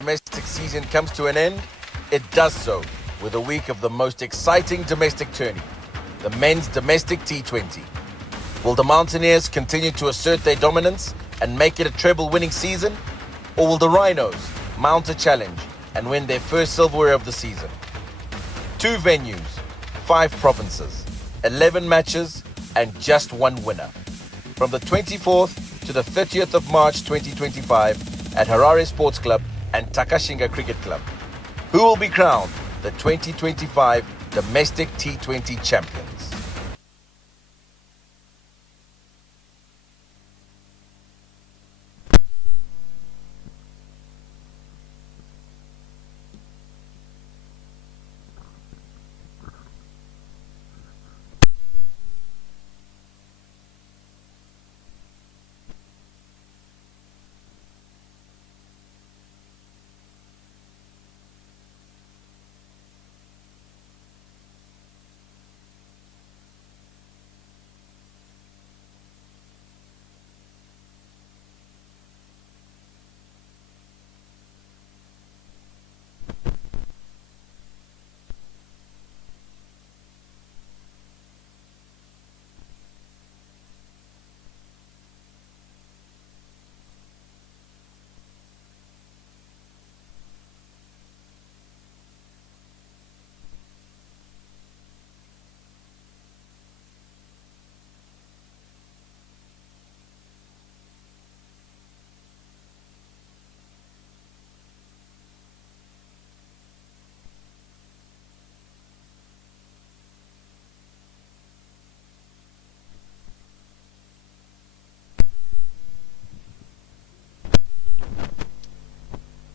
domestic season comes to an end, it does so with a week of the most exciting domestic tourney, the men's domestic T20. Will the Mountaineers continue to assert their dominance and make it a treble-winning season? Or will the Rhinos mount a challenge and win their first silverware of the season? 2 venues, 5 provinces, 11 matches, and just 1 winner. From the 24th to the 30th of March 2025 at Harare Sports Club and Takashinga Cricket Club. Who will be crowned the 2025 domestic T20 champions?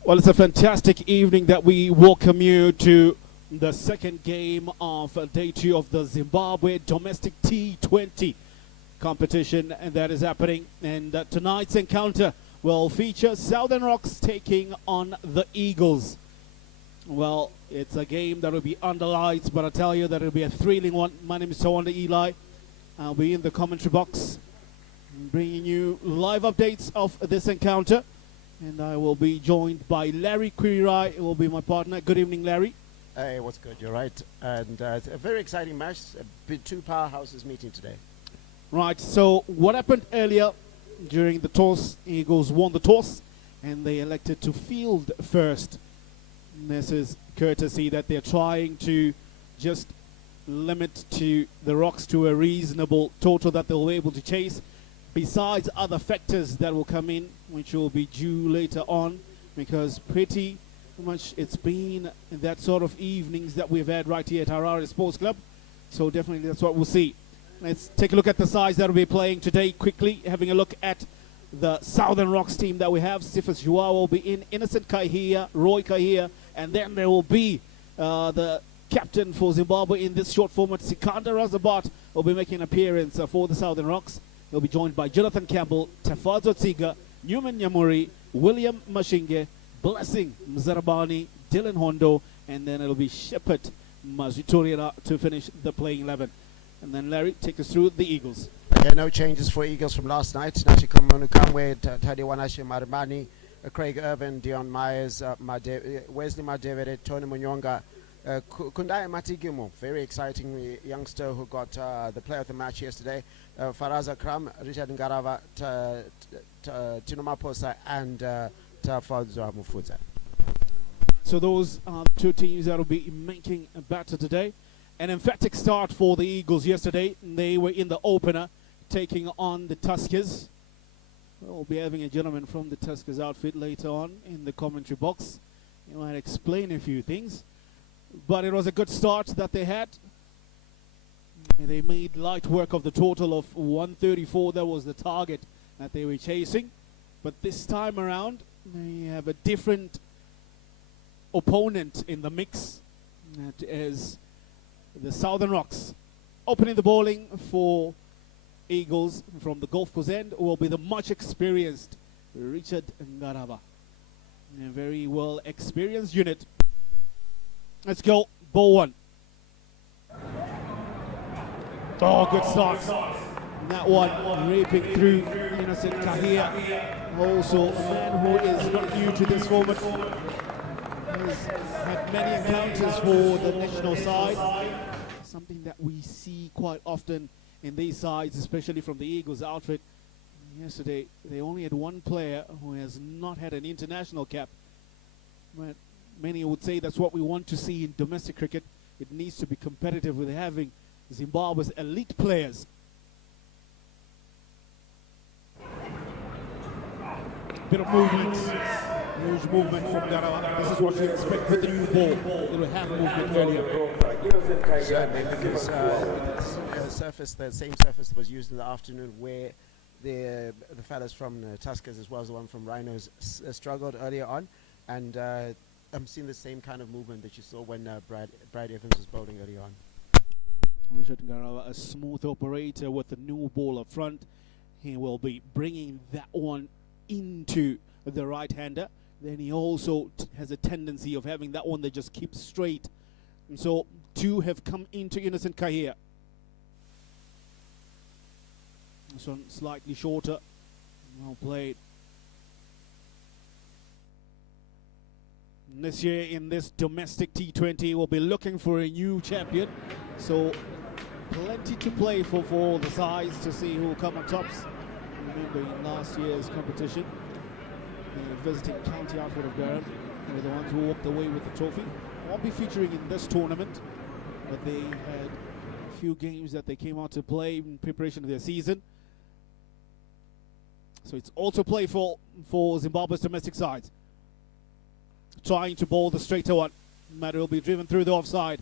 Well, it's a fantastic evening that we welcome you to the second game of day 2 of the Zimbabwe domestic T20 competition, and that is happening. And tonight's encounter will feature Southern Rocks taking on the Eagles. Well, it's a game that will be under lights, but I tell you that it'll be a thrilling one. My name is Tawanda Eli. I'll be in the commentary box bringing you live updates of this encounter. And I will be joined by Larry Quirai. It will be my partner. Good evening, Larry. Hey, what's good? You're right. And it's a very exciting match. Two powerhouses meeting today. Right. So what happened earlier during the toss? Eagles won the toss, and they elected to field first. This is courtesy that they're trying to just limit to the Rocks to a reasonable total that they'll be able to chase, besides other factors that will come in, which will be due later on, because pretty much it's been that sort of evenings that we've had right here at Harare Sports Club. So definitely that's what we'll see. Let's take a look at the sides that will be playing today quickly, having a look at the Southern Rocks team that we have. Sifas Joao will be in, Innocent Kahia, Roy Kahia, and then there will be the captain for Zimbabwe in this short format, Sikanda Razabat, will be making an appearance for the Southern Rocks. He'll be joined by Jonathan Campbell, Tafazo Tsiga, Newman Nyamuri, William Mashinge, Blessing Mzarabani, Dylan Hondo, and then it'll be Shepard Maziturira to finish the playing 11. And then Larry, take us through the Eagles. Okay, no changes for Eagles from last night. Nachi Kamwe, Tadi Wanashe Marimani, Craig Irvin, Dion Myers, Wesley Madevere, Tony Munyonga, Kundai Matigimu, very exciting youngster who got the player of the match yesterday. Faraza Kram, Richard Ngarava, Tino Maposa, and Tafadzwa Mufuza. So those are the 2 teams that will be making a battle today. An emphatic start for the Eagles yesterday. They were in the opener, taking on the Tuskers. We'll be having a gentleman from the Tuskers outfit later on in the commentary box. He might explain a few things. But it was a good start that they had. They made light work of the total of 134. That was the target that they were chasing. But this time around, they have a different opponent in the mix. That is the Southern Rocks. Opening the bowling for Eagles from the Gulf Coast end will be the much experienced Richard Ngarava. A very well experienced unit. Let's go. Ball 1. Oh, good start. That one raping through Innocent Kahia. Also, a man who is not new to this format. He's had many encounters for the national side. Something that we see quite often in these sides, especially from the Eagles outfit. Yesterday, they only had one player who has not had an international cap. But many would say that's what we want to see in domestic cricket. It needs to be competitive with having Zimbabwe's elite players. Bit of movement, huge movement from Garawa. This is what you expect with the new ball. It will have movement earlier. Certainly, because the same surface that was used in the afternoon where the fellas from Tuskers as well as the one from Rhinos struggled earlier on. And I'm seeing the same kind of movement that you saw when Brad Evans was bowling earlier on. Richard Garawa, a smooth operator with the new ball up front. He will be bringing that one into the right-hander. Then he also has a tendency of having that one that just keeps straight. And so two have come into Innocent Kahia. This one slightly shorter. Well played. This year in this domestic T20, we'll be looking for a new champion. So plenty to play for all the sides to see who will come on tops. Remember in last year's competition, the visiting county outfit of Durham were the ones who walked away with the trophy. Won't be featuring in this tournament, but they had a few games that they came out to play in preparation of their season. So it's also play for Zimbabwe's domestic sides. Trying to bowl the straighter one. Matter will be driven through the offside.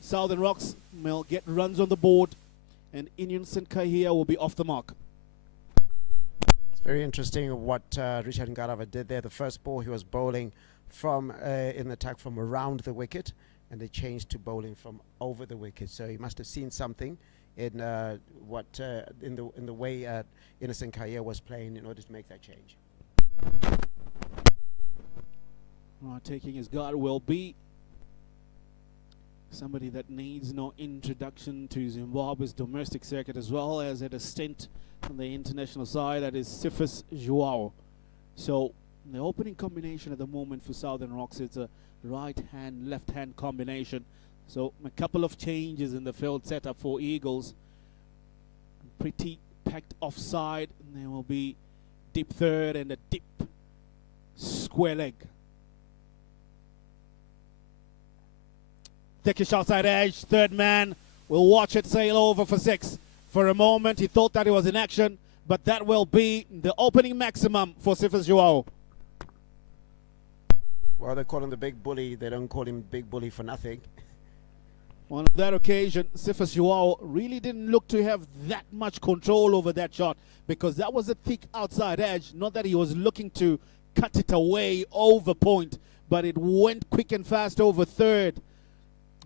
Southern Rocks will get runs on the board, and Innocent Kahia will be off the mark. It's very interesting what Richard Ngarava did there. The first ball he was bowling from in the attack from around the wicket, and they changed to bowling from over the wicket. So he must have seen something in in the way Innocent Kahia was playing in order to make that change. Taking his guard will be somebody that needs no introduction to Zimbabwe's domestic circuit, as well as had a stint on the international side. That is Sifus Joao. So the opening combination at the moment for Southern Rocks, it's a right-hand, left-hand combination. So a couple of changes in the field setup for Eagles. Pretty packed offside, and there will be deep third and a deep square leg. Thickish outside edge, third man will watch it sail over for 6. For a moment he thought that he was in action, but that will be the opening maximum for Sifus Joao. Well, they call him the big bully. They don't call him big bully for nothing. On that occasion, Sifus Joao really didn't look to have that much control over that shot, because that was a thick outside edge. Not that he was looking to cut it away over point, but it went quick and fast over third.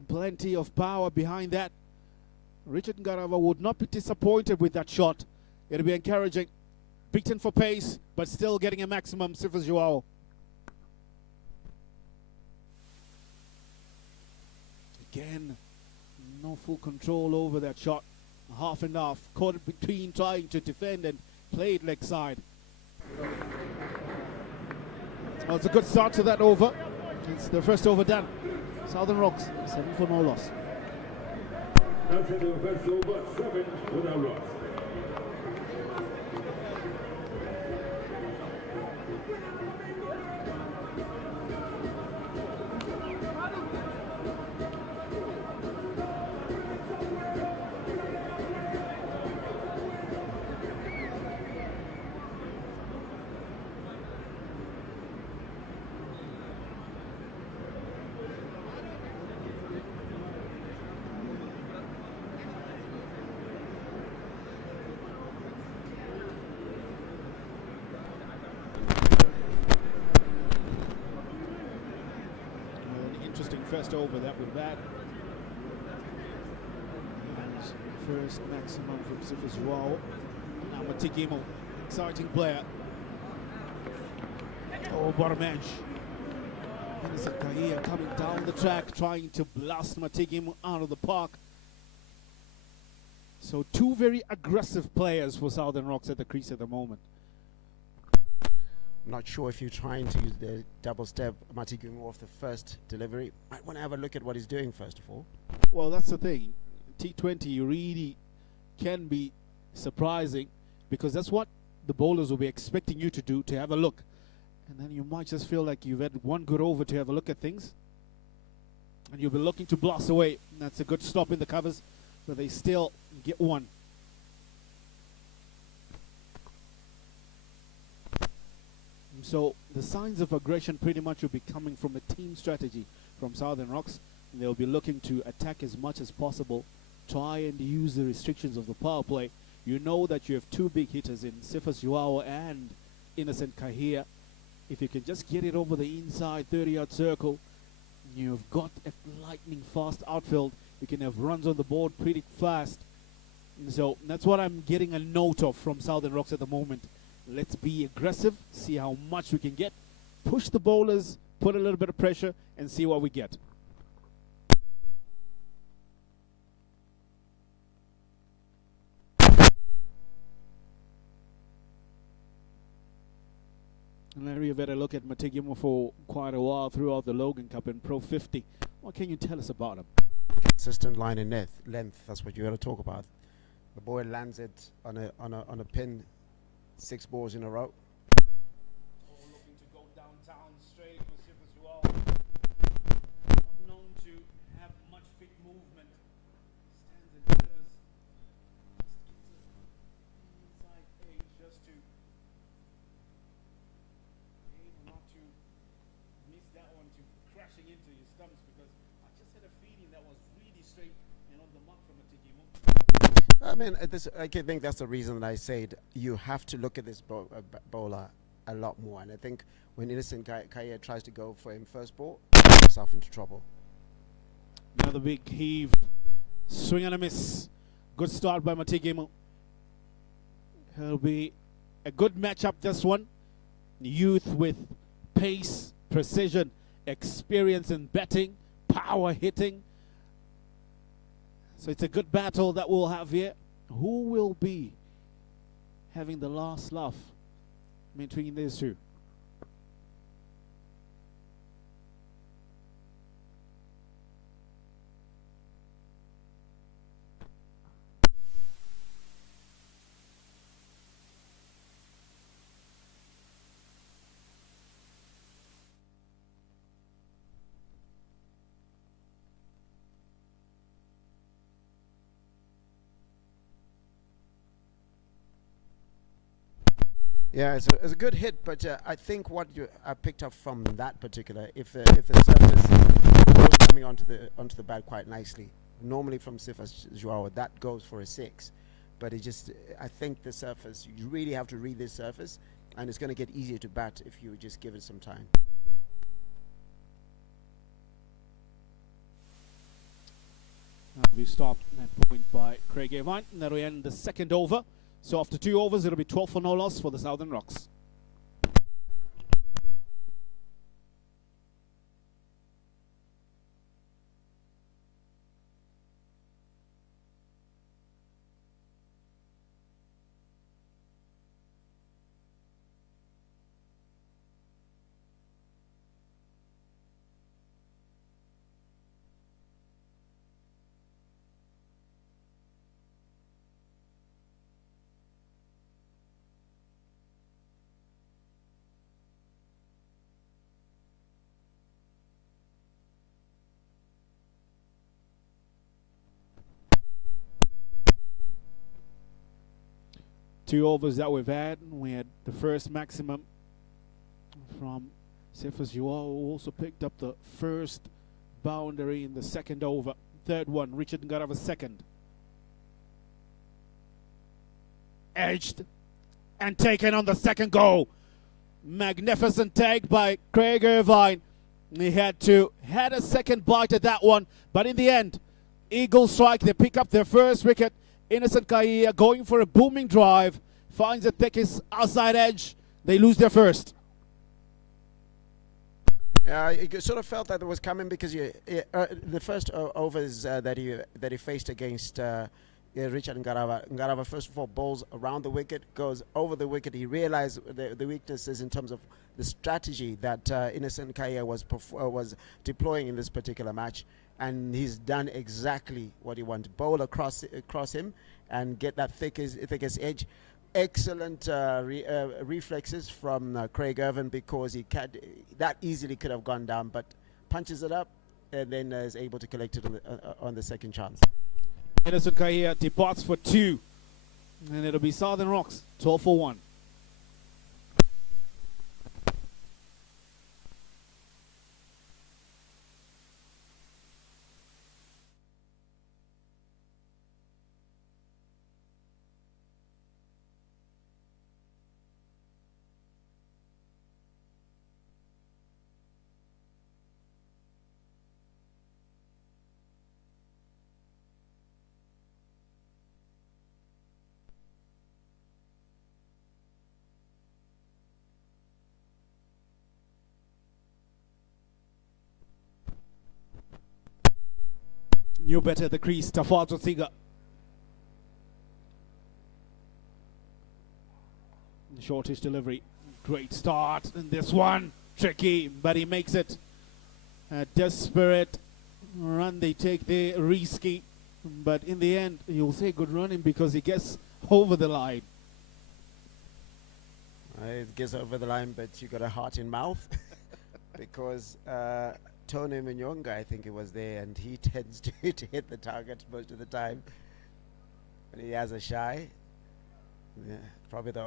Plenty of power behind that. Richard Ngarava would not be disappointed with that shot. It'll be encouraging. Beaten for pace, but still getting a maximum, Sifus Joao. Again, no full control over that shot. Half and half. Caught between trying to defend and played leg side. Well, it's a good start to that over. It's the first over done. Southern Rocks, 7 for no loss. That's the first over, 7 without loss. First over that with that. First maximum from Sifus Joao. Now Matigimo, exciting player. Oh, bottom edge. Innocent Kahia coming down the track, trying to blast Matigimo out of the park. So two very aggressive players for Southern Rocks at the crease at the moment. Not sure if you're trying to use the double step Matigungu off the first delivery. I want to have a look at what he's doing first of all. Well, that's the thing. T20 really can be surprising because that's what the bowlers will be expecting you to do, to have a look. And then you might just feel like you've had one good over to have a look at things. And you'll be looking to blast away. And that's a good stop in the covers, but they still get one. So the signs of aggression pretty much will be coming from a team strategy from Southern Rocks. And they'll be looking to attack as much as possible, try and use the restrictions of the power play. You know that you have two big hitters in Sifas Joao and Innocent Kahia. If you can just get it over the inside 30-yard circle, you've got a lightning fast outfield. You can have runs on the board pretty fast. And so that's what I'm getting a note of from Southern Rocks at the moment. Let's be aggressive, see how much we can get, push the bowlers, put a little bit of pressure, and see what we get. Larry, you've had a look at Matigima for quite a while throughout the Logan Cup and Pro 50. What can you tell us about him? Consistent line and length. That's what you got to talk about. The boy lands it on a pin, 6 balls in a row. Looking to go downtown straight for Sifas Joao. Not known to have much fit movement. Stands and delivers. Just gets inside edge just to not to miss that one to crashing into your stumps, because I just had a feeling that was really straight and on the mark from a Tigimo. I mean, I think that's the reason that I said you have to look at this bowler a lot more. And I think when Innocent Kaya tries to go for him first ball, gets himself into trouble. Another big heave. Swing and a miss. Good start by Matigimo. It'll be a good matchup, this one. Youth with pace, precision, experience in batting, power hitting. So it's a good battle that we'll have here. Who will be having the last laugh between these two? Yeah, it's a good hit, but I think what I picked up from that particular, if the surface was coming onto the bat quite nicely, normally from Sifas Joao, that goes for a 6. But I think the surface, you really have to read this surface, and it's going to get easier to bat if you just give it some time. We stopped at point by Craig Irvine, and that'll end the second over. So after 2 overs, it'll be 12 for no loss for the Southern Rocks. Two overs that we've had. We had the first maximum from Sifas Joao, who also picked up the first boundary in the second over. Third one, Richard got off a second. Edged and taken on the second go. Magnificent tag by Craig Irvine. He had a second bite at that one, but in the end, Eagle strike. They pick up their first wicket. Innocent Kahia going for a booming drive, finds the thickest outside edge. They lose their first. Yeah, you sort of felt that it was coming because the first overs that he faced against Richard Ngarava. Ngarava first of all bowls around the wicket, goes over the wicket. He realized the weaknesses in terms of the strategy that Innocent Kaya was deploying in this particular match, and he's done exactly what he wanted. Bowl across him and get that thickest edge. Excellent reflexes from Craig Irvin, because that easily could have gone down, but punches it up and then is able to collect it on the second chance. Innocent Kahia departs for 2, and it'll be Southern Rocks 12 for 1. New better at the crease, Tafato Siga. Shortish delivery. Great start in this one. Tricky, but he makes it. A desperate run they take there, risky. But in the end, you'll say good running because he gets over the line. It gets over the line, but you got a heart in mouth because Tony Munyonga, I think it was there, and he tends to hit the target most of the time. And he has a shy. Yeah, probably the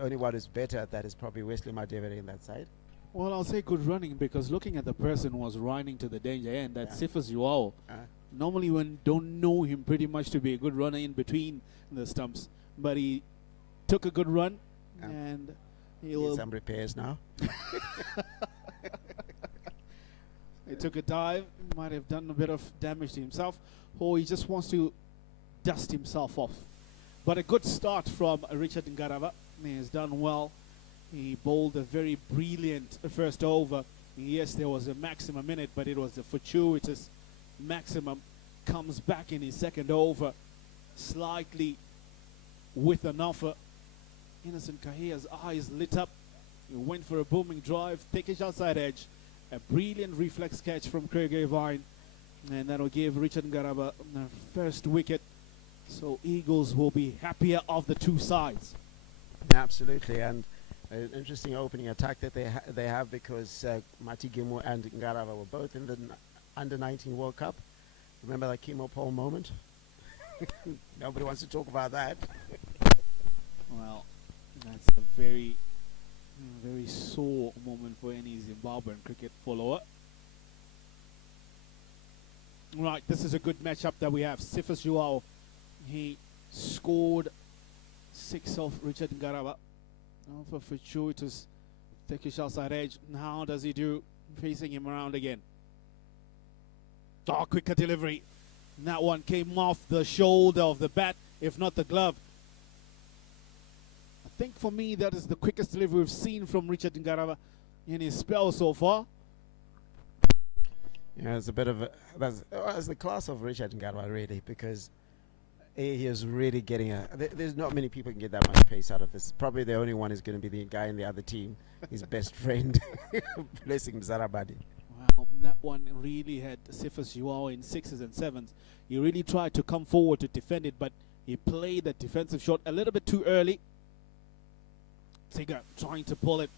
only one who's better at that is probably Wesley Madevere in that side. Well, I'll say good running because looking at the person who was running to the danger end, that's Sifas Yuao. Normally one don't know him pretty much to be a good runner in between the stumps. But he took a good run and he'll... some repairs now. He took a dive, might have done a bit of damage to himself, or he just wants to dust himself off. But a good start from Richard Ngarava. He has done well. He bowled a very brilliant first over. Yes, there was a maximum in it, but it was a fortuitous maximum. Comes back in his second over, slightly with an offer. Innocent Kahia's eyes lit up. He went for a booming drive, thickish outside edge. A brilliant reflex catch from Craig Irvine, and that'll give Richard Ngarava the first wicket. So Eagles will be happier of the two sides. Absolutely, and an interesting opening attack that they have because Mati Gimu and Ngarava were both in the Under-19 World Cup. Remember that Kimo Paul moment? Nobody wants to talk about that. Well, that's a very sore moment for any Zimbabwean cricket follower. Right, this is a good matchup that we have. Sifas Yuao, he scored 6 off Richard Ngarava. For fortuitous thickish outside edge. How does he do facing him around again? Oh, quicker delivery. And that one came off the shoulder of the bat, if not the glove. I think for me that is the quickest delivery we've seen from Richard Ngarava in his spell so far. Yeah, it's a bit of that's the class of Richard Ngarava really, because he is really getting there's not many people can get that much pace out of this. Probably the only one is going to be the guy in the other team, his best friend, Blessing Zarabadi. Well, that one really had Sifas Yuao in 6s and 7s. He really tried to come forward to defend it, but he played that defensive shot a little bit too early. Tigger trying to pull it.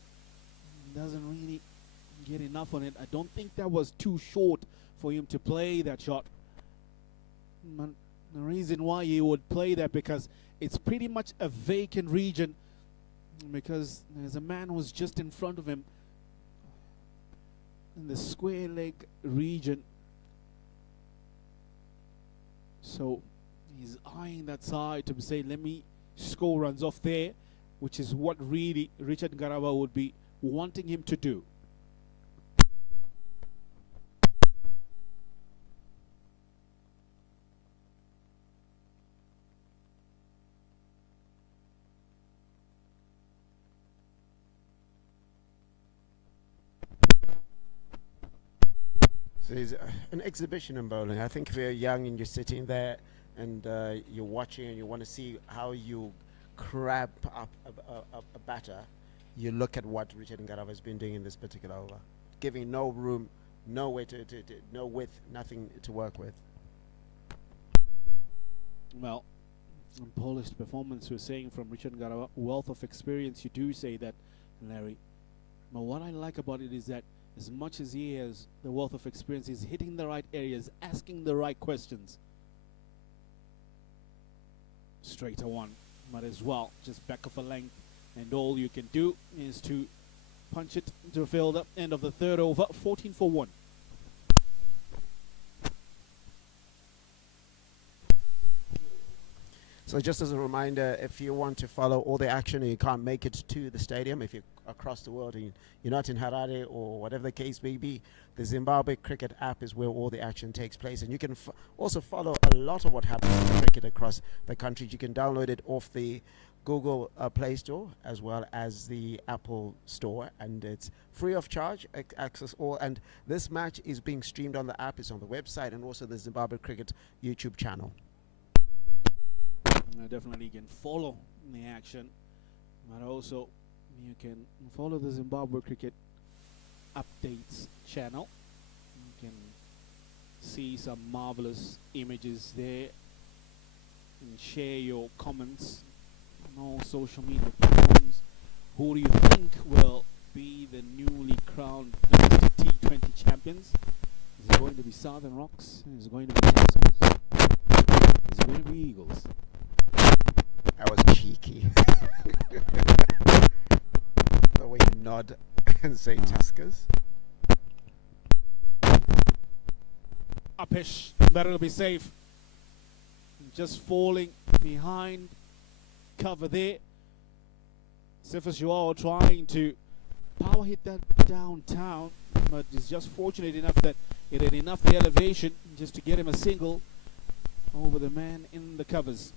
Doesn't really get enough on it. I don't think that was too short for him to play that shot. But the reason why he would play that, because it's pretty much a vacant region, because there's a man who's just in front of him in the square leg region. So he's eyeing that side to say, let me score runs off there, which is what really Richard Ngarava would be wanting him to do. So it's an exhibition in bowling. I think if you're young and you're sitting there and you're watching and you want to see how you crab up a batter, you look at what Richard Ngarava has been doing in this particular over, giving no room, no way no width, nothing to work with. Well, polished performance, we're saying from Richard Ngarava, wealth of experience, you do say that, Larry. But what I like about it is that as much as he has the wealth of experience, he's hitting the right areas, asking the right questions. Straighter one, but as well, just back of a length, and all you can do is to punch it to a fielder. End of the third over, 14 for 1. So just as a reminder, if you want to follow all the action and you can't make it to the stadium, if you're across the world and you're not in Harare or whatever the case may be, the Zimbabwe Cricket app is where all the action takes place. And you can also follow a lot of what happens in cricket across the country. You can download it off the Google Play Store as well as the Apple Store, and it's free of charge, access all. And this match is being streamed on the app, it's on the website, and also the Zimbabwe Cricket YouTube channel. Definitely you can follow the action, but also you can follow the Zimbabwe Cricket Updates channel. You can see some marvelous images there and share your comments on all social media platforms. Who do you think will be the newly crowned T20 champions? Is it going to be Southern Rocks? Is it going to be Tuskers? Is it going to be Eagles? That was cheeky. The way you nod and say Tuskers. Upish, that'll be safe. Just falling behind cover there. Cephas Joao trying to power hit that downtown, but is just fortunate enough that it had enough the elevation just to get him a single over the man in the covers.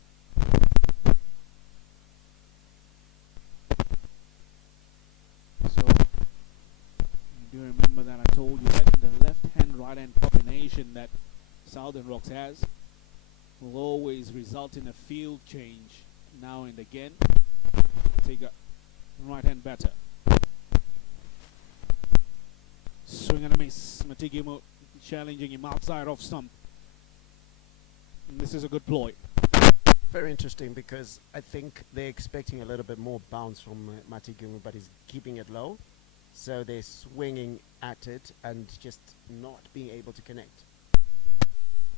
So, you do remember that I told you that the left-hand, right-hand combination that Southern Rocks has will always result in a field change now and again. Take a right-hand batter. Swing and a miss. Matigimu challenging him outside off stump. And this is a good ploy. Very interesting, because I think they're expecting a little bit more bounce from Matigimu, but he's keeping it low. So they're swinging at it and just not being able to connect.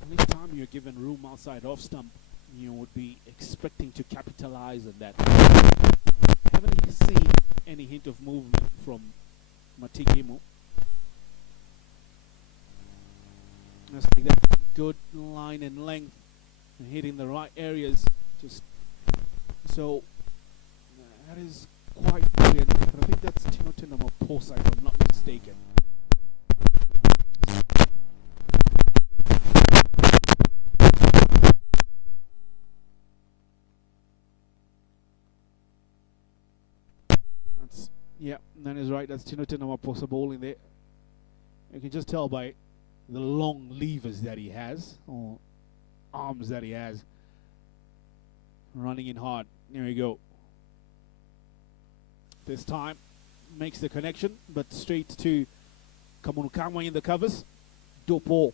Any time you're given room outside off stump, you would be expecting to capitalize on that. Haven't seen any hint of movement from Matigimu. Just like that, good line and length, and hitting the right areas. Just so that is quite brilliant. But I think that's Tino Posa, if I'm not mistaken. Yeah, that is right. That's Tino Posa bowling there. You can just tell by the long levers that he has, or arms that he has, running in hard. There we go. This time makes the connection, but straight to Kamunukamwa in the covers. Dopo.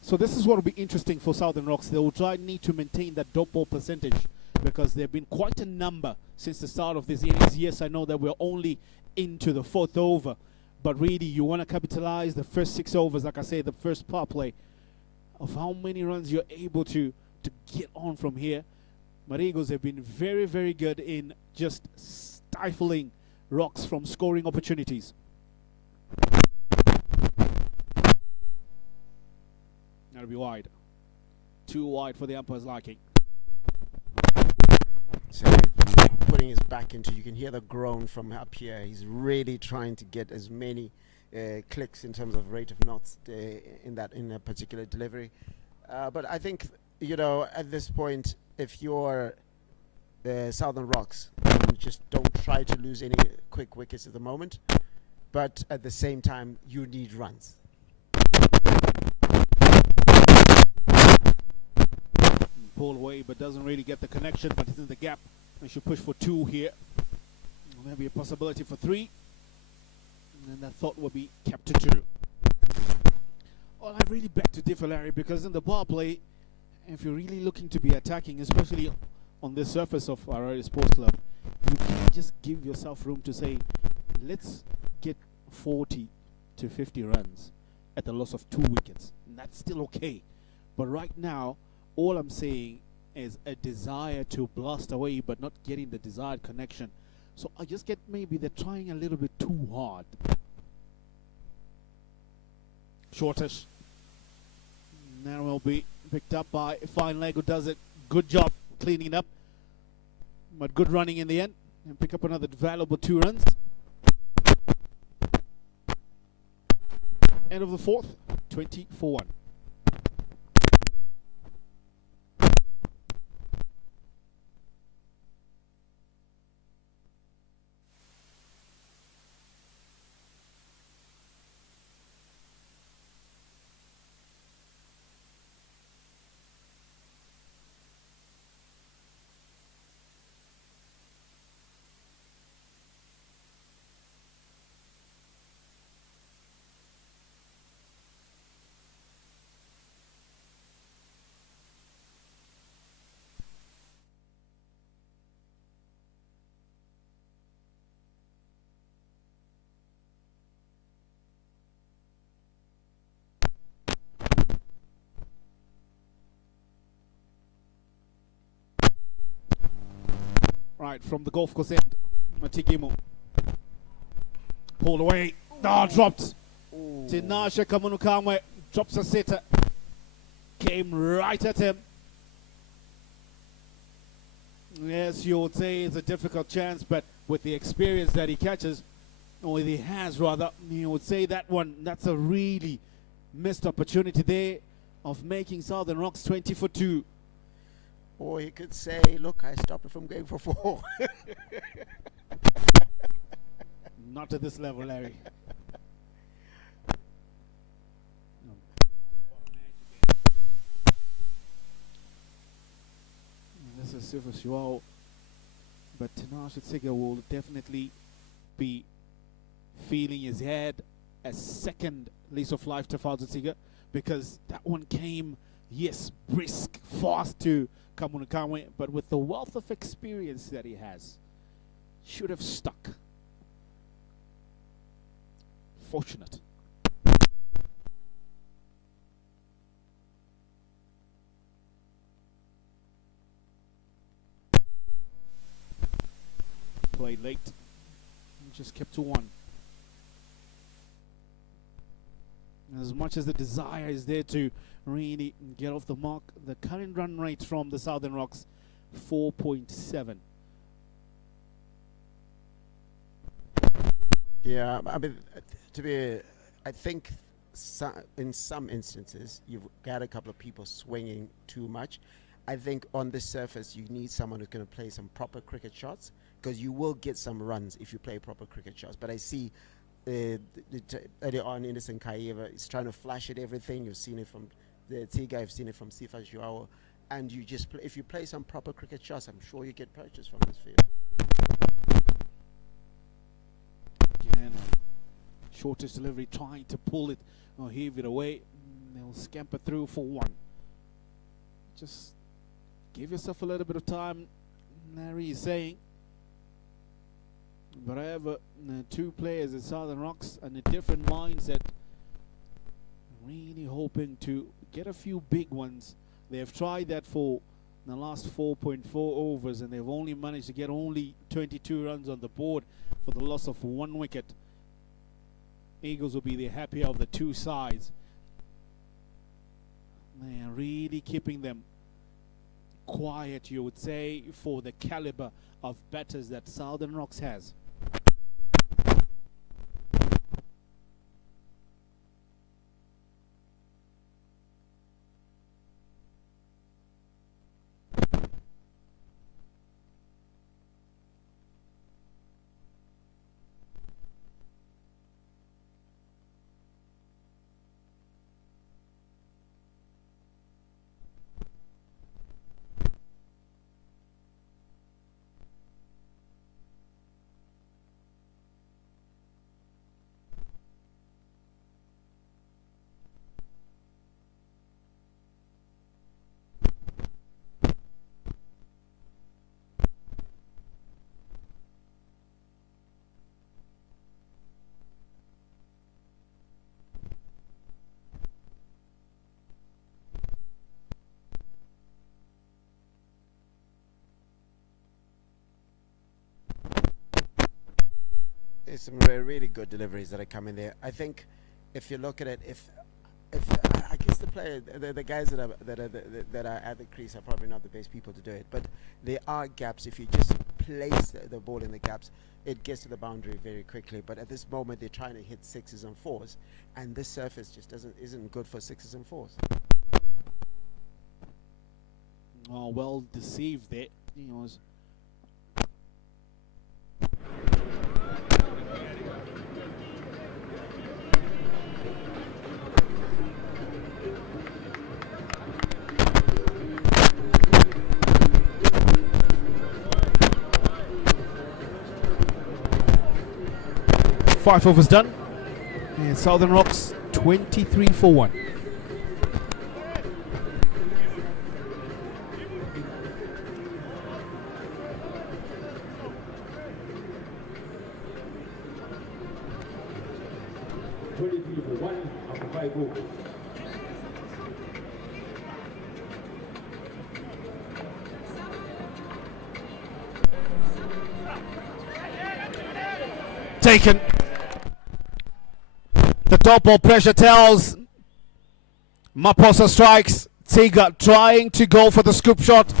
So this is what will be interesting for Southern Rocks. They will need to maintain that Dopo percentage, because there have been quite a number since the start of this innings. Yes, I know that we're only into the fourth over, but really you want to capitalize the first 6 overs, like I say, the first power play, of how many runs you're able to get on from here. But Eagles have been very, very good in just stifling Rocks from scoring opportunities. That'll be wide. Too wide for the umpire's liking. So putting his back into, you can hear the groan from up here. He's really trying to get as many clicks in terms of rate of knots in a particular delivery. But I think, at this point, if you're Southern Rocks, just don't try to lose any quick wickets at the moment. But at the same time, you need runs. pull away, but doesn't really get the connection, but it's in the gap. They should push for 2 here. Maybe a possibility for 3. And that thought will be kept to 2. Well, I really beg to differ, Larry, because in the bar play, if you're really looking to be attacking, especially on the surface of Harare Sports Club, you can't just give yourself room to say, let's get 40 to 50 runs at the loss of 2 wickets. And that's still okay. But right now, all I'm saying is a desire to blast away, but not getting the desired connection. So I just get maybe they're trying a little bit too hard. Shortish. That will be picked up by Fine Leg, who does a good job cleaning up. But good running in the end. And pick up another valuable 2 runs. End of the 4th, 20 for 1. Right, from the golf course end, Matigimu. Pulled away. Dropped. Tinashe Kamunukamwe drops a sitter. Came right at him. Yes, you would say it's a difficult chance, but with the experience that he catches, or he has rather, you would say that one, that's a really missed opportunity there of making Southern Rocks 20 for 2. Or he could say, look, I stopped it from going for 4. Not at this level, Larry. This is Silver Shuao. But Tinashe Tsiga will definitely be feeling his head a second lease of life to Fauzi Tsiga, because that one came, yes, brisk, fast to Kamunukamwe, but with the wealth of experience that he has, should have stuck. Fortunate. Played late. Just kept to 1. As much as the desire is there to really get off the mark, the current run rate from the Southern Rocks, 4.7. Yeah, I mean, I think in some instances, you've got a couple of people swinging too much. I think on the surface, you need someone who's going to play some proper cricket shots, because you will get some runs if you play proper cricket shots. But I see earlier on, Innocent Kaieva is trying to flash at everything. You've seen it from the Tiga, you've seen it from Sifa Joao. And you just if you play some proper cricket shots, I'm sure you get purchased from this field. Again, shortest delivery, trying to pull it or heave it away. They'll scamper through for 1. Just give yourself a little bit of time, Larry is saying. But I have 2 players at Southern Rocks and a different mindset. Really hoping to get a few big ones. They have tried that for the last 4.4 overs, and they've only managed to get only 22 runs on the board for the loss of 1 wicket. Eagles will be the happier of the 2 sides. They are really keeping them quiet, you would say, for the caliber of batters that Southern Rocks has. It's some really good deliveries that are coming there. I think if you look at it, if I guess the player, the guys that are at the crease are probably not the best people to do it, but there are gaps. If you just place the ball in the gaps, it gets to the boundary very quickly. But at this moment, they're trying to hit sixes and fours, and this surface just isn't good for sixes and fours. Oh, well deceived there. He was. Five overs done, and Southern Rocks 23 for 1. After 5 overs. Taken. The top ball pressure tells Maposa strikes. Tiga trying to go for the scoop shot.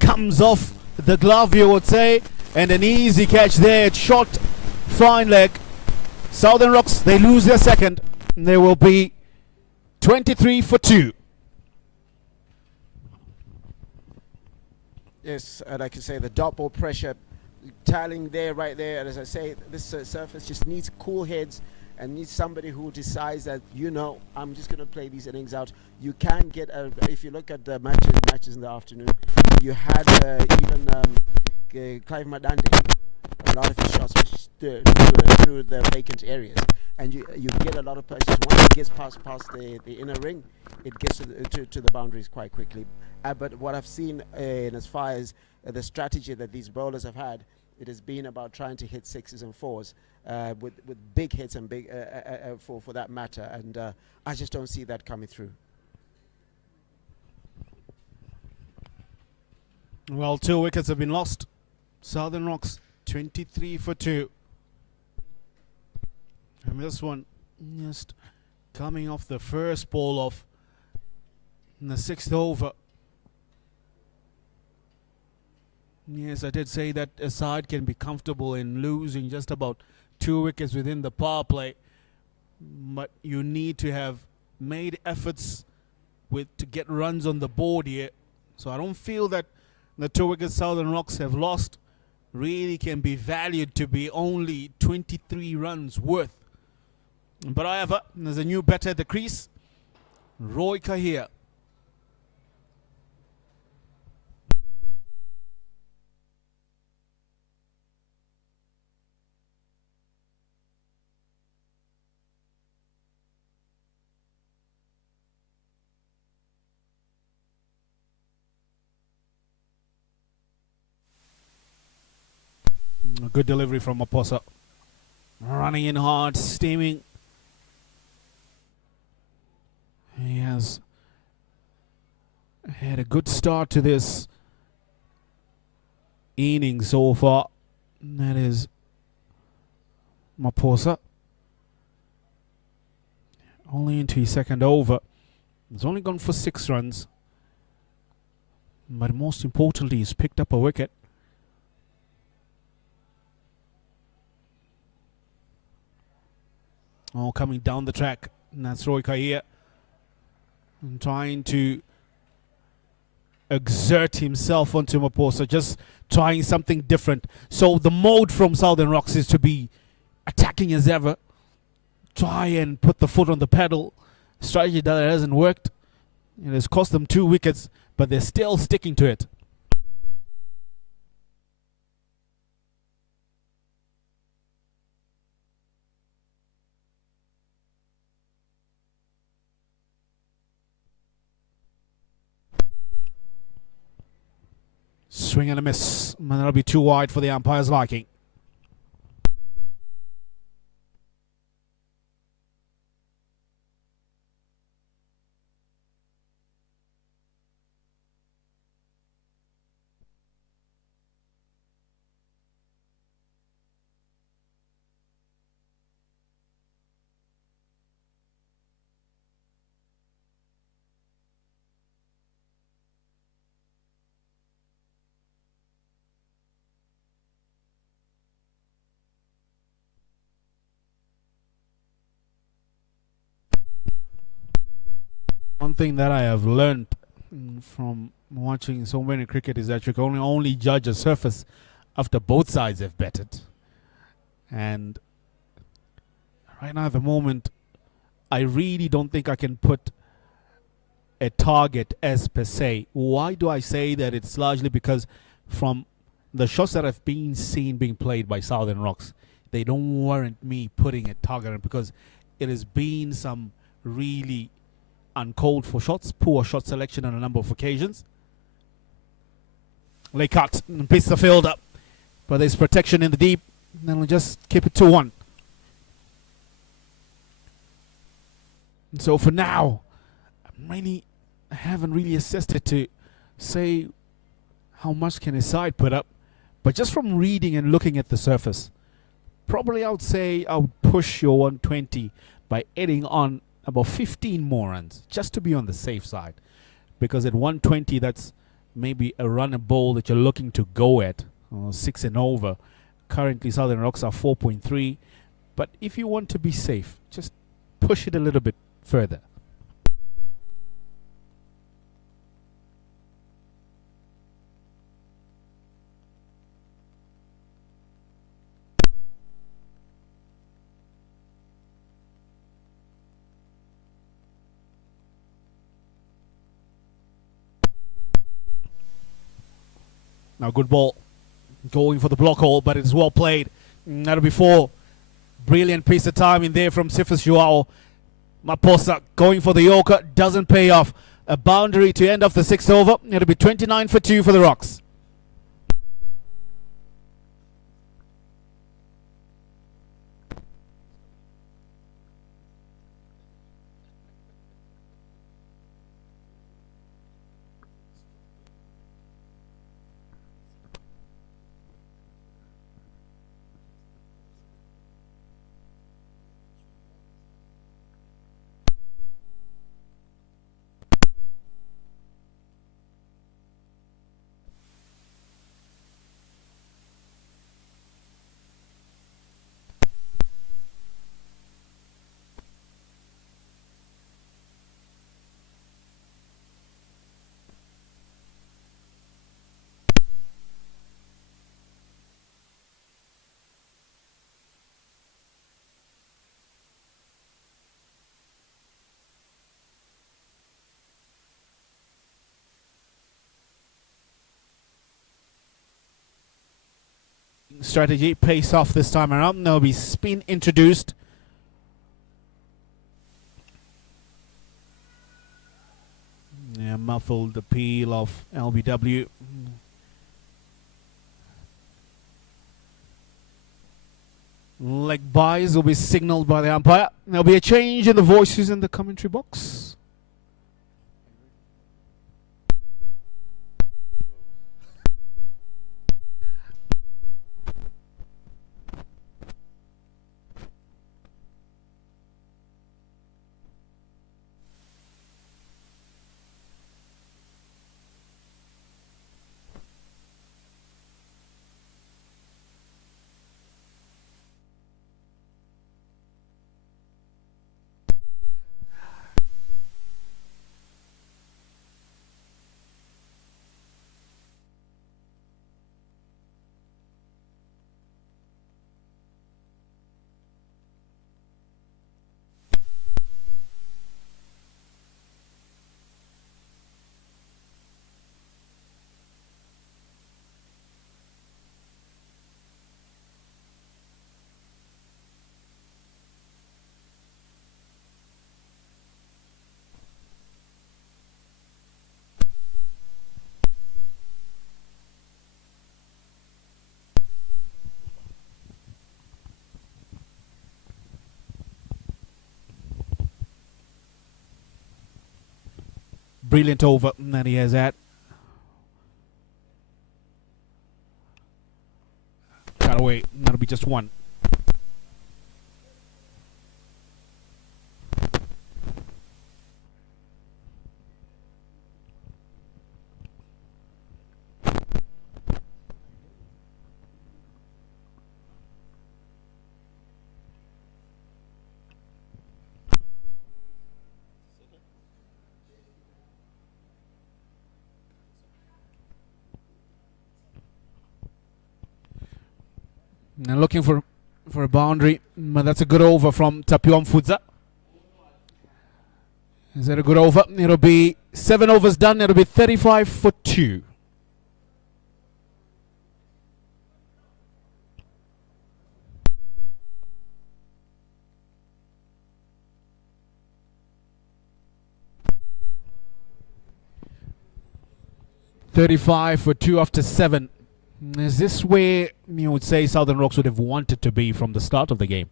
Comes off the glove, you would say. And an easy catch there. Shot, fine leg. Southern Rocks, they lose their second. And they will be 23 for 2. Yes, like you say, the dot ball pressure tiling there, right there. And as I say, this surface just needs cool heads and needs somebody who decides that, I'm just going to play these innings out. You can get, if you look at the matches in the afternoon, you had even Clive Madande. A lot of his shots were through the vacant areas. And you get a lot of punches. Once it gets past the inner ring, it gets to the boundaries quite quickly. But what I've seen in as far as the strategy that these bowlers have had, it has been about trying to hit sixes and fours with big hits and big for that matter. And I just don't see that coming through. Well, 2 wickets have been lost. Southern Rocks 23 for 2. And this one just coming off the first ball of the 6th over. Yes, I did say that a side can be comfortable in losing just about 2 wickets within the power play. But you need to have made efforts to get runs on the board here. So I don't feel that the 2 wickets Southern Rocks have lost really can be valued to be only 23 runs worth. But however, there's a new batter at the crease, Roy Kahia. A good delivery from Maposa. Running in hard, steaming. He has had a good start to this inning so far. That is Maposa. Only into his second over. He's only gone for 6 runs. But most importantly, he's picked up a wicket. Oh, coming down the track. And that's Roy Kahia. And trying to exert himself onto Maposa. Just trying something different. So the mode from Southern Rocks is to be attacking as ever. Try and put the foot on the pedal. Strategy that hasn't worked. It has cost them 2 wickets. But they're still sticking to it. Swing and a miss. And that'll be too wide for the umpire's liking. thing that I have learned from watching so many cricket is that you can only judge a surface after both sides have betted. And right now, at the moment, I really don't think I can put a target as per se. Why do I say that? It's largely because from the shots that I've been seen being played by Southern Rocks, they don't warrant me putting a target on, because it has been some really uncalled for shots, poor shot selection on a number of occasions. They cut and piece the field up, but there's protection in the deep, and then we'll just keep it 2-1. So for now, I haven't really assessed it to say how much can a side put up, but just from reading and looking at the surface, probably I would say I would push your 120 by adding on about 15 more runs, just to be on the safe side. Because at 120, that's maybe a run and ball that you're looking to go at, 6 and over. Currently, Southern Rocks are 4.3. But if you want to be safe, just push it a little bit further. Now, good ball. Going for the block hole, but it's well played. That'll be 4. Brilliant piece of time in there from Sifus Joao. Maposa going for the Yorker. Doesn't pay off. A boundary to end off the 6th over. It'll be 29 for 2 for the Rocks. Strategy pays off this time around. There'll be spin introduced. Yeah, muffled appeal of LBW. Leg buys will be signaled by the umpire. There'll be a change in the voices in the commentary box. Brilliant over that he has that. Got away. That'll be just 1. And looking for a boundary, but that's a good over from Tapion Fudza. Is that a good over? It'll be 7 overs done. It'll be 35 for 2. $35 for 2 after 7. Is this where you would say Southern Rocks would have wanted to be from the start of the game?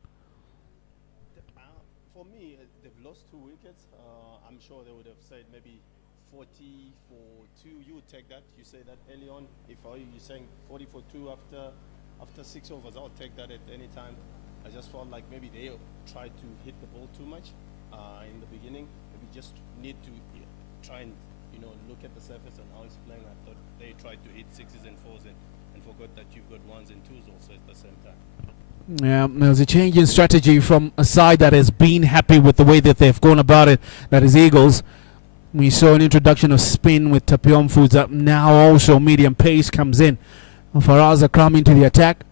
For me, they've lost 2 wickets. I'm sure they would have said maybe 40 for 2. You would take that. You say that early on. If you're saying 40 for 2 after 6 overs, I'll take that at any time. I just felt like maybe they tried to hit the ball too much in the beginning. Maybe just need to try and look at the surface and how it's playing. I thought they tried to hit 6s and 4s and forgot that you've got 1s and 2s also at the same time. Yeah, there's a change in strategy from a side that has been happy with the way that they've gone about it, that is Eagles. We saw an introduction of spin with Tapion Foods up. Now also medium pace comes in. Faraz Akram into the attack.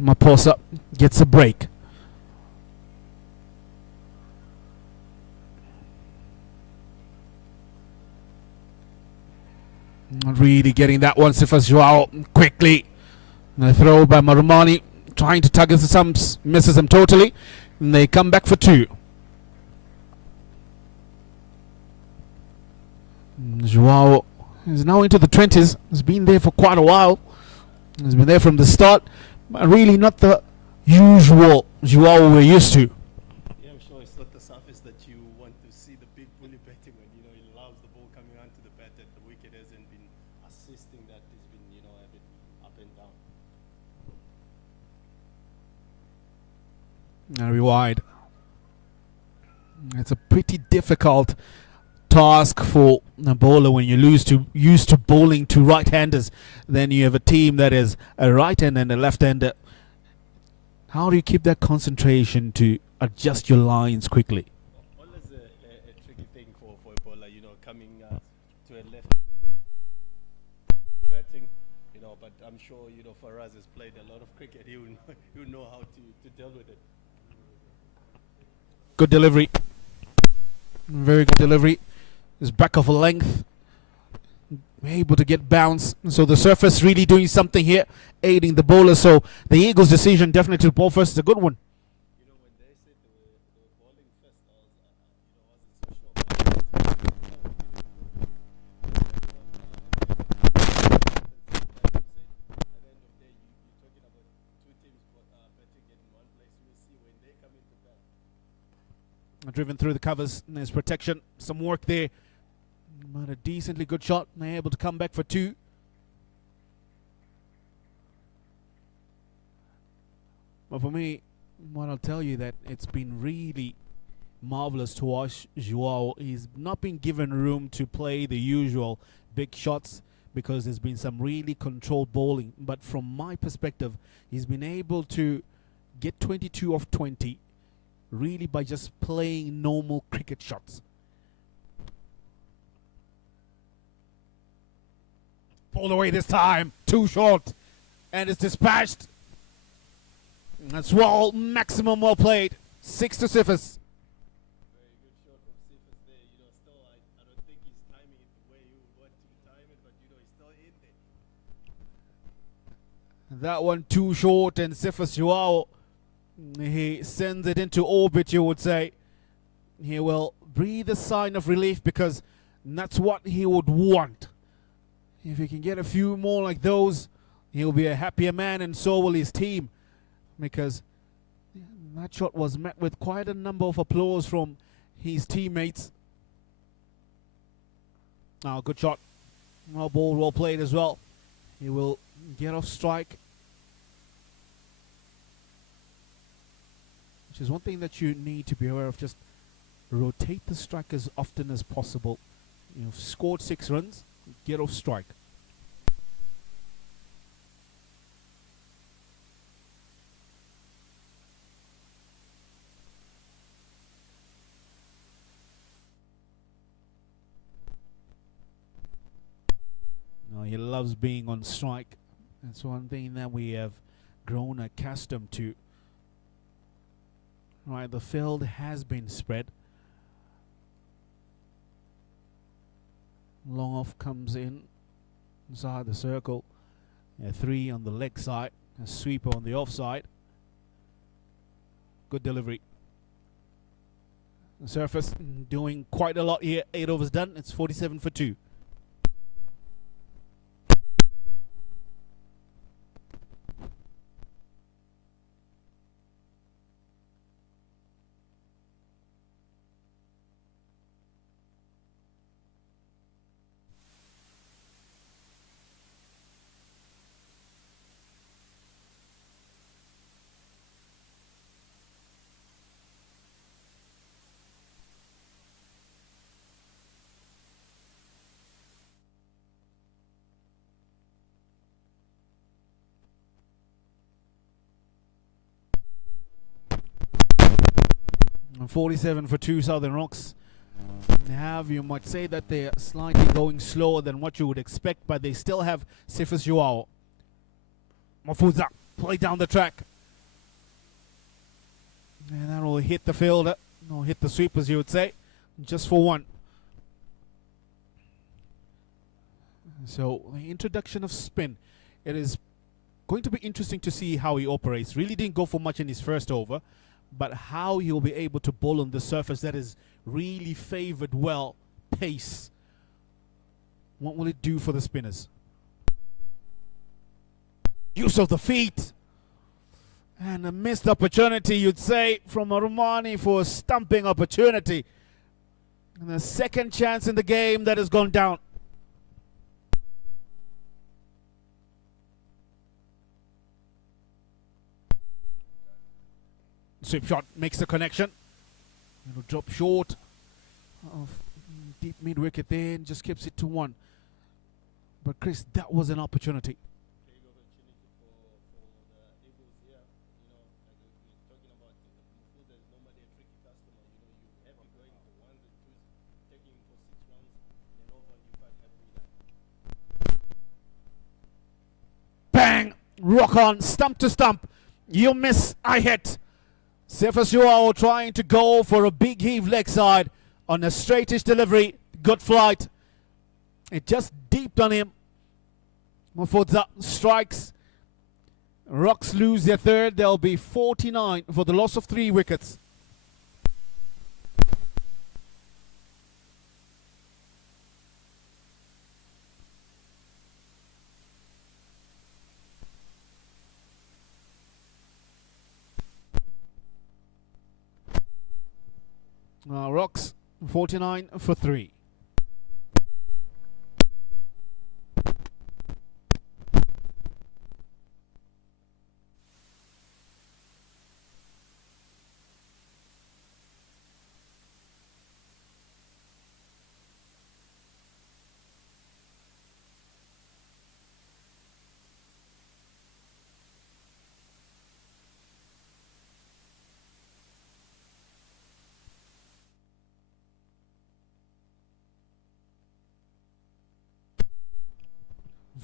Maposa gets a break. Not really getting that one. Sifas Joao quickly. A throw by Marumani, trying to tug at the stumps, misses them totally. And they come back for 2. Joao is now into the 20s. He's been there for quite a while. He's been there from the start. But really not the usual Joao we're used to. Yeah, I'm sure it's not the surface that you want to see the big bully batting when he loves the ball coming onto the bat. That the wicket hasn't been assisting that. It's been a bit up and down. Very wide. It's a pretty difficult task for a bowler when you're used to bowling to right-handers. Then you have a team that is a right-hander and a left-hander. How do you keep that concentration to adjust your lines quickly? Always a tricky thing for a bowler, coming to a left batting, but I'm sure, Faraz has played a lot of cricket. He'll know how to deal with it. Good delivery. Very good delivery. His back of a length. Able to get bounce. So the surface really doing something here, aiding the bowler. So the Eagles' decision definitely to bowl first is a good one. When they said they were bowling first, I wasn't so sure about Driven through the covers. There's protection. Some work there. But a decently good shot. They're able to come back for 2. But for me, what I'll tell you that it's been really marvelous to watch Joao. He's not been given room to play the usual big shots because there's been some really controlled bowling. But from my perspective, he's been able to get 22 off 20 really by just playing normal cricket shots. Pulled away this time, too short, and it's dispatched. That's well, maximum well played. 6 to Sifas. very good shot from Sifas there. Still, I don't think he's timing it the way you would want to time it, but he's still in there. That one too short, and Sifas Joao, he sends it into orbit, you would say. He will breathe a sign of relief because that's what he would want. If he can get a few more like those, he'll be a happier man, and so will his team. Because that shot was met with quite a number of applause from his teammates. Oh, good shot. Well ball, well played as well. He will get off strike. Which is one thing that you need to be aware of. Just rotate the strike as often as possible. You've scored 6 runs, get off strike. No, he loves being on strike. That's one thing that we have grown accustomed to. Right, the field has been spread. Long off comes in inside the circle. A 3 on the leg side. A sweeper on the offside. Good delivery. The surface doing quite a lot here. 8 overs done. It's 47 for 2. And 47 for 2 Southern Rocks. You might say that they're slightly going slower than what you would expect, but they still have Sifas Joao. Mafuza play down the track. And that will hit the fielder. No, hit the sweep, as you would say. Just for 1. So the introduction of spin. It is going to be interesting to see how he operates. Really didn't go for much in his first over, but how he'll be able to bowl on the surface that is really favored well. Pace. What will it do for the spinners? Use of the feet. And a missed opportunity, you'd say, from Arumani for a stumping opportunity. And the second chance in the game that has gone down. Sweep shot makes the connection. It'll drop short of deep mid wicket there and just keeps it to 1. But Chris, that was an opportunity. Big opportunity for the Eagles here. You know, like we were talking about Mufuza is normally a tricky customer. You know, you have him going for 1s and 2s, taking him for 6 runs, and then over, you're quite happy with that. Bang! Rock on, stump to stump. You miss, I hit. Sifas Joao trying to go for a big heave leg side on a straightish delivery. Good flight. It just deeped on him. Mufudza strikes. Rocks lose their third. There'll be 49 for the loss of 3 wickets. Rocks 49 for 3.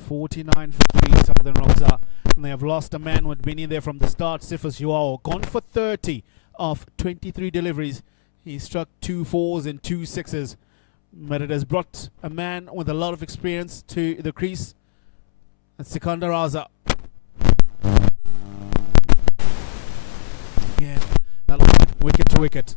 $49 for 3 Southern Rocks are. And they have lost a man who had been in there from the start, Sifas Joao. Gone for 30 of 23 deliveries. He struck 2 4s and 2 6s. But it has brought a man with a lot of experience to the crease. That's Sikandar Raza. Again, that line, wicket to wicket.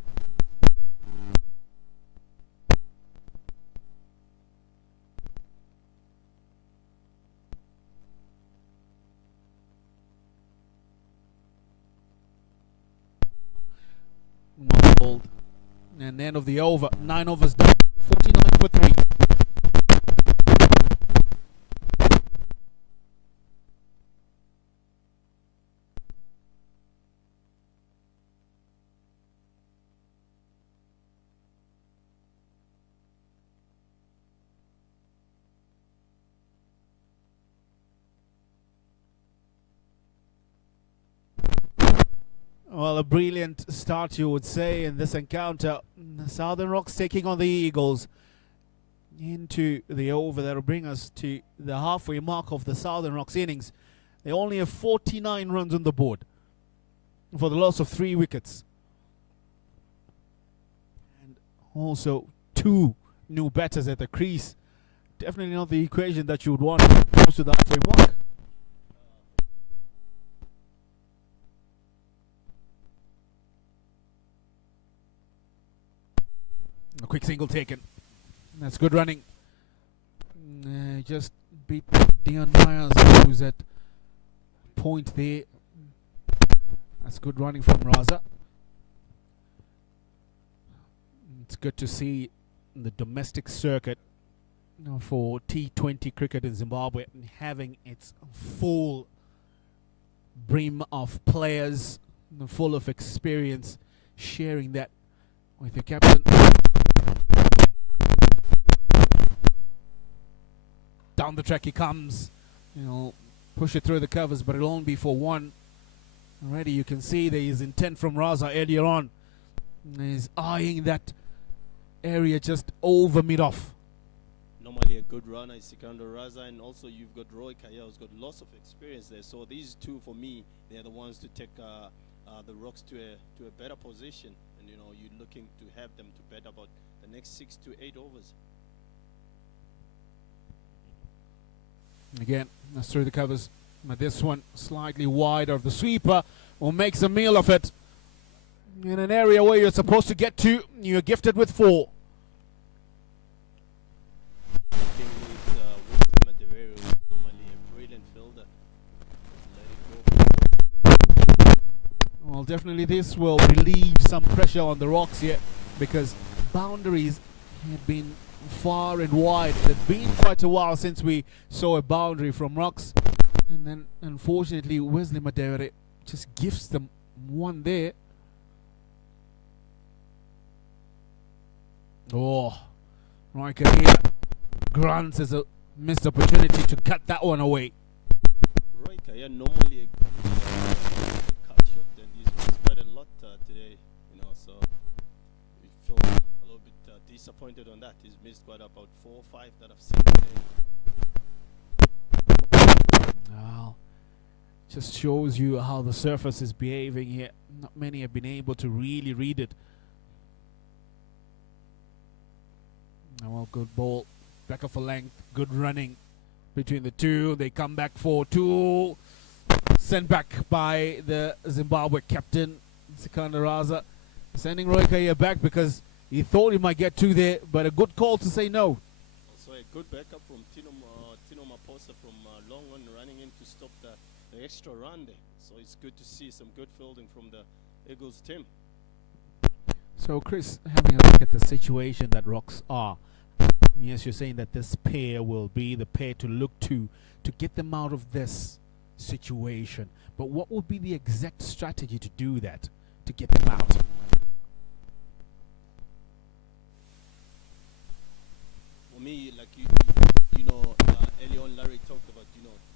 Bowled. And end of the over. 9 overs done. 49 for 3. Well, a brilliant start, you would say, in this encounter. Southern Rocks taking on the Eagles into the over that will bring us to the halfway mark of the Southern Rocks innings. They only have 49 runs on the board for the loss of 3 wickets. And also 2 new batters at the crease. Definitely not the equation that you would want close to the halfway mark. A quick single taken. That's good running. Just beat Dion Myers, who's at point there. That's good running from Raza. It's good to see the domestic circuit for T20 cricket in Zimbabwe having its full brim of players, full of experience, sharing that with your captain. Down the track he comes. Push it through the covers, but it'll only be for 1. Already you can see there is intent from Raza earlier on. He's eyeing that area just over mid-off. Normally a good runner is Sikando Raza, and also you've got Roy Kaya, who's got lots of experience there. So these two, for me, they're the ones to take the Rocks to a better position. And you're looking to have them to bet about the next 6 to 8 overs. Again, that's through the covers. But this one slightly wide of the sweeper, or makes a meal of it. In an area where you're supposed to get to, you're gifted with 4. Well, definitely this will relieve some pressure on the Rocks here, because boundaries have been far and wide. It's been quite a while since we saw a boundary from Rocks, and then unfortunately Wesley Madere just gifts them 1 there. Oh, right here grants us a missed opportunity to cut that one away. Roy Kaya normally a cut shot, and he's missed quite a lot today, so we feel a little bit disappointed on that. He's missed quite about 4 or 5 that I've seen today. Well, just shows you how the surface is behaving here. Not many have been able to really read it. Well, good ball, back off a length, good running between the two. They come back for 2, sent back by the Zimbabwe captain, Sikanda Raza, sending Roy Kaya back because he thought he might get 2 there, but a good call to say no. Also a good backup from Tino Maposa from long on, running in to stop the extra run there. So it's good to see some good fielding from the Eagles team. So, Chris, having a look at the situation that Rocks are, yes, you're saying that this pair will be the pair to look to get them out of this situation. But what would be the exact strategy to do that, to get them out? For me, like early on Larry talked about,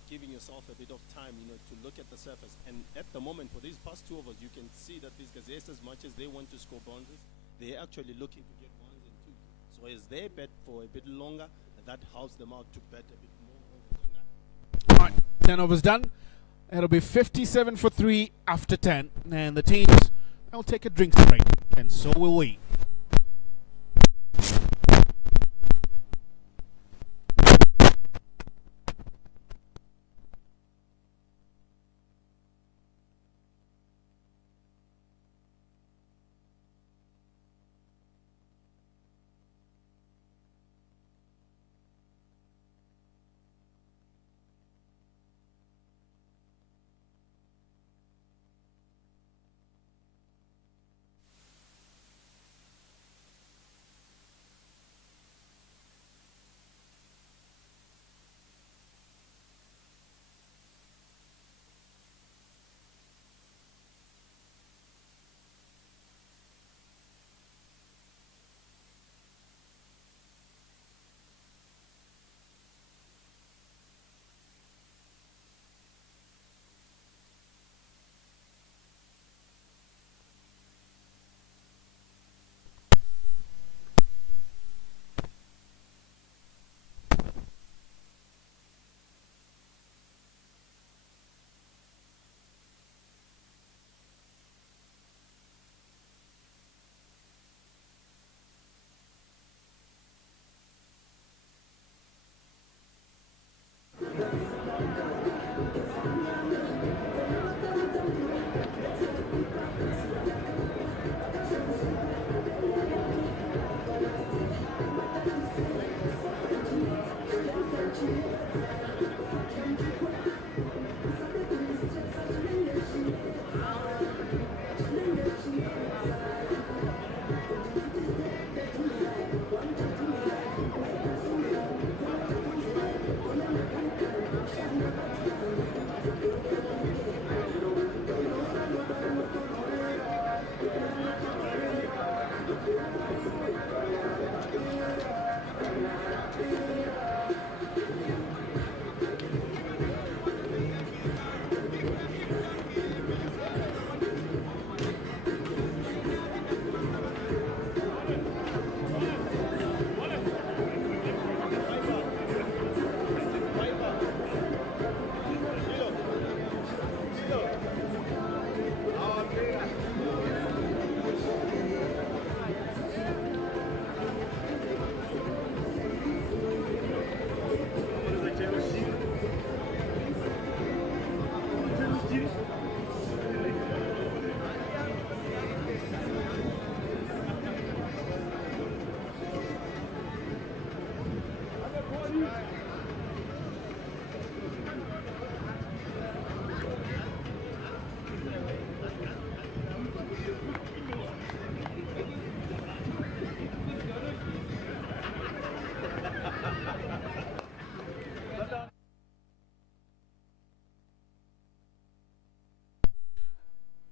giving yourself a bit of time, to look at the surface. And at the moment, for these past 2 overs, you can see that these guys, yes, as much as they want to score boundaries, they're actually looking to get 1s and 2s. So as they bet for a bit longer, that helps them out to bet a bit more overs than that. All right, 10 overs done. It'll be 57 for 3 after 10. And the teams will take a drinks break. And so will we.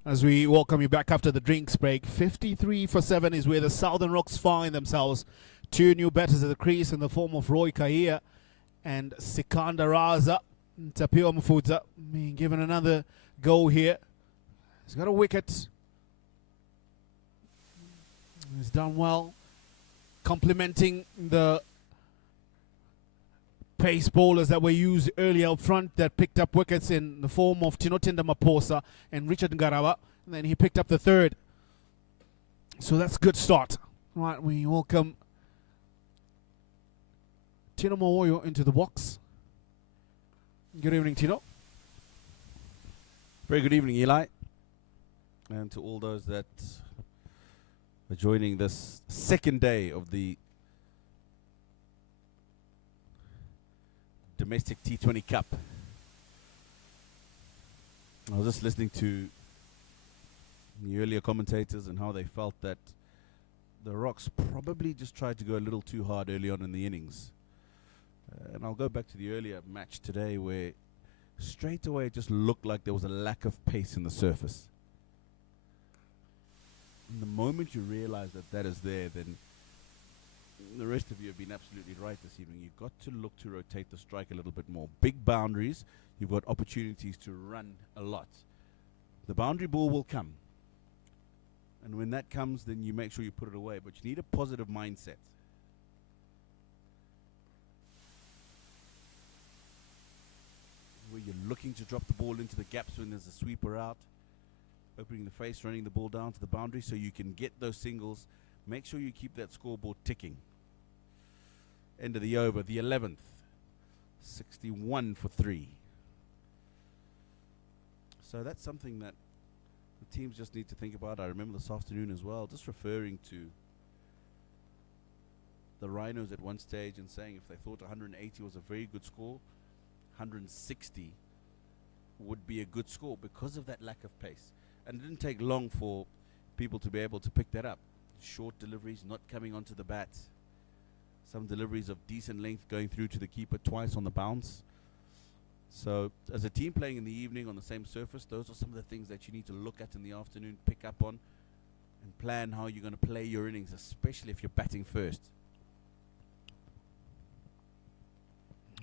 As we welcome you back after the drinks break, 53-7 is where the Southern Rocks find themselves. Two new batters at the crease in the form of Roy Kahia and Sikanda Raza. Tapio Mufudza being given another go here. He's got a wicket. He's done well, complementing the pace bowlers that were used earlier up front that picked up wickets in the form of Tinotenda Maposa and Richard Ngarawa. And then he picked up the third. So that's a good start. Right, we welcome Tino Mowoyo into the box. Good evening, Tino. Very good evening, Eli. And to all those that are joining this second day of the domestic T20 Cup. I was just listening to the earlier commentators and how they felt that the Rocks probably just tried to go a little too hard early on in the innings. And I'll go back to the earlier match today where straight away it just looked like there was a lack of pace in the surface. And the moment you realize that that is there, then the rest of you have been absolutely right this evening. You've got to look to rotate the strike a little bit more. Big boundaries, you've got opportunities to run a lot. The boundary ball will come. And when that comes, then you make sure you put it away. But you need a positive mindset. Where you're looking to drop the ball into the gaps when there's a sweeper out. Opening the face, running the ball down to the boundary so you can get those singles. Make sure you keep that scoreboard ticking. End of the over, the 11th. 61 for 3. So that's something that the teams just need to think about. I remember this afternoon as well, just referring to the Rhinos at one stage and saying if they thought 180 was a very good score, 160 would be a good score because of that lack of pace. And it didn't take long for people to be able to pick that up. Short deliveries not coming onto the bat. Some deliveries of decent length going through to the keeper twice on the bounce. So as a team playing in the evening on the same surface, those are some of the things that you need to look at in the afternoon, pick up on, and plan how you're going to play your innings, especially if you're batting first.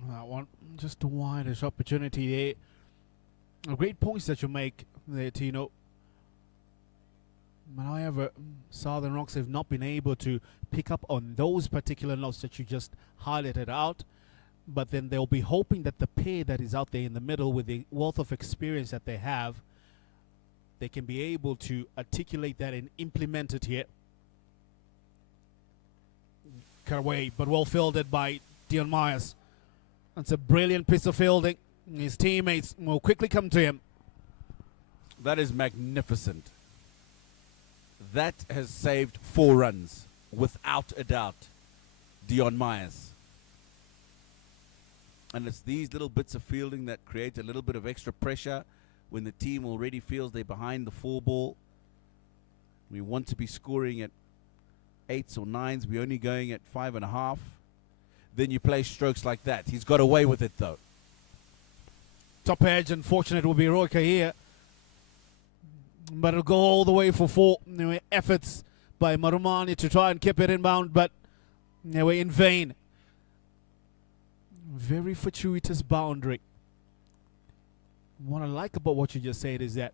That one, just a widest opportunity there. Great points that you make there, Tino. But however, Southern Rocks have not been able to pick up on those particular notes that you just highlighted out. But then they'll be hoping that the pair that is out there in the middle with the wealth of experience that they have, they can be able to articulate that and implement it here. Cut away, but well fielded by Dion Myers. That's a brilliant piece of fielding. His teammates will quickly come to him. That is magnificent. That has saved 4 runs, without a doubt. Dion Myers. And it's these little bits of fielding that create a little bit of extra pressure when the team already feels they're behind the 4 ball. We want to be scoring at 8s or 9s. We're only going at 5.5. Then you play strokes like that. He's got away with it, though. Top edge, unfortunate will be Roika here. But it'll go all the way for 4. Anyway, efforts by Marumani to try and keep it inbound, but anyway, in vain. Very fortuitous boundary. What I like about what you just said is that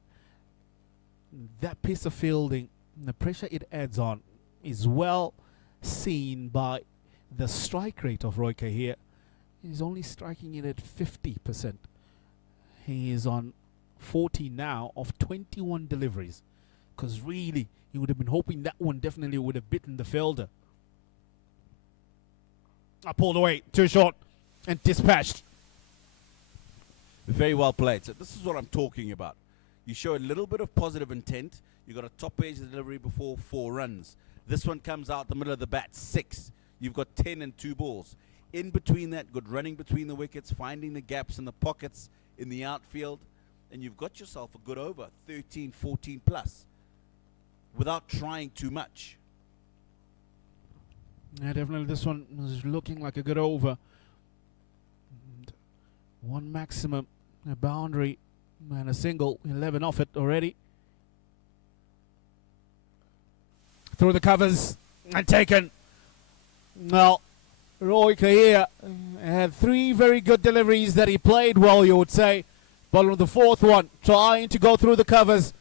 piece of fielding, the pressure it adds on, is well seen by the strike rate of Roy Kahir. He's only striking it at 50%. He is on 40 now of 21 deliveries, because really he would have been hoping that one definitely would have bitten the fielder. I pulled away, too short, and dispatched. Very well played. So this is what I'm talking about. You show a little bit of positive intent. You got a top edge delivery before 4 runs. This one comes out the middle of the bat, 6. You've got 10 and 2 balls. In between that, good running between the wickets, finding the gaps in the pockets in the outfield, and you've got yourself a good over, 13, 14 plus, without trying too much. Yeah, definitely this one is looking like a good over. And one maximum, a boundary, and a single, 11 off it already. Through the covers and taken. Well, Roy Kahir had 3 very good deliveries that he played well, you would say. But on the 4th one, trying to go through the covers,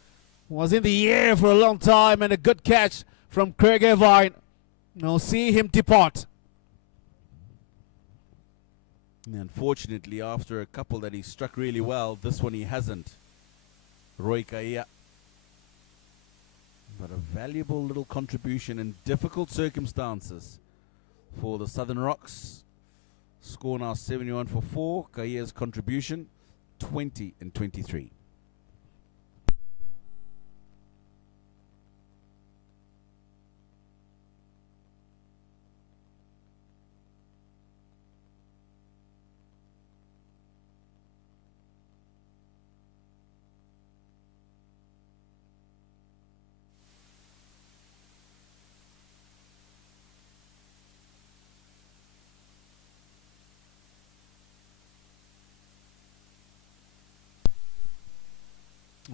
was in the air for a long time, and a good catch from Craig Irvine. Now see him depart. And unfortunately, after a couple that he struck really well, this one he hasn't. Roy Kahir. But a valuable little contribution in difficult circumstances for the Southern Rocks. Score now 71 for 4. Kahir's contribution 20 and 23.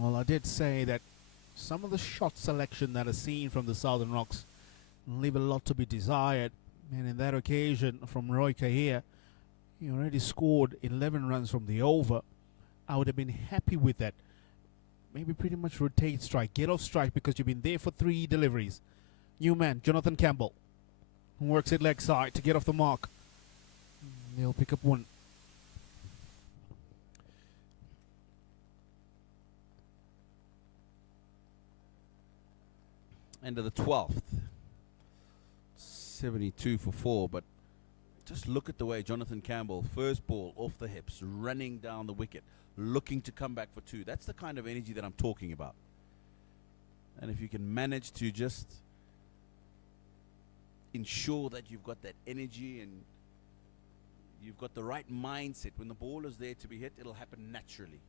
Well, I did say that some of the shot selection that is seen from the Southern Rocks leave a lot to be desired. And in that occasion, from Roy Kahir, he already scored 11 runs from the over. I would have been happy with that. Maybe pretty much rotate strike, get off strike, because you've been there for 3 deliveries. New man, Jonathan Campbell, who works at leg side to get off the mark. They'll pick up 1. End of the 12th. 72 for 4, but just look at the way Jonathan Campbell, first ball off the hips, running down the wicket, looking to come back for 2. That's the kind of energy that I'm talking about. And if you can manage to just ensure that you've got that energy and you've got the right mindset, when the ball is there to be hit, it'll happen naturally.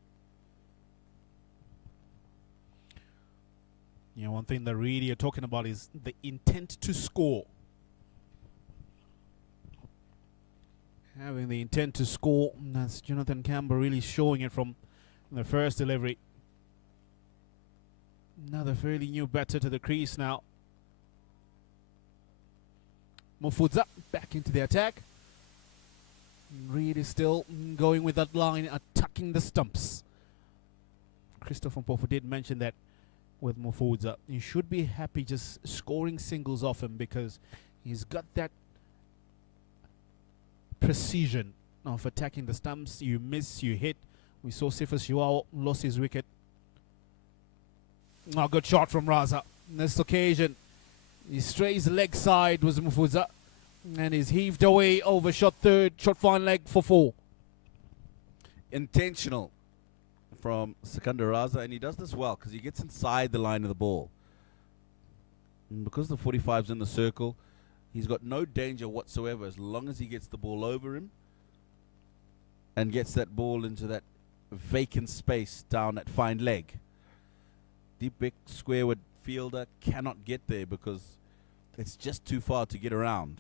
You know, one thing that really you're talking about is the intent to score. Having the intent to score, that's Jonathan Campbell really showing it from the first delivery. Another fairly new batter to the crease now. Mufudza back into the attack. Really still going with that line, attacking the stumps. Christopher Mpofu did mention that with Mufudza. You should be happy just scoring singles off him, because he's got that precision of attacking the stumps. You miss, you hit. We saw Sifas Yuao lost his wicket. Oh, good shot from Raza. This occasion, he strays leg side was Mufudza, and he's heaved away over shot third, shot fine leg for 4. Intentional from Sikandar Raza, and he does this well because he gets inside the line of the ball. And because the 45's in the circle, he's got no danger whatsoever as long as he gets the ball over him and gets that ball into that vacant space down at fine leg. Deep back squareward fielder cannot get there because it's just too far to get around.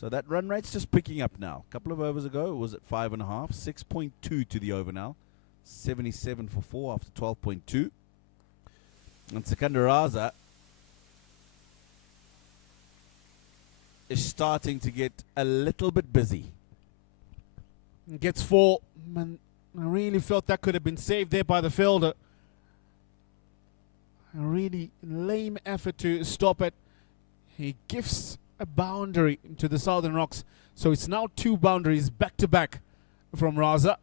So that run rate's just picking up now. A couple of overs ago, it was at 5.5, 6.2 to the over now. 77 for 4 after 12.2. And Sikandaraza is starting to get a little bit busy. Gets 4. Man, I really felt that could have been saved there by the fielder. A really lame effort to stop it. He gives a boundary to the Southern Rocks. So it's now 2 boundaries back to back from Raza.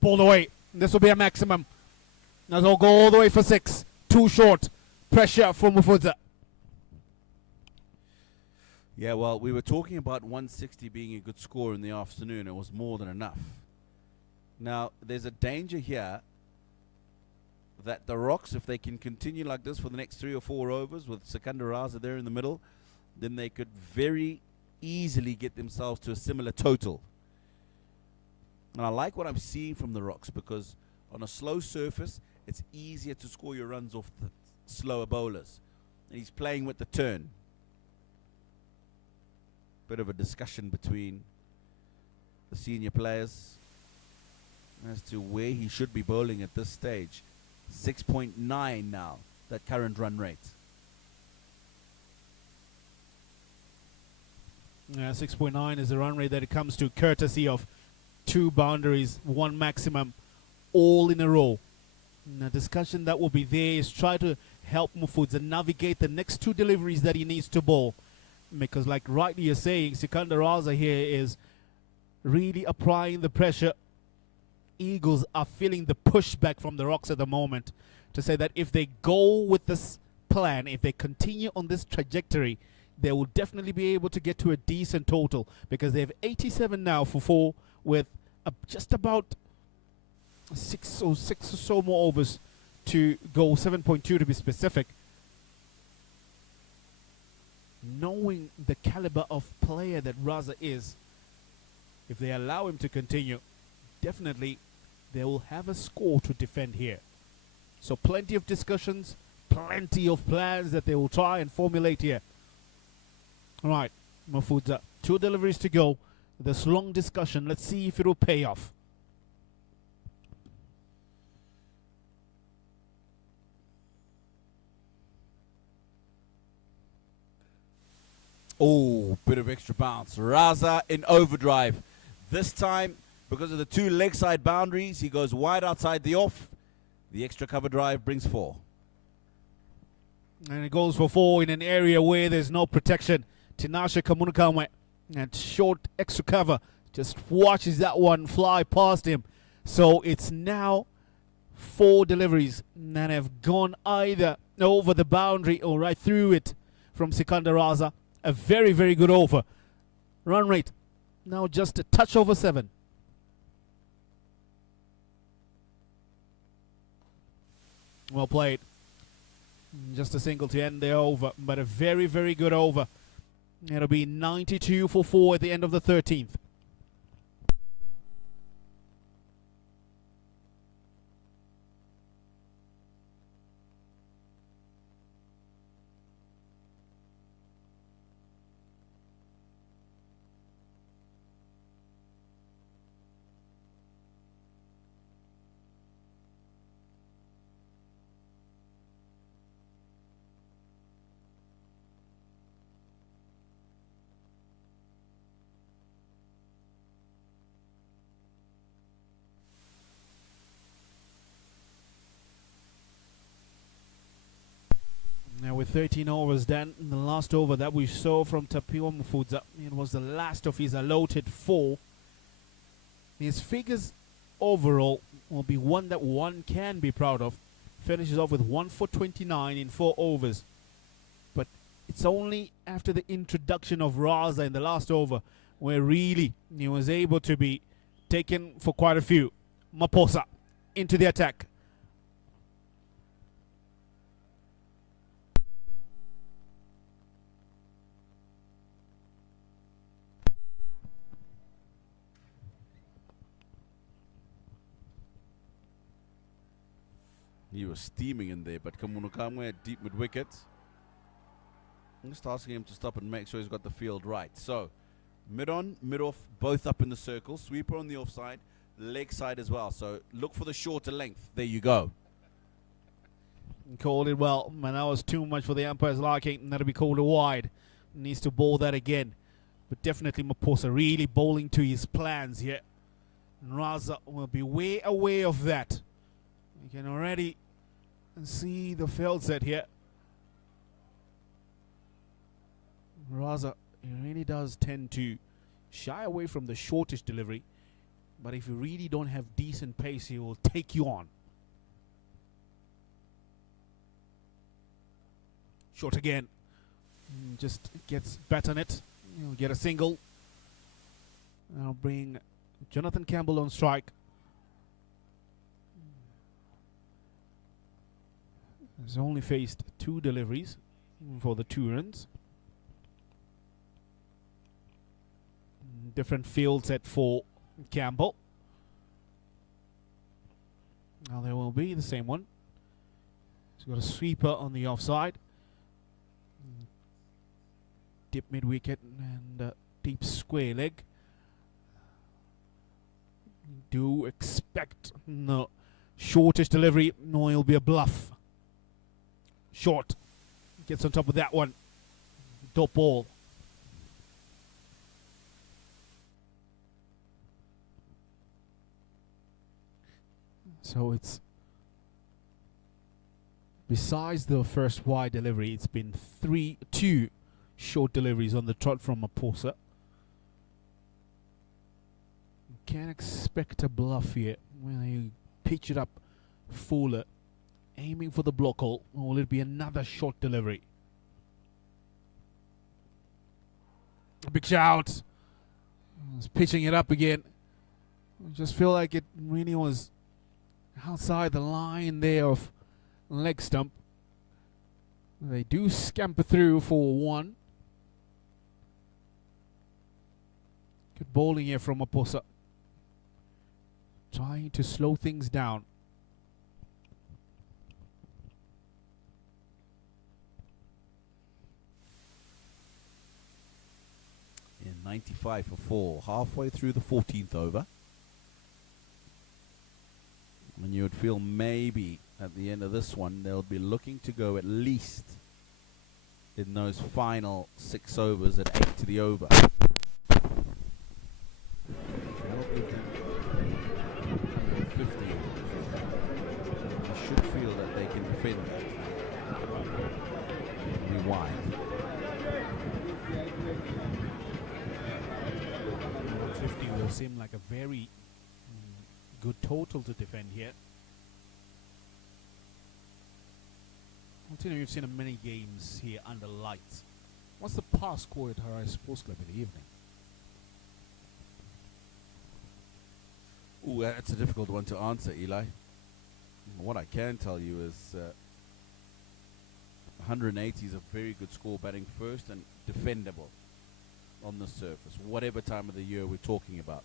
Pulled away. This will be a maximum. Now they'll go all the way for 6. Too short. Pressure from Mufudza. Yeah, well, we were talking about 160 being a good score in the afternoon. It was more than enough. Now, there's a danger here that the Rocks, if they can continue like this for the next 3 or 4 overs with Sikandaraza there in the middle, then they could very easily get themselves to a similar total. And I like what I'm seeing from the Rocks, because on a slow surface, it's easier to score your runs off the slower bowlers. And he's playing with the turn. Bit of a discussion between the senior players as to where he should be bowling at this stage. 6.9 now, that current run rate. Yeah, 6.9 is the run rate that it comes to, courtesy of 2 boundaries, 1 maximum, all in a row. And the discussion that will be there is try to help Mufudza navigate the next 2 deliveries that he needs to bowl. Because like rightly you're saying, Sikandaraza here is really applying the pressure. Eagles are feeling the pushback from the Rocks at the moment to say that if they go with this plan, if they continue on this trajectory, they will definitely be able to get to a decent total, because they have 87 now for 4 with just about 6 or so more overs to go, 7.2 to be specific. Knowing the caliber of player that Raza is, if they allow him to continue, definitely they will have a score to defend here. So plenty of discussions, plenty of plans that they will try and formulate here. All right, Mufudza, 2 deliveries to go. This long discussion, let's see if it will pay off. Oh, bit of extra bounce. Raza in overdrive. This time, because of the 2 leg side boundaries, he goes wide outside the off. The extra cover drive brings 4. And it goes for 4 in an area where there's no protection. Tinashe Kamunukamwe, and short extra cover, just watches that one fly past him. So it's now 4 deliveries that have gone either over the boundary or right through it from Sikandaraza. A very, very good over. Run rate now just a touch over 7. Well played. Just a single to end the over, but a very, very good over. It'll be 92 for 4 at the end of the 13th. Now with 13 overs done, the last over that we saw from Tapiwa Mufudza, it was the last of his allotted 4. His figures overall will be one that one can be proud of. Finishes off with 1 for 29 in 4 overs. But it's only after the introduction of Raza in the last over where really he was able to be taken for quite a few. Maposa into the attack. He was steaming in there, but Kamunukamwe deep mid wicket. I'm just asking him to stop and make sure he's got the field right. So, mid on, mid off, both up in the circle. Sweeper on the offside, leg side as well. So, look for the shorter length. There you go. Called it well, and that was too much for the umpire's liking, and that'll be called a wide. Needs to bowl that again. But definitely Maposa really bowling to his plans here. And Raza will be way away of that. You can already see the field set here. Raza, he really does tend to shy away from the shortish delivery. But if you really don't have decent pace, he will take you on. Short again. Just gets bat on it. He'll get a single. I'll bring Jonathan Campbell on strike. He's only faced 2 deliveries for the 2 runs. Different field set for Campbell. Now there will be the same one. He's got a sweeper on the offside. Dip mid wicket and deep square leg. Do expect no shortish delivery. No, it'll be a bluff. Short. Gets on top of that one. Dot ball. So it's, besides the first wide delivery, it's been 2 short deliveries on the trot from Maposa. Can't expect a bluff here when you pitch it up fuller, aiming for the block hole. Or will it be another short delivery? A big shout. He's pitching it up again. I just feel like it really was outside the line there of leg stump. They do scamper through for 1. Good bowling here from Maposa. Trying to slow things down. In 95 for 4, halfway through the 14th over. And you would feel maybe at the end of this one they'll be looking to go at least in those final 6 overs at 8 to the over. I should feel that they can defend that. Be wide. 150 will seem like a very good total to defend here. You've seen many games here under lights. What's the pass score at Harare Sports Club in the evening? Ooh, that's a difficult one to answer, Eli. What I can tell you is 180 is a very good score, batting first and defendable on the surface, whatever time of the year we're talking about.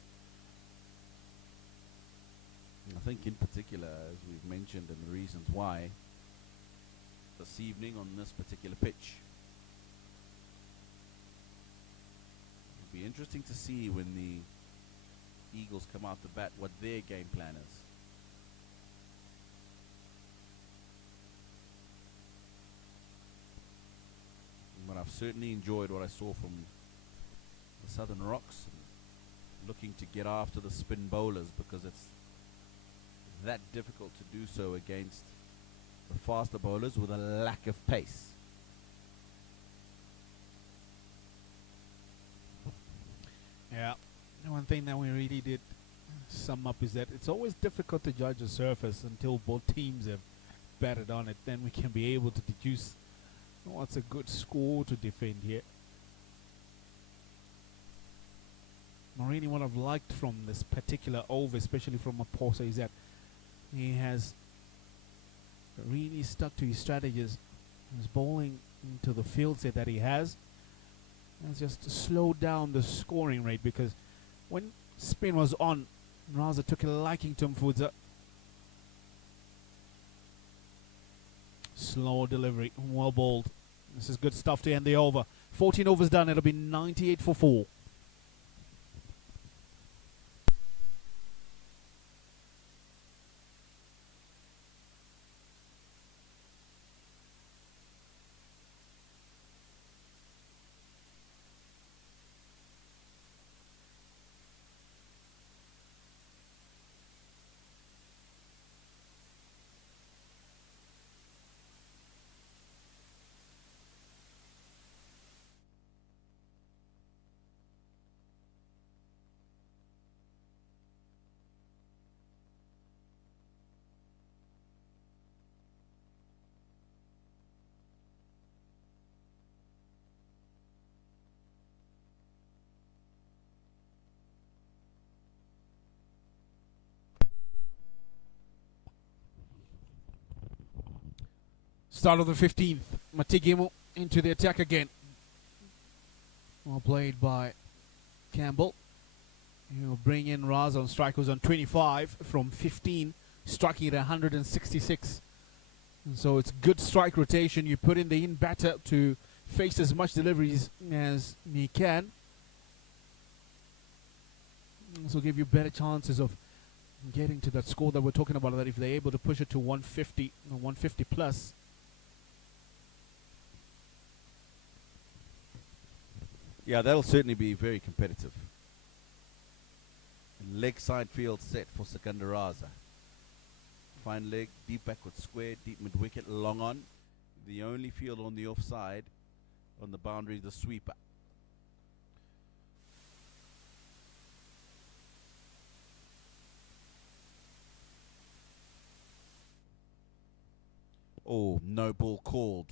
I think in particular, as we've mentioned, and the reasons why, this evening on this particular pitch. It'll be interesting to see when the Eagles come out to bat what their game plan is. But I've certainly enjoyed what I saw from the Southern Rocks, looking to get after the spin bowlers because it's that difficult to do so against the faster bowlers with a lack of pace. Yeah, one thing that we really did sum up is that it's always difficult to judge a surface until both teams have batted on it. Then we can be able to deduce what's a good score to defend here. Really what I've liked from this particular over, especially from Maposa, is that he has really stuck to his strategies. He's bowling into the field set that he has. And just slowed down the scoring rate, because when spin was on, Raza took a liking to Mfudza. Slow delivery, well bowled. This is good stuff to end the over. 14 overs done, it'll be 98 for 4. Start of the 15th. Matigimo into the attack again. Well played by Campbell. He'll bring in Raz on strikers on 25 from 15, striking at 166. And so it's good strike rotation. You put in the in batter to face as much deliveries as he can. This will give you better chances of getting to that score that we're talking about, that if they're able to push it to 150 or 150 plus. Yeah, that'll certainly be very competitive. Leg side field set for Sikandaraza. Fine leg, deep backward square, deep mid wicket, long on. The only field on the offside, on the boundary, the sweeper. Oh, no ball called.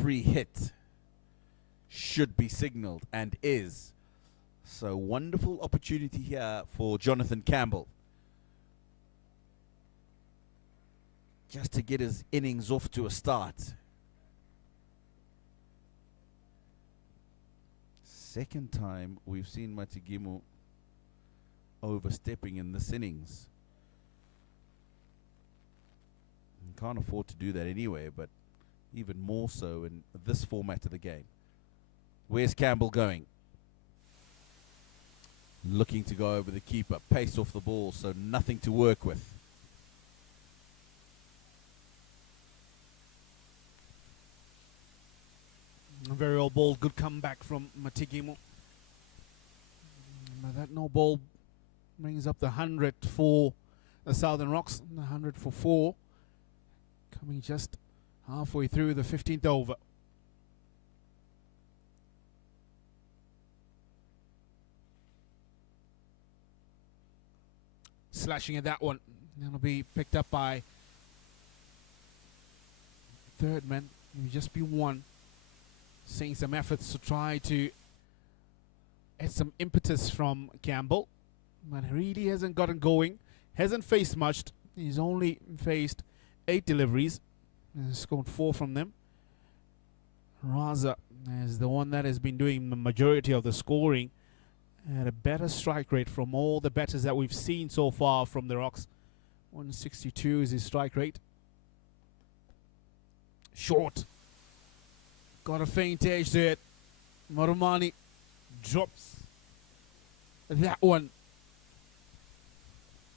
Free hit should be signalled and is. So wonderful opportunity here for Jonathan Campbell. Just to get his innings off to a start. Second time we've seen Matigimo overstepping in this innings. Can't afford to do that anyway, but even more so in this format of the game. Where's Campbell going? Looking to go over the keeper. Pace off the ball, so nothing to work with. A very well ball, good comeback from Matigimo. That no ball brings up the 100 for the Southern Rocks. The 100 for 4. Coming just halfway through the 15th over. Slashing at that one. That'll be picked up by third man. It'll just be one. Seeing some efforts to try to add some impetus from Campbell. But really hasn't gotten going. Hasn't faced much. He's only faced 8 deliveries and scored 4 from them. Raza is the one that has been doing the majority of the scoring at a better strike rate from all the batters that we've seen so far from the Rocks. 162 is his strike rate. Short. Got a faint edge to it. Marumani drops that one.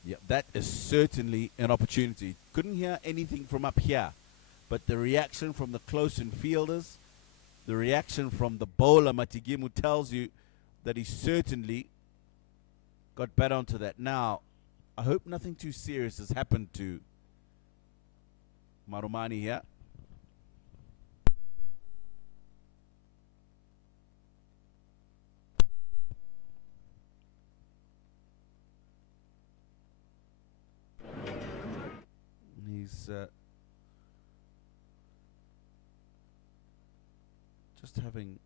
Yeah, that is certainly an opportunity. Couldn't hear anything from up here, but the reaction from the close-in fielders, the reaction from the bowler Matigimu tells you that he certainly got back onto that. Now, I hope nothing too serious has happened to Marumani here. He's just having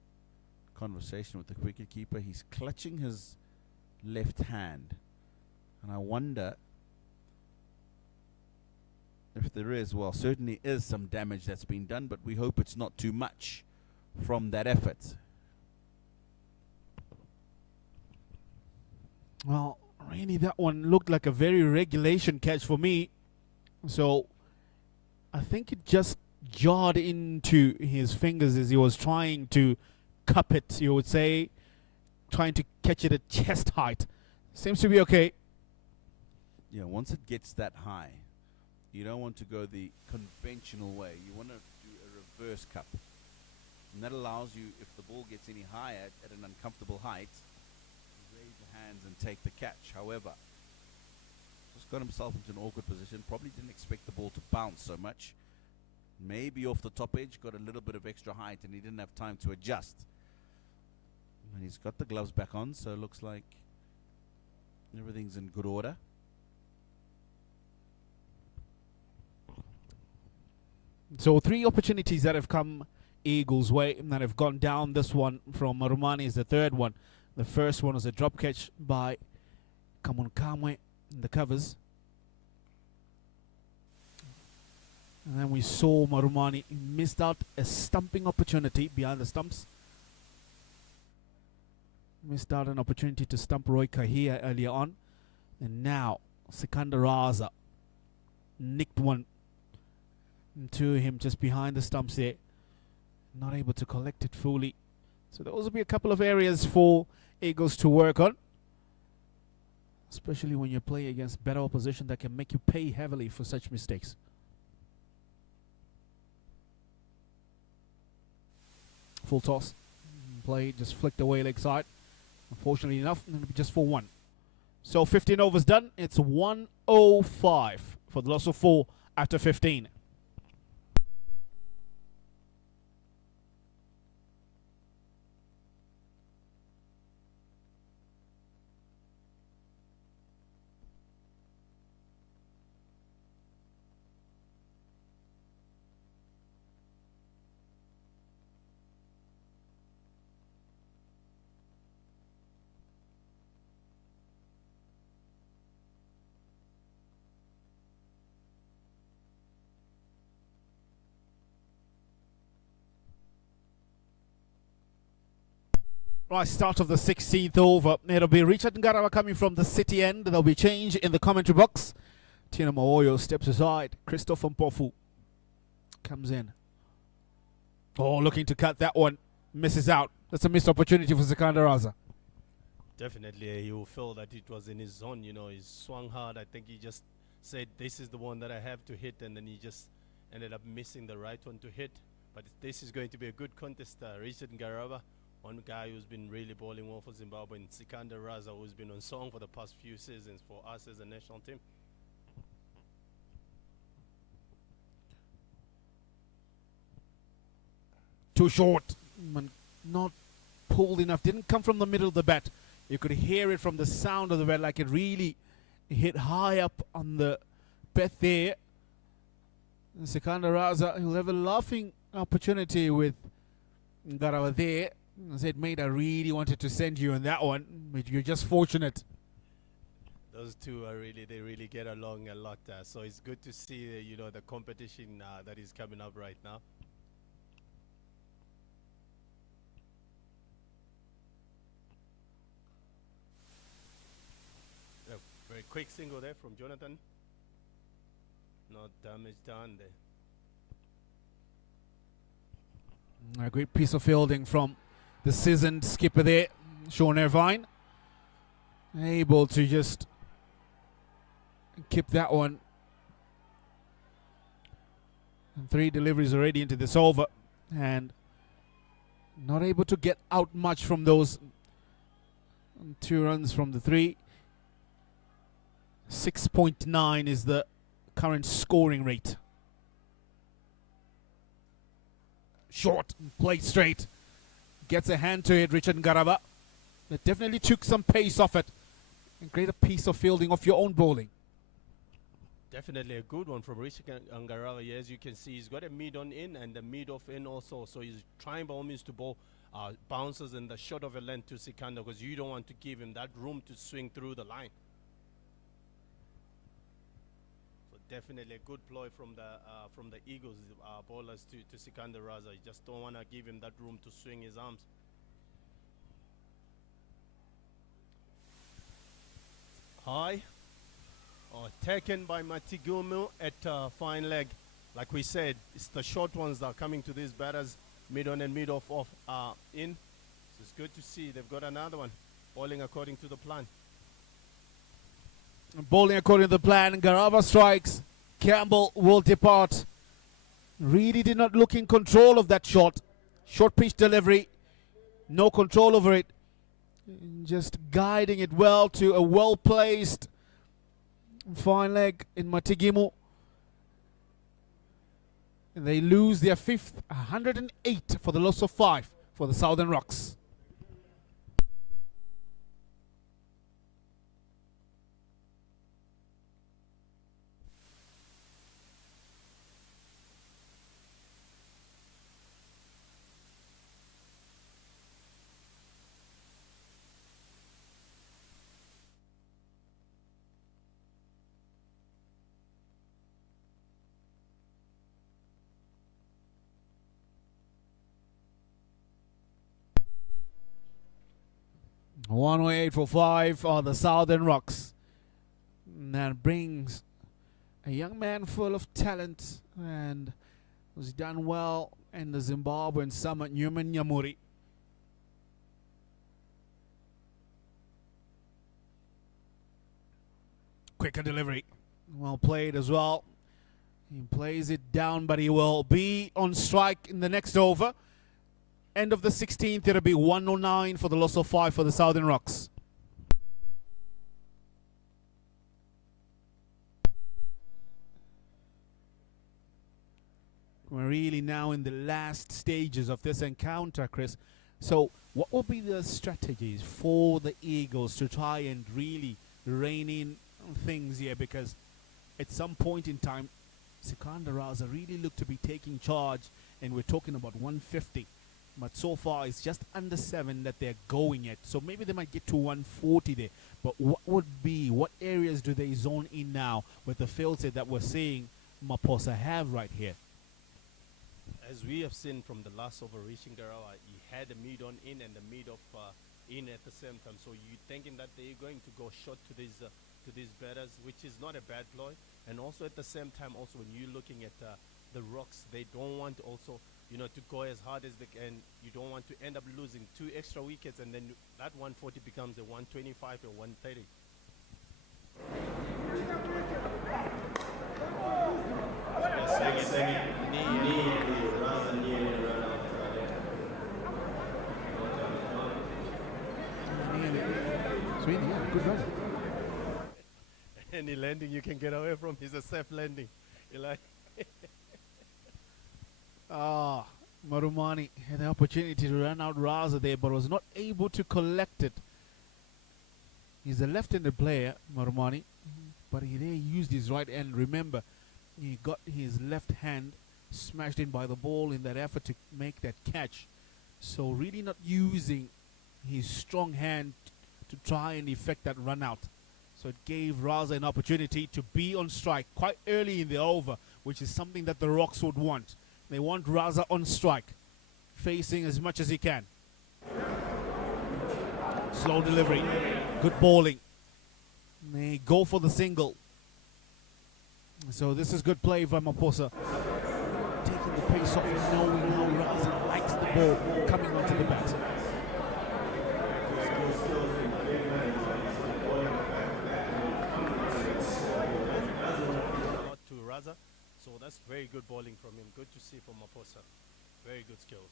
conversation with the wicketkeeper. He's clutching his left hand, and I wonder if there is, well, certainly is some damage that's been done, but we hope it's not too much from that effort. Well, really, that one looked like a very regulation catch for me. So I think it just jarred into his fingers as he was trying to cup it, you would say, trying to catch it at chest height. Seems to be okay. Yeah, once it gets that high, you don't want to go the conventional way. You want to do a reverse cup. And that allows you, if the ball gets any higher at an uncomfortable height, to raise your hands and take the catch. However, just got himself into an awkward position. Probably didn't expect the ball to bounce so much. Maybe off the top edge, got a little bit of extra height, and he didn't have time to adjust. And he's got the gloves back on, so it looks like everything's in good order. So 3 opportunities that have come Eagles' way that have gone down. This one from Marumani is the third one. The first one was a drop catch by Kamunkamwe in the covers. And then we saw Marumani missed out a stumping opportunity behind the stumps. Missed out an opportunity to stump Roy Kahia earlier on. And now Sikandar Raza nicked one to him just behind the stumps there. Not able to collect it fully. So those will be a couple of areas for Eagles to work on. Especially when you play against better opposition that can make you pay heavily for such mistakes. Full toss. Play just flicked away leg side. Unfortunately enough, it'll be just for one. So 15 overs done. It's 105 for the loss of 4 after 15. Right, start of the 16th over. It'll be Richard Ngarawa coming from the city end. There'll be change in the commentary box. Tina Mooyo steps aside. Christopher Mpofu comes in. Oh, looking to cut that one. Misses out. That's a missed opportunity for Sikandar Raza. Definitely, he will feel that it was in his zone. You know, he swung hard. I think he just said, this is the one that I have to hit, and then he just ended up missing the right one to hit. But this is going to be a good contest. Richard Ngarawa, one guy who's been really bowling well for Zimbabwe, and Sikandar Raza, who's been on song for the past few seasons for us as a national team. Too short. Not pulled enough. Didn't come from the middle of the bat. You could hear it from the sound of the bat, like it really hit high up on the bat there. And Sikandar Raza, he'll have a laughing opportunity with Ngarawa there. I said, mate, I really wanted to send you on that one, but you're just fortunate. Those two are they really get along a lot. So it's good to see, you know, the competition that is coming up right now. A very quick single there from Jonathan. Not damage done there. A great piece of fielding from the seasoned skipper there, Sean Irvine. Able to just keep that one. And 3 deliveries already into this over. And not able to get out much from those. 2 runs from the 3. 6.9 is the current scoring rate. Short, played straight. Gets a hand to it, Richard Ngarawa. That definitely took some pace off it. And greater piece of fielding off your own bowling. Definitely a good one from Richard Ngarawa. Yeah, as you can see, he's got a mid-on in and a mid-off in also. So he's trying by all means to bowl bounces in the short of a length to Sikandar, because you don't want to give him that room to swing through the line. So definitely a good ploy from the Eagles bowlers to Sikandar Raza. You just don't want to give him that room to swing his arms. High. Taken by Matigumu at fine leg. Like we said, it's the short ones that are coming to these batters, mid-on and mid-off in. So it's good to see they've got another one bowling according to the plan. Bowling according to the plan. Ngarawa strikes. Campbell will depart. Really did not look in control of that shot. Short pitch delivery. No control over it. Just guiding it well to a well-placed fine leg in Matigimu. And they lose their 5th, 108 for the loss of 5 for the Southern Rocks. 108 for 5 are the Southern Rocks. And that brings a young man full of talent and who's done well in the Zimbabwean summer, Newman Nyamuri. Quicker delivery. Well played as well. He plays it down, but he will be on strike in the next over. End of the 16th, it'll be 109 for the loss of 5 for the Southern Rocks. We're really now in the last stages of this encounter, Chris. So what will be the strategies for the Eagles to try and really rein in things here? Because at some point in time, Sikandar Raza really looked to be taking charge, and we're talking about 150. But so far, it's just under 7 that they're going at. So maybe they might get to 140 there. But what areas do they zone in now with the field set that we're seeing Maposa have right here? As we have seen from the last over, reaching Garawa, he had the mid on in and the mid of in at the same time. So you're thinking that they're going to go short to these batters, which is not a bad ploy. And also at the same time, also when you're looking at the Rocks, they don't want also, to go as hard as they can. You don't want to end up losing 2 extra wickets, and then that 140 becomes a 125 or 130. Good run. Any landing you can get away from is a safe landing. You like? Marumani had the opportunity to run out Raza there, but was not able to collect it. He's a left-handed player, Marumani, but he there used his right hand. Remember, he got his left hand smashed in by the ball in that effort to make that catch. So really not using his strong hand to try and effect that run out. So it gave Raza an opportunity to be on strike quite early in the over, which is something that the Rocks would want. They want Raza on strike, facing as much as he can. Slow delivery, good bowling. They go for the single. So this is good play by Maposa. Taking the pace off and knowing how Raza likes the ball coming onto the bat. To Raza. So that's very good bowling from him. Good to see from Maposa. Very good skills.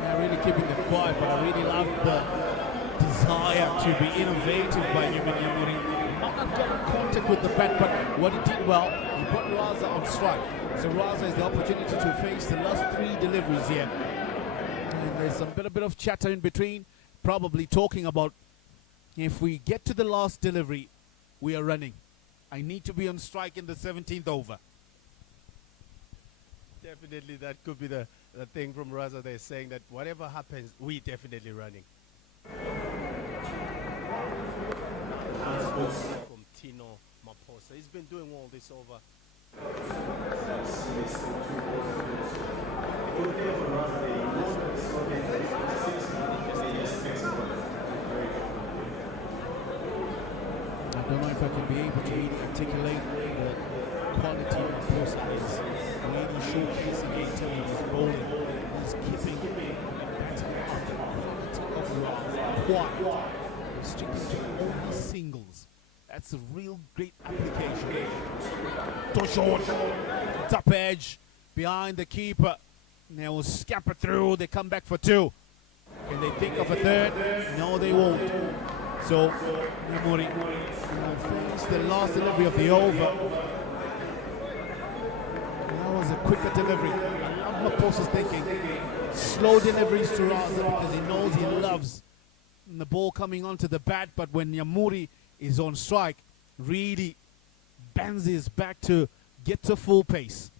They're really keeping it quiet, but I really love the desire to be innovative by Newman Nyamuri. Might not get in contact with the bat, but what he did well, he put Raza on strike. So Raza has the opportunity to face the last 3 deliveries here. And there's some bit of chatter in between, probably talking about if we get to the last delivery, we are running. I need to be on strike in the 17th over. Definitely that could be the thing from Raza. They're saying that whatever happens, we definitely running. From Tino Maposa. He's been doing all this over. I don't know if I can be able to really articulate the quality of Maposa is really showcasing it in his bowling. He's keeping batting after quality of quad. Sticking to only singles. That's a real great application. To short, top edge, behind the keeper. And they will scamper through. They come back for 2. Can they think of a third? No, they won't. So Nyamuri will face the last delivery of the over. That was a quicker delivery. I love Maposa's thinking. Slow deliveries to Raza because he knows he loves the ball coming onto the bat, but when Nyamuri is on strike, really bends his back to get to full pace.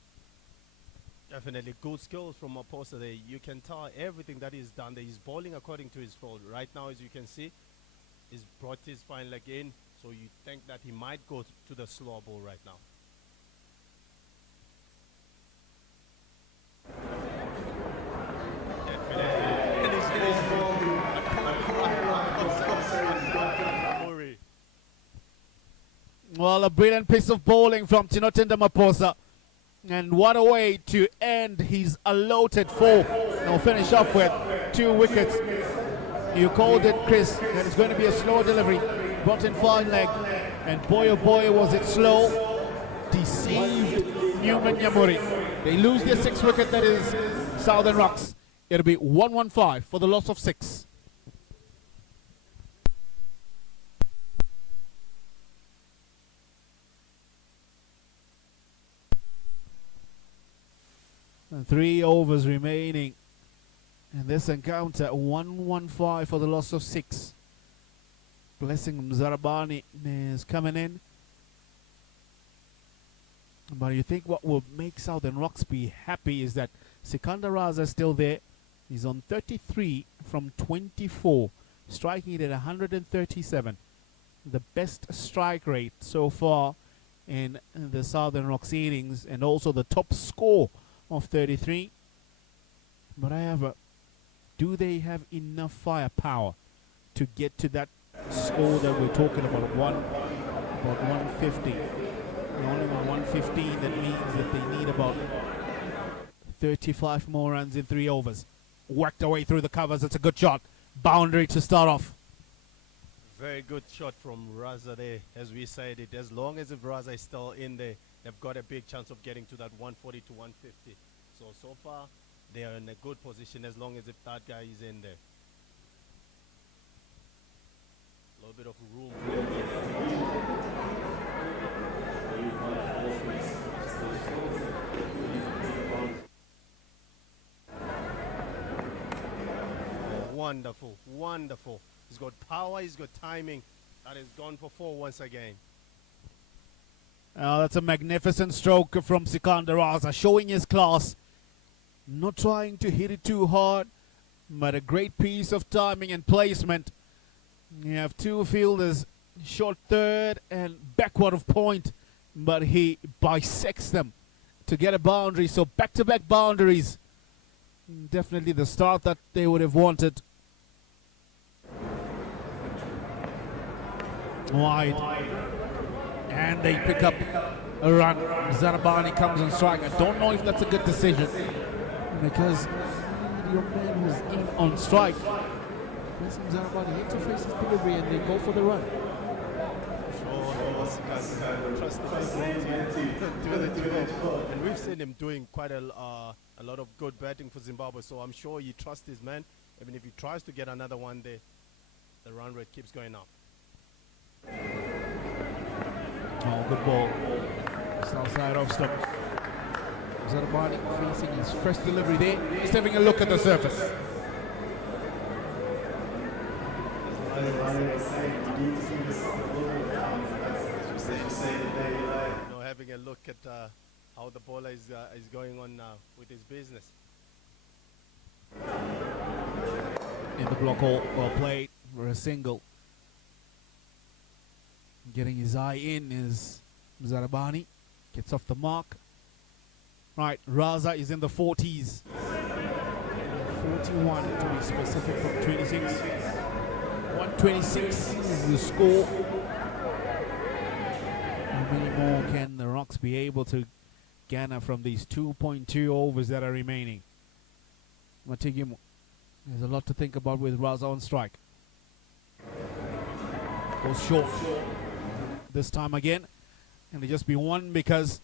Definitely good skills from Maposa there. You can tell everything that he's done there. He's bowling according to his fold. Right now, as you can see, he's brought his fine leg in. So you think that he might go to the slow ball right now. Well, a brilliant piece of bowling from Tinotinda Maposa. And what a way to end his allotted 4. Now finish off with 2 wickets. You called it, Chris, that it's going to be a slow delivery. Brought in fine leg. And boy oh boy was it slow. Deceived Newman Yamuri. They lose their 6th wicket, that is Southern Rocks. It'll be 115 for the loss of 6. And 3 overs remaining in this encounter. 115 for the loss of 6. Blessing Mzarabani is coming in. But you think what will make Southern Rocks be happy is that Sikandar Raza is still there. He's on 33 from 24, striking it at 137. The best strike rate so far in the Southern Rocks innings, and also the top score of 33. But however, do they have enough firepower to get to that score that we're talking about, about 150? Only on 115, that means that they need about 35 more runs in 3 overs. Worked away through the covers. It's a good shot. Boundary to start off. Very good shot from Raza there. As we said it, as long as if Raza is still in there, they've got a big chance of getting to that 140 to 150. So far, they are in a good position as long as if that guy is in there. A little bit of room. Wonderful, wonderful. He's got power, he's got timing. That is gone for 4 once again. That's a magnificent stroke from Sikandar Raza, showing his class. Not trying to hit it too hard, but a great piece of timing and placement. You have 2 fielders, short third and backward of point, but he bisects them to get a boundary. So back-to-back boundaries. Definitely the start that they would have wanted. Wide. And they pick up a run. Zarabani comes on strike. I don't know if that's a good decision, because your man was in on strike. Zarabani interfaces delivery and they go for the run. And we've seen him doing quite a lot of good batting for Zimbabwe, so I'm sure he trusts his man. Even if he tries to get another one there, the run rate keeps going up. Oh, good ball. South side off stump. Zarabani facing his first delivery there. Just having a look at the surface. Having a look at how the bowler is going on with his business. In the block hole, well played for a single. Getting his eye in is Zarabani. Gets off the mark. Right, Raza is in the 40s. 41 to be specific from 26. 126 is the score. How many more can the Rocks be able to garner from these 2.2 overs that are remaining? Matigimu, there's a lot to think about with Raza on strike. Goes short this time again. And it'll just be 1 because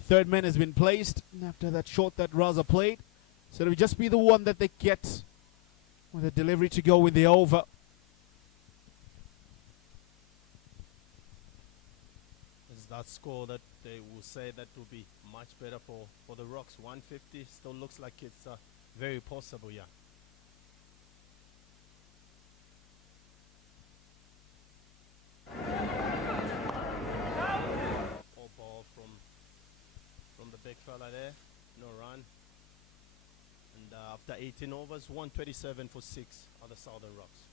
third man has been placed after that shot that Raza played. So it'll just be the 1 that they get with a delivery to go with the over. It's that score that they will say that will be much better for the Rocks. 150 still looks like it's very possible, yeah. All ball from the big fella there. No run. And after 18 overs, 127 for 6 are the Southern Rocks.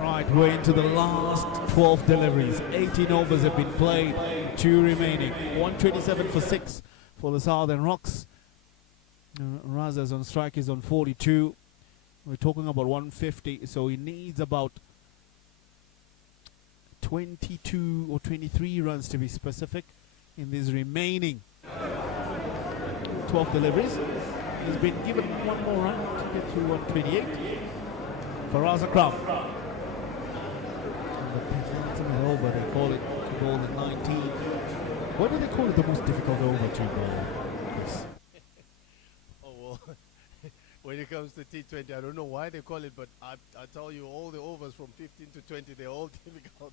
Right, we're into the last 12 deliveries. 18 overs have been played, 2 remaining. 127 for 6 for the Southern Rocks. Raza's on strike, is on 42. We're talking about 150, so he needs about 22 or 23 runs to be specific in these remaining 12 deliveries. He's been given one more run to get to 128 for Raza Crown. Over, they call it to bowl at 19. Why do they call it the most difficult over to bowl? Oh, well, when it comes to T20, I don't know why they call it, but I tell you, all the overs from 15 to 20, they're all difficult.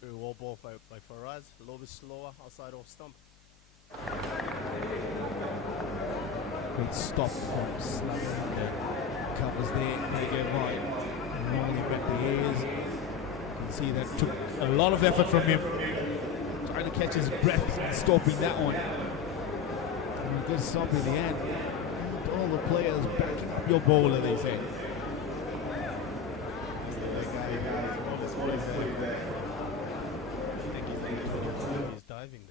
Very well ball by Faraz, a little bit slower outside off stump. Good stop from Slapping. Covers there, they get wide. Normally bent the ears. You can see that took a lot of effort from him. Trying to catch his breath and stopping that one. And a good stop in the end. And all the players backing up your bowler, they say. He's diving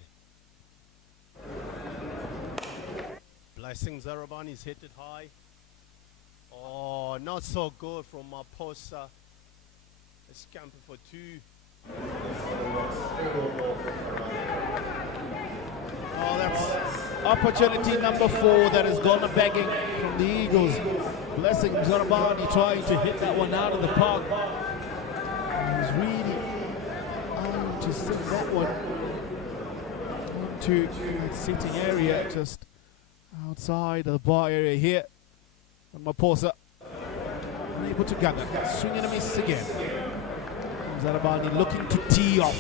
there. Blessing Zarabani's hit it high. Oh, not so good from Maposa. A scamper for 2. Oh, that's opportunity number 4 that has gone a begging from the Eagles. Blessing Zarabani trying to hit that one out of the park. He's really trying to send that one to that sitting area just outside the bar area here. And Maposa unable to gather. Swing and a miss again. Zarabani looking to tee off.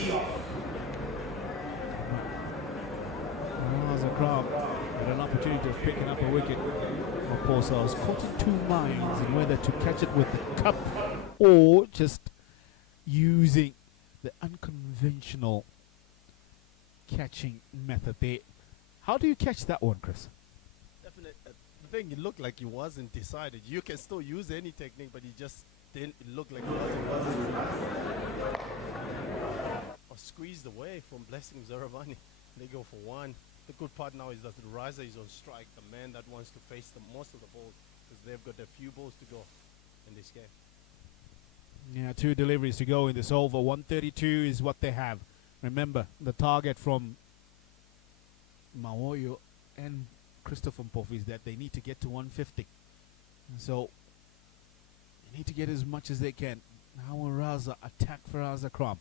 Raza Crown had an opportunity of picking up a wicket. Maposa was caught in 2 minds in whether to catch it with the cup or just using the unconventional catching method there. How do you catch that one, Chris? Definitely. The thing, it looked like he wasn't decided. You can still use any technique, but he just didn't look like he wasn't. Or squeezed away from Blessing Zaravani. They go for 1. The good part now is that Raza is on strike, the man that wants to face the most of the balls, because they've got a few balls to go in this game. Yeah, 2 deliveries to go in this over. 132 is what they have. Remember, the target from Mawoyo and Christopher Mpofu is that they need to get to 150. And so, they need to get as much as they can. Now Raza attack for Raza Kram.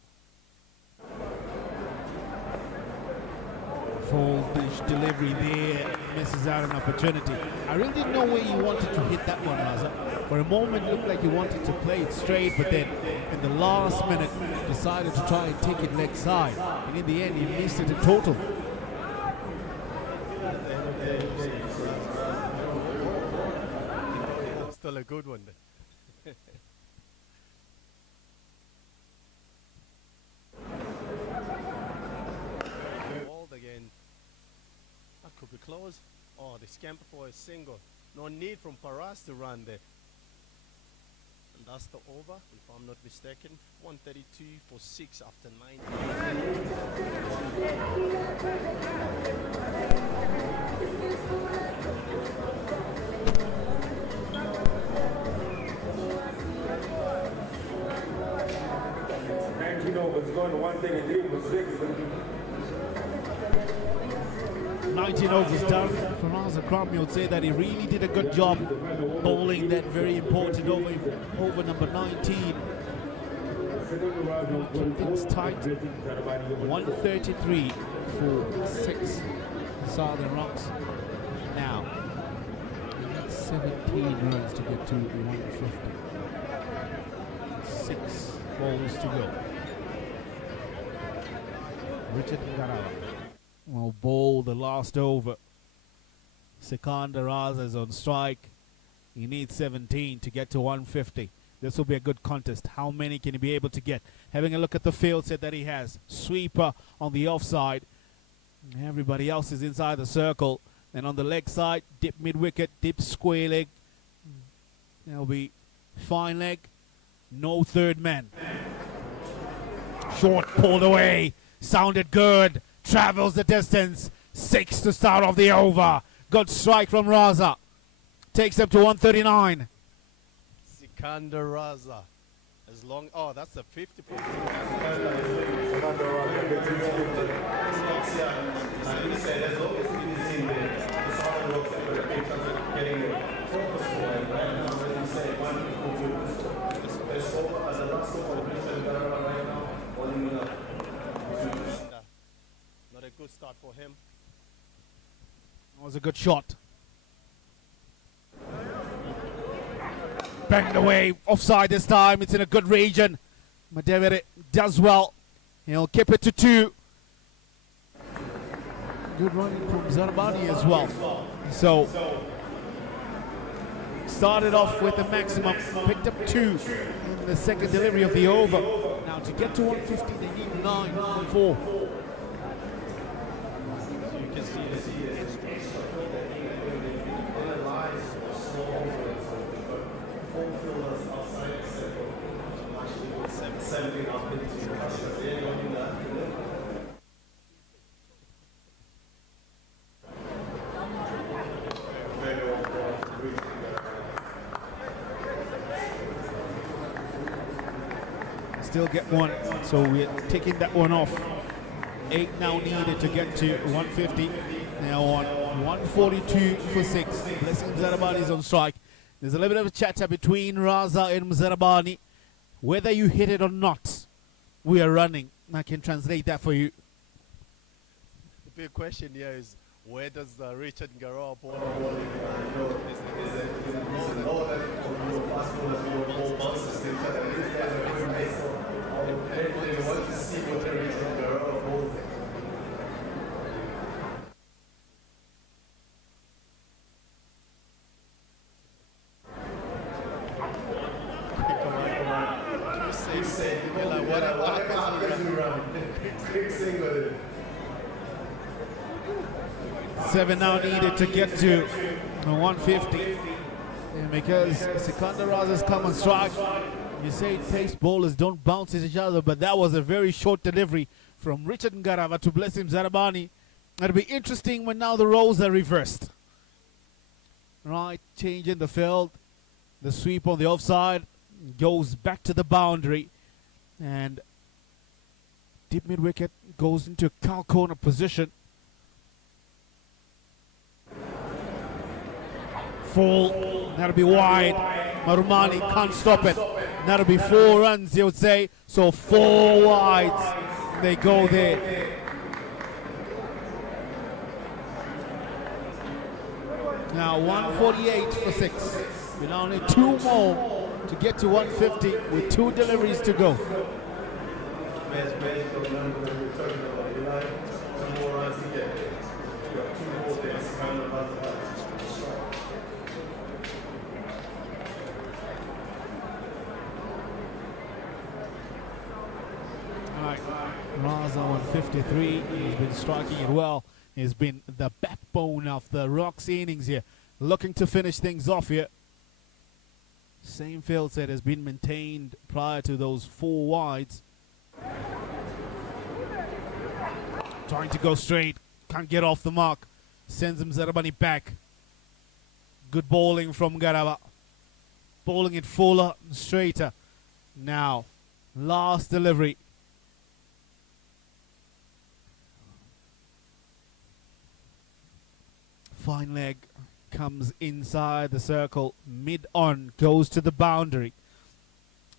Full dish delivery there, misses out an opportunity. I really didn't know where you wanted to hit that one, Raza. For a moment, it looked like you wanted to play it straight, but then in the last minute, decided to try and take it leg side. And in the end, he missed it in total. Still a good one. Ball again. That could be close. Oh, they scamper for a single. No need from Paras to run there. And that's the over, if I'm not mistaken. 132 for 6 after 19 overs, going to 133 for 6. 19 overs done for Raza Kramni. Would say that he really did a good job bowling that very important over number 19. Keep things tight. 133 for 6 Southern Rocks. Now, 17 runs to get to 150. 6 balls to go. Richard Ngarawa will bowl the last over. Sikandar Raza is on strike. He needs 17 to get to 150. This will be a good contest. How many can he be able to get? Having a look at the field set that he has. Sweeper on the offside. Everybody else is inside the circle. And on the leg side, dip mid-wicket, dip square leg. There'll be fine leg. No third man. Short pulled away. Sounded good. Travels the distance. 6 to start off the over. Good strike from Raza. Takes them to 139. Sikandar Raza. As long, oh, that's a 54. Not a good start for him. That was a good shot. Banged away, offside this time. It's in a good region. Madevere does well. He'll keep it to 2. Good running from Zarbani as well. So, started off with the maximum, picked up 2 in the second delivery of the over. Now to get to 150, they need 9, not 4. You can see the Still get 1, so we're taking that one off. 8 now needed to get to 150. Now on 142 for 6. Blessing Zarabani is on strike. There's a little bit of a chatter between Raza and Zarabani. Whether you hit it or not, we are running. I can translate that for you. The big question here is, where does Richard Ngarawa ball? Seven now needed to get to 150. And because Sikandar Raza's come on strike, you say pace bowlers don't bounce at each other, but that was a very short delivery from Richard Ngarawa to Blessim Zarabani. It'll be interesting when now the roles are reversed. Right, change in the field. The sweep on the offside goes back to the boundary. And deep mid-wicket goes into a cow corner position. Full, that'll be wide. Marumani can't stop it. That'll be 4 runs, you would say. So 4 wides, they go there. Now 148 for 6. We now need 2 more to get to 150 with 2 deliveries to go. Raza 153. He's been striking it well. He's been the backbone of the Rocks innings here. Looking to finish things off here. Same field set has been maintained prior to those 4 wides. Trying to go straight. Can't get off the mark. Sends him Zarabani back. Good bowling from Ngarawa. Bowling it fuller and straighter. Now, last delivery. Fine leg comes inside the circle, mid-on, goes to the boundary.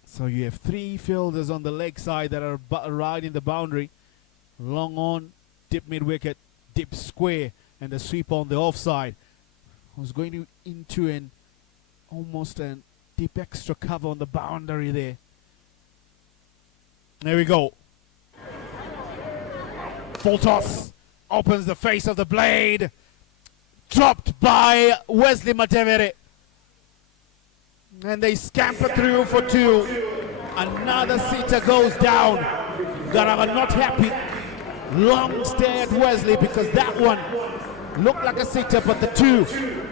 So you have three fielders on the leg side that are right in the boundary. Long on, dip mid-wicket, dip square, and a sweep on the offside. Was going into an almost a deep extra cover on the boundary there. There we go. Full toss. Opens the face of the blade. Dropped by Wesley Matevere. And they scamper through for two. Another sitter goes down. Garawa not happy. Long stare at Wesley because that one looked like a sitter, but the two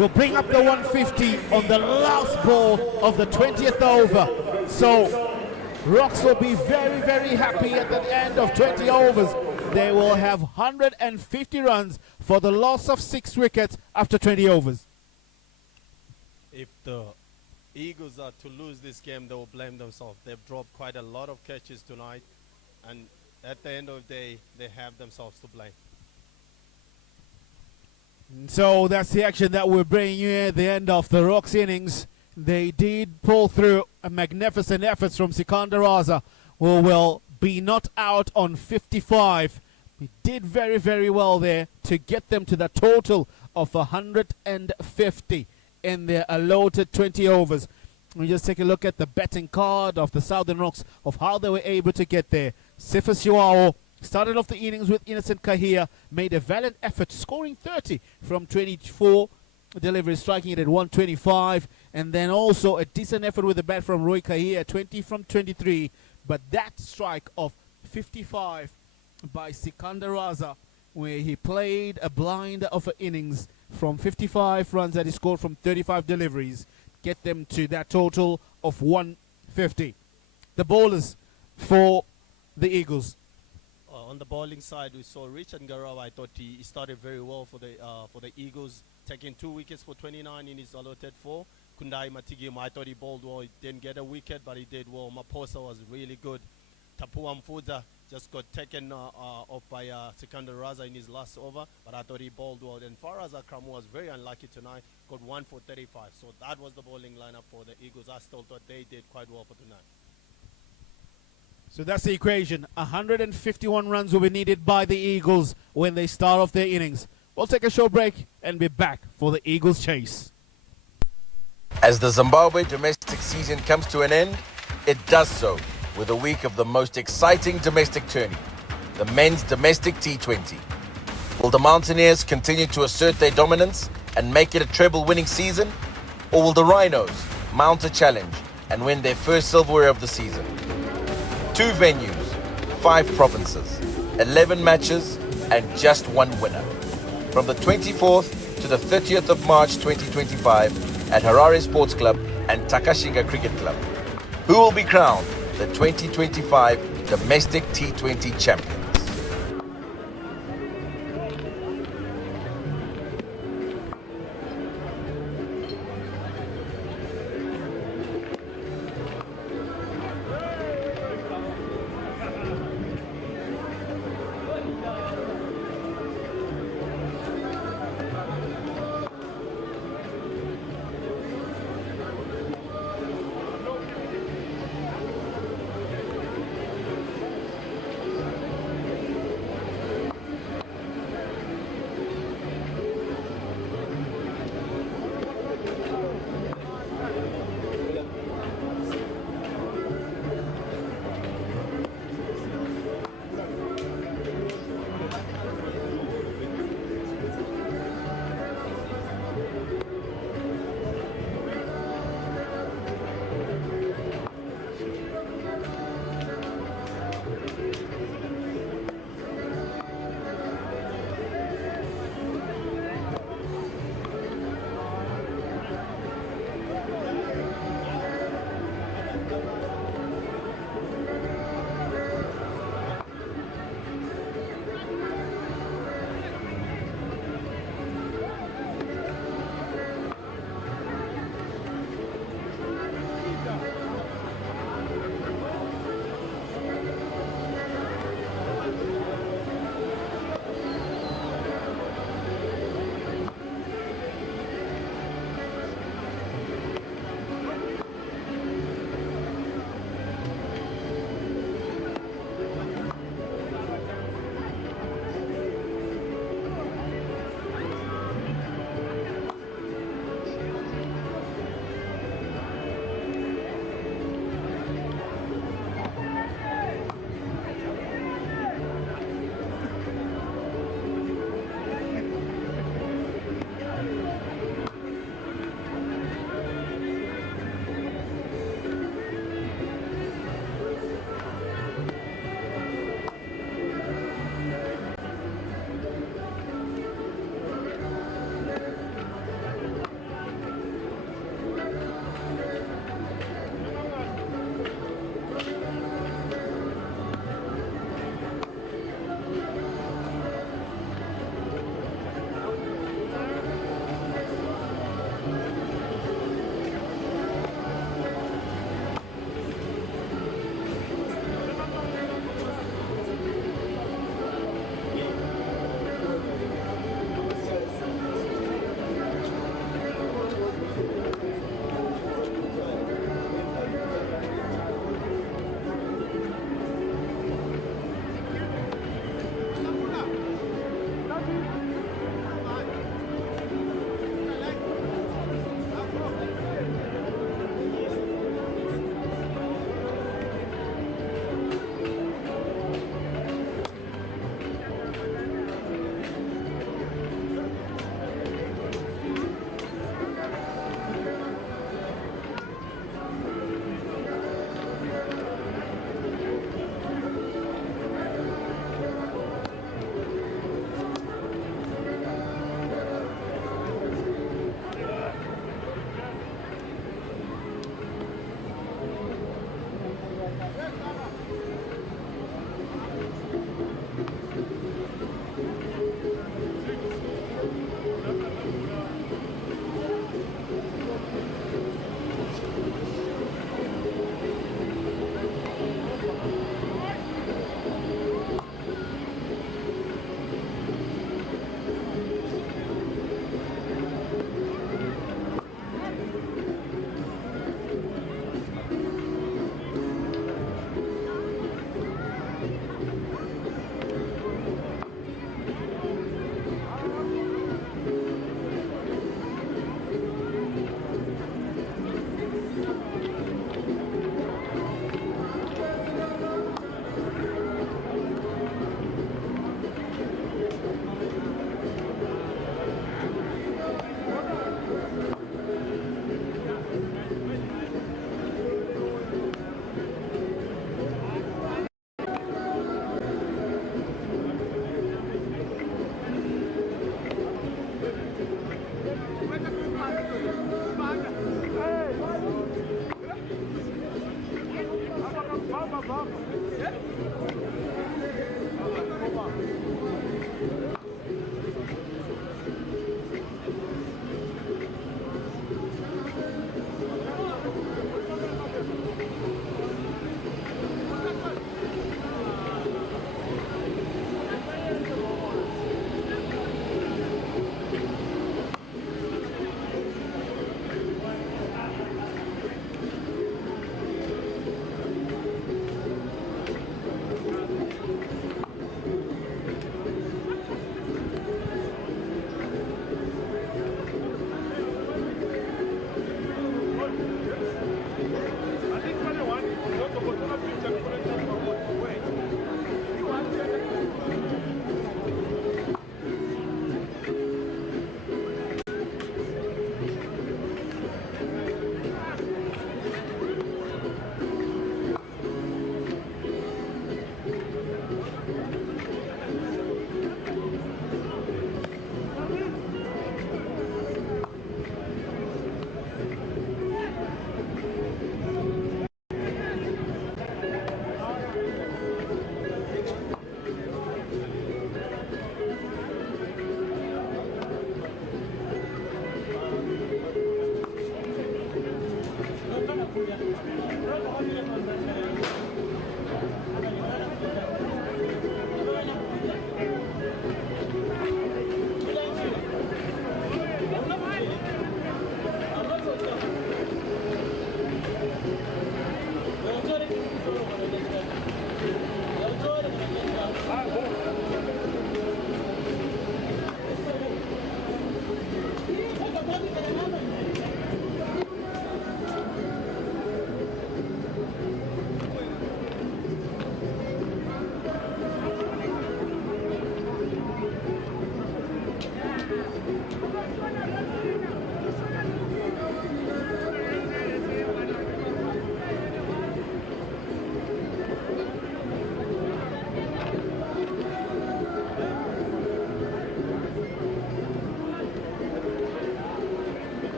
will bring up the 150 on the last ball of the 20th over. So Rocks will be very, very happy at the end of 20 overs. They will have 150 runs for the loss of 6 wickets after 20 overs. If the Eagles are to lose this game, they will blame themselves. They've dropped quite a lot of catches tonight, and at the end of the day, they have themselves to blame. So that's the action that we're bringing you at the end of the Rocks innings. They did pull through a magnificent effort from Sikandar Raza, who will be not out on 55. He did very, very well there to get them to the total of 150 in their allotted 20 overs. We just take a look at the betting card of the Southern Rocks of how they were able to get there. Sifas Yuao started off the innings with Innocent Kahia, made a valiant effort, scoring 30 from 24 deliveries, striking it at 125, and then also a decent effort with the bat from Roy Kahia, 20 from 23. But that strike of 55 by Sikandar Raza, where he played a blind of an innings from 55 runs that he scored from 35 deliveries, get them to that total of 150. The bowlers for the Eagles. On the bowling side, we saw Richard Garawa. I thought he started very well for the Eagles, taking 2 wickets for 29 in his allotted 4. Kundai Matigim, I thought he bowled well. He didn't get a wicket, but he did well. Maposa was really good. Tapua Mfuza just got taken off by Sikandar Raza in his last over, but I thought he bowled well. And Faraz Akram was very unlucky tonight, got 1 for 35. So that was the bowling lineup for the Eagles. I still thought they did quite well for tonight. So that's the equation. 151 runs will be needed by the Eagles when they start off their innings. We'll take a short break and be back for the Eagles chase. As the Zimbabwe domestic season comes to an end, it does so with a week of the most exciting domestic tourney, the men's domestic T20. Will the Mountaineers continue to assert their dominance and make it a treble-winning season? Or will the Rhinos mount a challenge and win their first silverware of the season? 2 venues, 5 provinces, 11 matches, and just 1 winner. From the 24th to the 30th of March 2025 at Harare Sports Club and Takashinga Cricket Club. Who will be crowned the 2025 domestic T20 champions?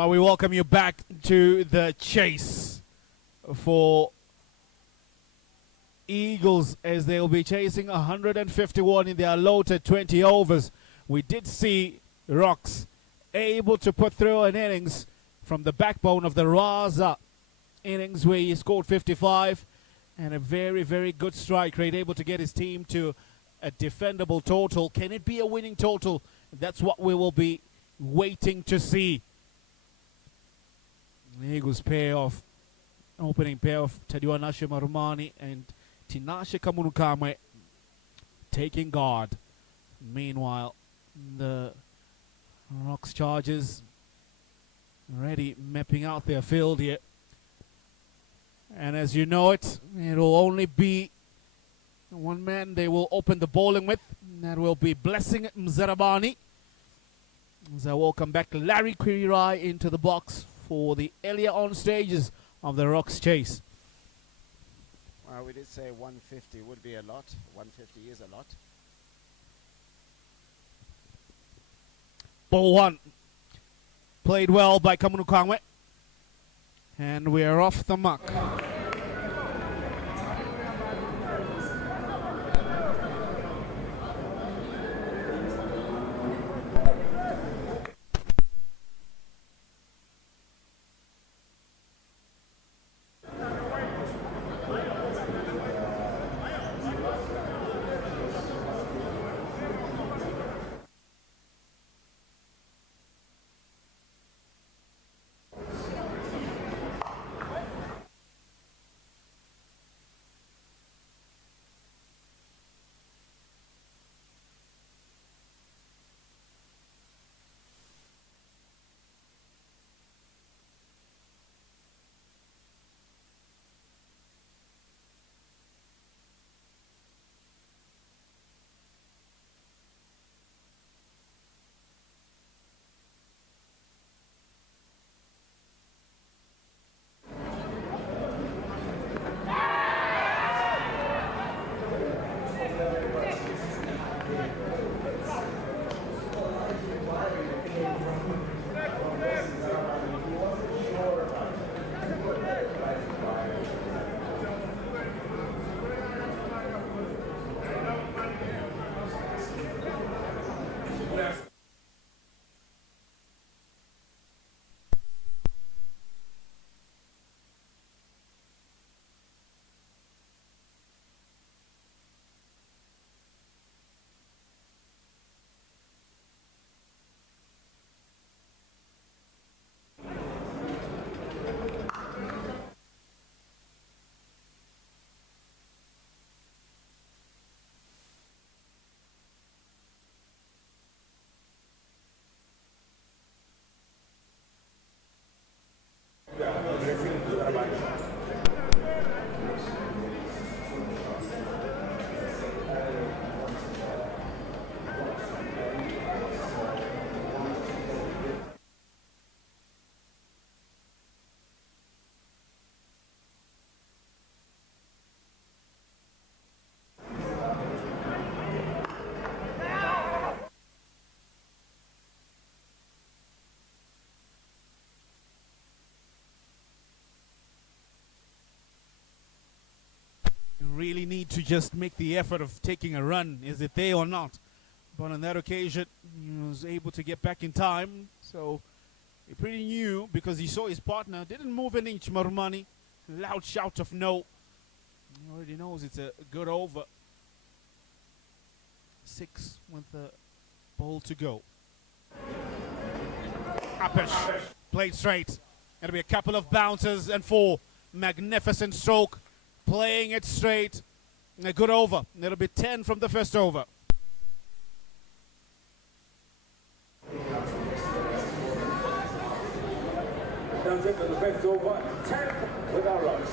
Well, we welcome you back to the chase for Eagles as they will be chasing 151 in their allotted 20 overs. We did see Rocks able to put through an innings from the backbone of the Raza innings where he scored 55 and a very, very good strike rate, able to get his team to a defendable total. Can it be a winning total? That's what we will be waiting to see. The Eagles opening pair of Tadiwanashe Marumani and Tinashe Kamunukamwe taking guard. Meanwhile, the Rocks Chargers ready mapping out their field here. And as you know it will only be one man they will open the bowling with. That will be Blessing Mzarabani. As I welcome back Larry Quirirai into the box for the earlier on stages of the Rocks chase. Well, we did say 150 would be a lot. 150 is a lot. Ball one. Played well by Kamunukangwe. And we're off the mark. Really need to just make the effort of taking a run. Is it there or not? But on that occasion, he was able to get back in time. So he pretty knew because he saw his partner didn't move an inch. Marumani, loud shout of no. He already knows it's a good over. 6 with the ball to go. Uppish, played straight. Gonna be a couple of bounces and 4. Magnificent stroke. Playing it straight. A good over. It'll be 10 from the first over. Does it for the first over, 10 without runs.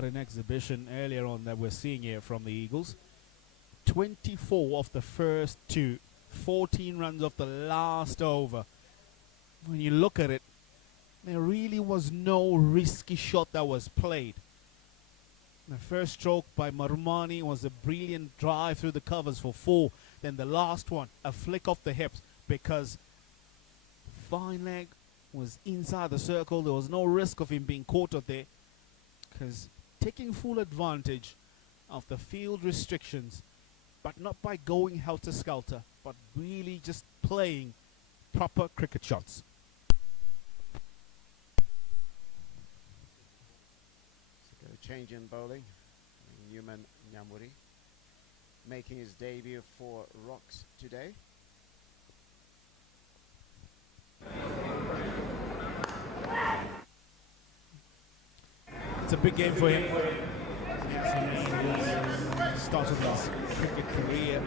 What an exhibition earlier on that we're seeing here from the Eagles. 24 of the first two, 14 runs off the last over. When you look at it, there really was no risky shot that was played. The first stroke by Marumani was a brilliant drive through the covers for 4. Then the last one, a flick off the hips, because Fine Leg was inside the circle. There was no risk of him being caught up there, because taking full advantage of the field restrictions, but not by going helter-skelter, but really just playing proper cricket shots. Change in bowling. Newman Nyamuri making his debut for Rocks today. It's a big game for him. He started his cricket career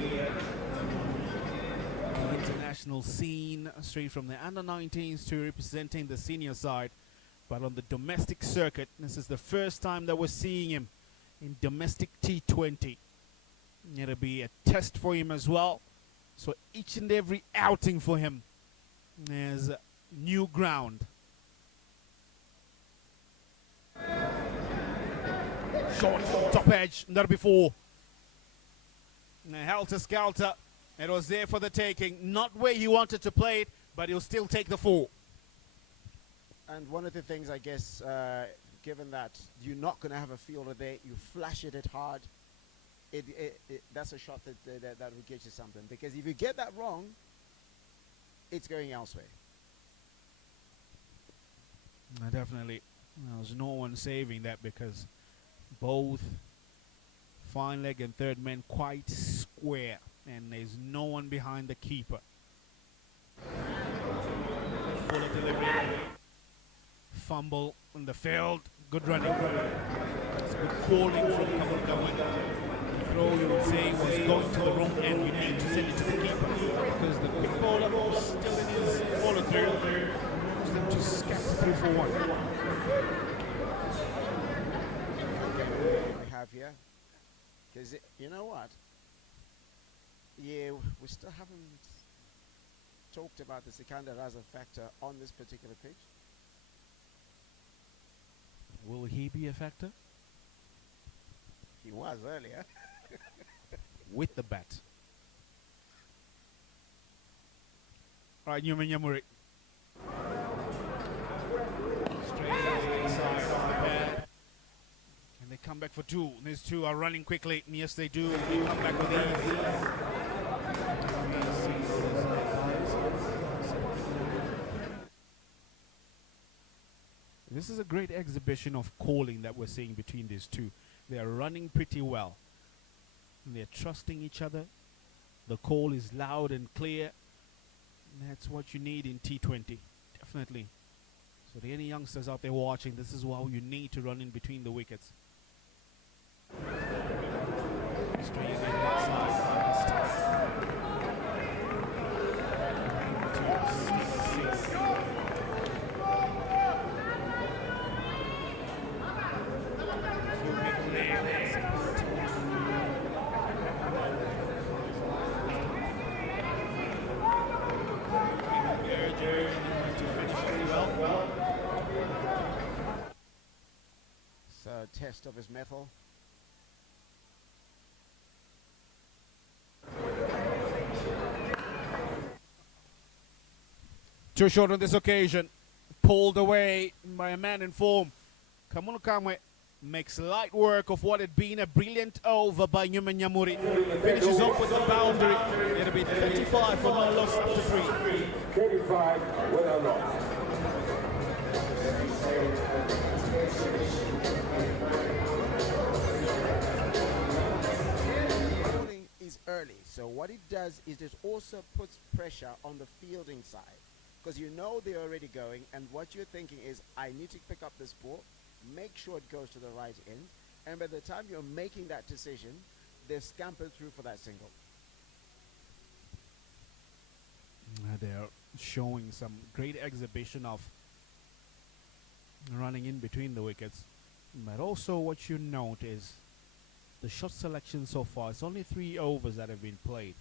on the international scene, straight from the under-19s to representing the senior side. But on the domestic circuit, this is the first time that we're seeing him in domestic T20. It'll be a test for him as well. So each and every outing for him is new ground. Short, top edge, that'll be 4. Helter-skelter, it was there for the taking. Not where he wanted to play it, but he'll still take the 4. And one of the things, I guess, given that you're not going to have a fielder there, you flash it hard, that's a shot that will get you something. Because if you get that wrong, it's going elsewhere. Definitely. There's no one saving that, because both Fine Leg and third man quite square, and there's no one behind the keeper. Full of delivery. Fumble in the field. Good running. It's good calling from Kamukawan. The throw, you would say, was going to the wrong end. You need to send it to the keeper, because the quick bowler was still in his follow through. Allows them to scatter through for 1. We have here, because you know what? Yeah, we still haven't talked about the Sikandar Raza factor on this particular pitch. Will he be a factor? He was earlier. With the bat. All right, Newman Nyamuri. Straight inside off the pad. And they come back for 2. These 2 are running quickly. And yes, they do. They come back with ease. This is a great exhibition of calling that we're seeing between these 2. They are running pretty well. And they're trusting each other. The call is loud and clear. And that's what you need in T20. Definitely. So the any youngsters out there watching, this is how you need to run in between the wickets. Straight in that side. Test of his mettle. Too short on this occasion. Pulled away by a man in form. Kamunu Kamwe makes light work of what had been a brilliant over by Newman Nyamuri. Finishes off with the boundary. It'll be 35 for no loss after 3. 35 with a loss. Is early, so what it does is it also puts pressure on the fielding side, because you know they're already going, and what you're thinking is, I need to pick up this ball, make sure it goes to the right end, and by the time you're making that decision, they've scampered through for that single. They're showing some great exhibition of running in between the wickets. But also what you note is the shot selection so far. It's only 3 overs that have been played,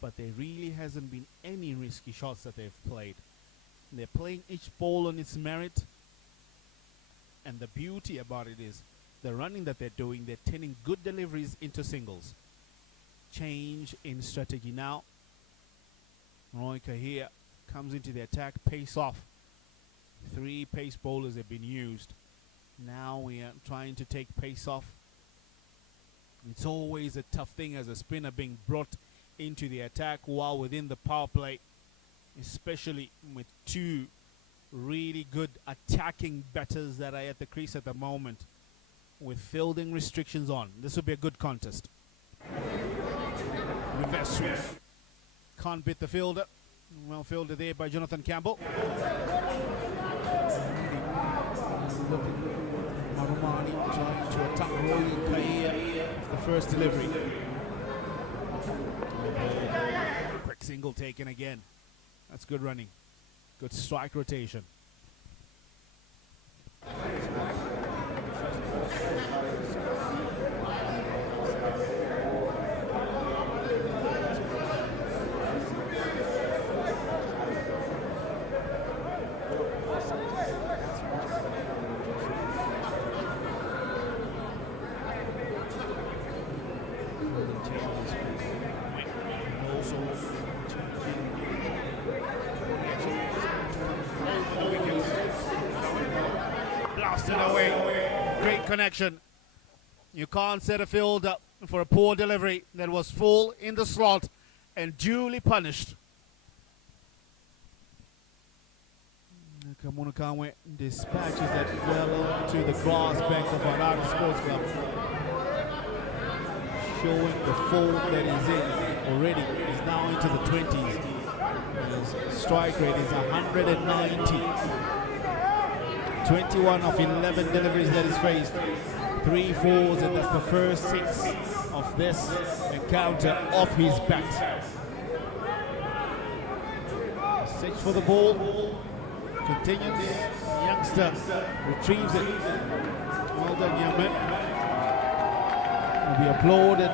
but there really hasn't been any risky shots that they've played. They're playing each ball on its merit, and the beauty about it is the running that they're doing, they're turning good deliveries into singles. Change in strategy now. Roy Kahia comes into the attack, pace off. 3 pace bowlers have been used. Now we are trying to take pace off. It's always a tough thing as a spinner being brought into the attack while within the power play, especially with 2 really good attacking batters that are at the crease at the moment with fielding restrictions on. This will be a good contest. Reverse sweep. Can't beat the fielder. Well fielded there by Jonathan Campbell. Marumani trying to attack Roy Kahia. The first delivery. Quick single taken again. That's good running. Good strike rotation. Blasted away. Great connection. You can't set a field up for a poor delivery that was full in the slot and duly punished. Kamuna Kanwe dispatches that well to the grass bank of Harare Sports Club, showing the form that he's in already. He's now into the 20s. His strike rate is 190. 21 of 11 deliveries that he's faced. 3 fours, and that's the first 6 of this encounter off his bat. Search for the ball. Continues. Youngster retrieves it. Well done, young man. Will be applauded.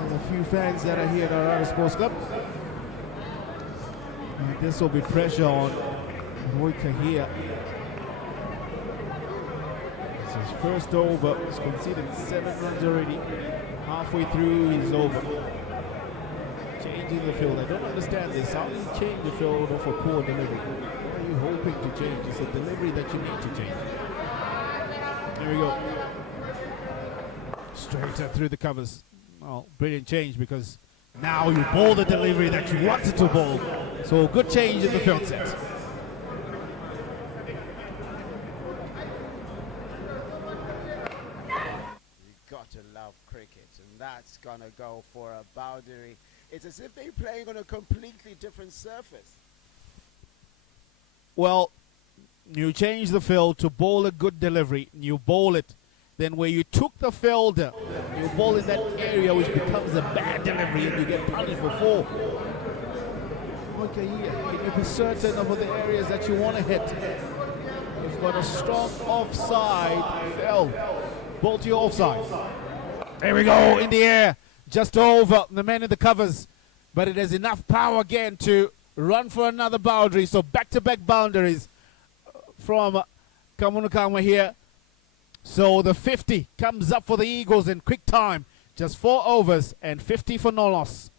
There's a few fans that are here at Harare Sports Club. And this will be pressure on Roy Kahia. It's his first over. He's conceded 7 runs already. Halfway through, he's over. Changing the field. I don't understand this. How do you change the field off a poor delivery? What are you hoping to change? It's a delivery that you need to change. Here we go. Straight through the covers. Well, brilliant change because now you bowl the delivery that you wanted to bowl. So good change in the field set. You got to love cricket, and that's gonna go for a boundary. It's as if they're playing on a completely different surface. Well, you change the field to bowl a good delivery. You bowl it. Then where you took the fielder, you bowl in that area which becomes a bad delivery and you get punished for 4. Okay, can you be certain of the areas that you want to hit? You've got a strong offside field. Ball to your offside. There we go, in the air. Just over the man in the covers. But it has enough power again to run for another boundary. So back-to-back boundaries from Kamunukamwa here. So the 50 comes up for the Eagles in quick time. Just 4 overs and 50 for no loss.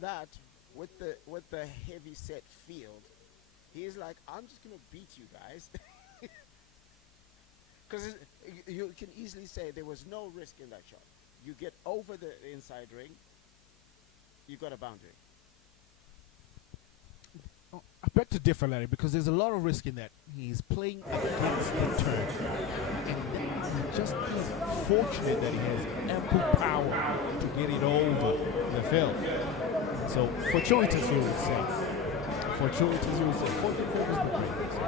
That with the heavy set field, he's like, I'm just gonna beat you guys. Because you can easily say there was no risk in that shot. You get over the inside ring, you got a boundary. I beg to differ, Larry, because there's a lot of risk in that. He's playing against the turn. And he just is fortunate that he has ample power to get it over the field. So, fortuitous, you would say. Fortuitous, you would say. Fortuitous, the greatest.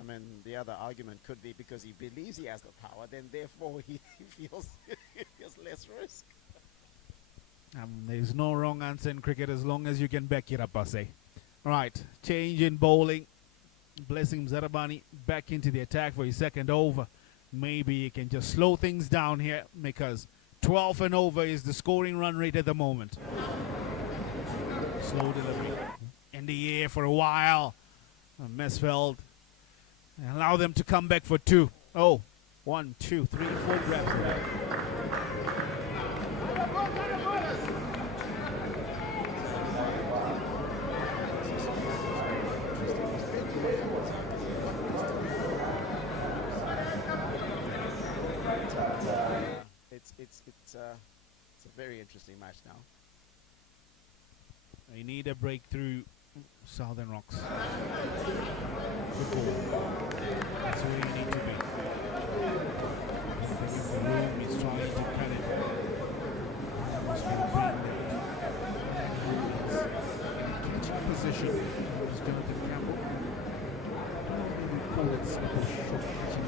I mean, the other argument could be because he believes he has the power, then therefore he feels less risk. There's no wrong answer in cricket as long as you can back it up, I say. Right, change in bowling. Blessing Zarabani back into the attack for his second over. Maybe he can just slow things down here because 12 and over is the scoring run rate at the moment. Slow delivery in the air for a while. Mesfeld. Allow them to come back for two. Oh, 1, 2, 3, 4 grabs. It's a very interesting match now. They need a breakthrough. Southern Rocks. Good ball. That's where you need to be. The room is trying to cut it. Catching position is Jonathan Campbell. We call it simple shot catching.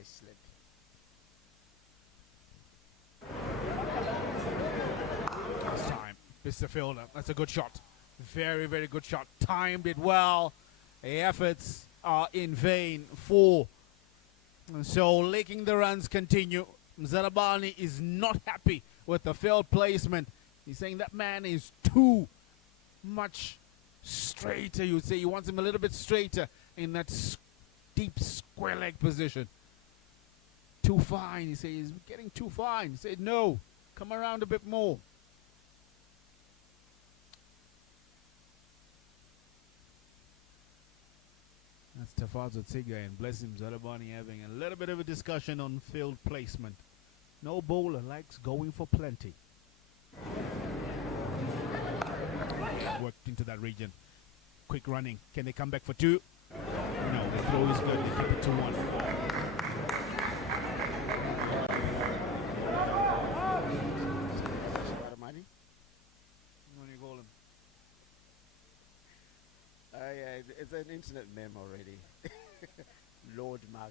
Slip. This time, Mr. Fielder. That's a good shot. Very, very good shot. Timed it well. The efforts are in vain for. And so, licking the runs continue. Zarabani is not happy with the field placement. He's saying that man is too much straighter, you would say. He wants him a little bit straighter in that deep square leg position. Too fine. He said he's getting too fine. He said no, come around a bit more. That's Tafazo Tsiga and Blessing Zarabani having a little bit of a discussion on field placement. No bowler likes going for plenty. Worked into that region. Quick running. Can they come back for two? No, the throw is good. They keep it 2-1. Yeah, it's an internet meme already. Lord Maru.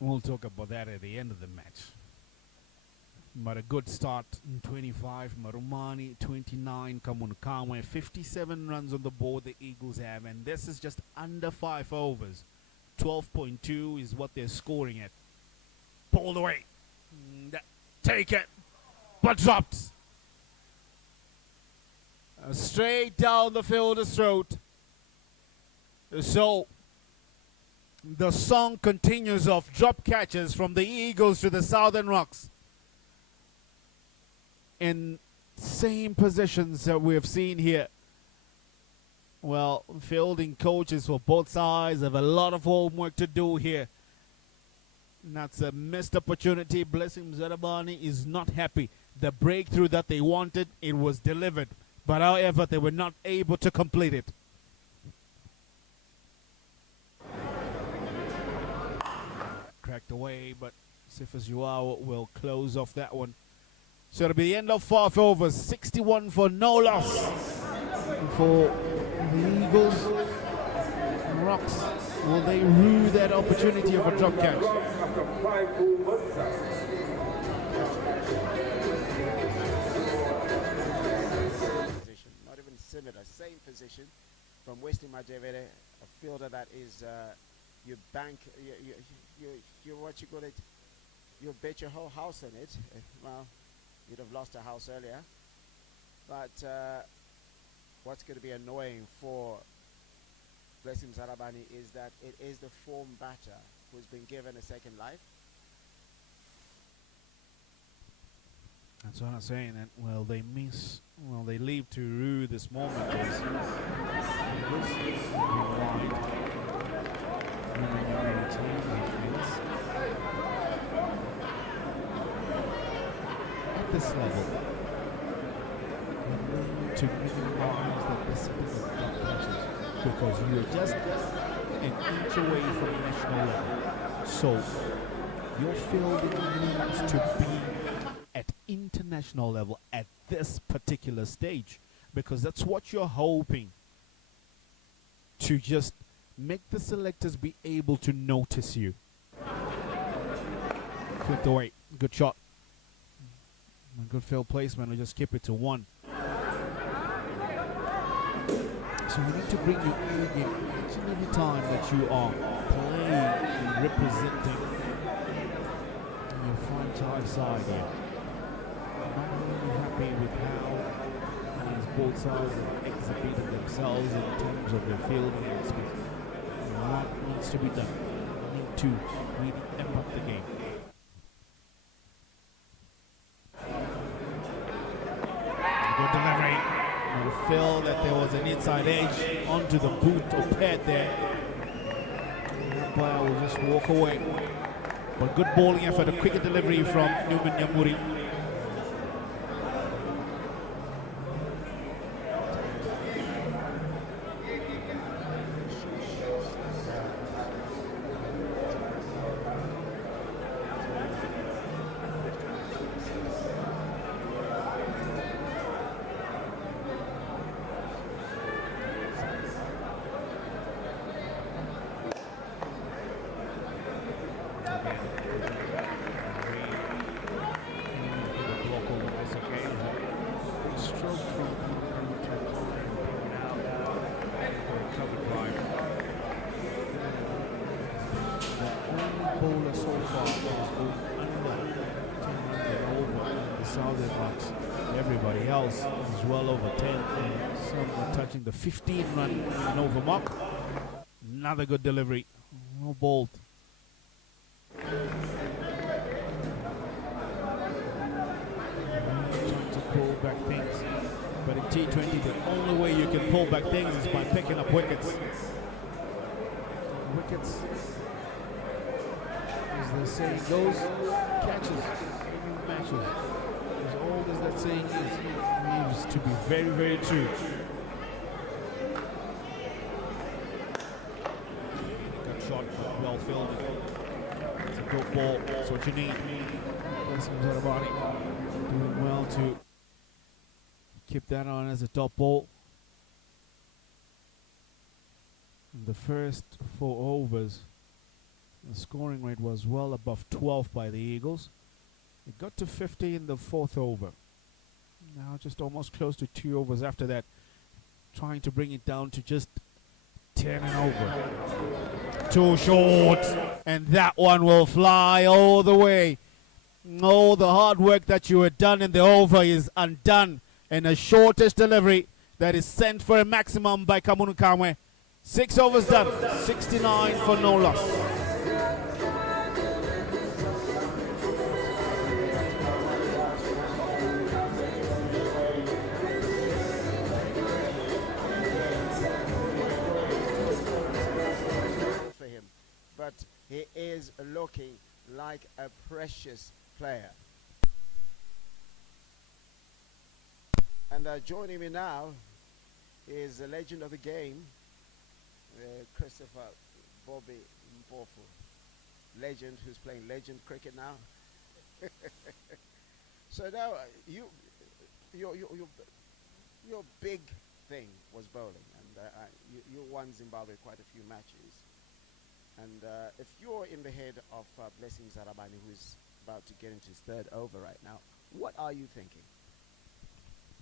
We'll talk about that at the end of the match. But a good start in 25. Marumani 29. Kamunkamwe 57 runs on the board the Eagles have, and this is just under 5 overs. 12.2 is what they're scoring at. Pulled away. Take it. But dropped. Straight down the fielder's throat. So the song continues of drop catches from the Eagles to the Southern Rocks in same positions that we have seen here. Well, fielding coaches for both sides have a lot of homework to do here. And that's a missed opportunity. Blessing Zarabani is not happy. The breakthrough that they wanted, it was delivered. But however, they were not able to complete it. Cracked away, but Sifas Yuao will close off that one. So it'll be the end of 5 overs. 61 for no loss for the Eagles. Rocks, will they rue that opportunity of a drop catch? Not even similar, same position from Wesley Madevere, a fielder that is you bank, you what you call it, you bet your whole house on it. Well, you'd have lost a house earlier, but what's going to be annoying for Blessing Zarabani is that it is the form batter who's been given a second life. That's what I'm saying. And well, they miss. Well, they leave to rue this moment. At this level, we need to minimize the precipice of drop catches because you're just an inch away from national level. So your fielding needs to be at international level at this particular stage, because that's what you're hoping to just make the selectors be able to notice you. Flipped away. Good shot. Good field placement. We'll just keep it to 1. So you need to bring your A game each and every time that you are playing and representing your franchise side here. I'm not really happy with how these both sides have exhibited themselves in terms of their fielding aspect. A lot needs to be done. We need to really amp up the game. Good delivery. You feel that there was an inside edge onto the boot or pad there. The umpire will just walk away. But good bowling effort, a quicker delivery from Newman Nyamuri. Everybody else is well over 10 and some are touching the 15 run and over mark. Another good delivery. No bolt. Trying to pull back things. But in T20, the only way you can pull back things is by picking up wickets. Wickets, as the saying goes, catches in matches. As old as that saying is, it needs to be very, very true. Good shot, well fielded. It's a good ball, that's what you need. Doing well to keep that on as a top ball. In the first 4 overs, the scoring rate was well above 12 by the Eagles. It got to 50 in the 4th over. Now just almost close to 2 overs after that. Trying to bring it down to just 10 and over. Too short. And that one will fly all the way. All the hard work that you had done in the over is undone. And the shortest delivery that is sent for a maximum by Kamunu Kamwe. 6 overs done. 69 for no loss. But he is looking like a precious player. And joining me now is a legend of the game, Christopher Bobby Mpofu. Legend who's playing legend cricket now. So now your big thing was bowling, and you won Zimbabwe quite a few matches. And if you're in the head of Blessing Zarabani, who's about to get into his 3rd over right now, what are you thinking?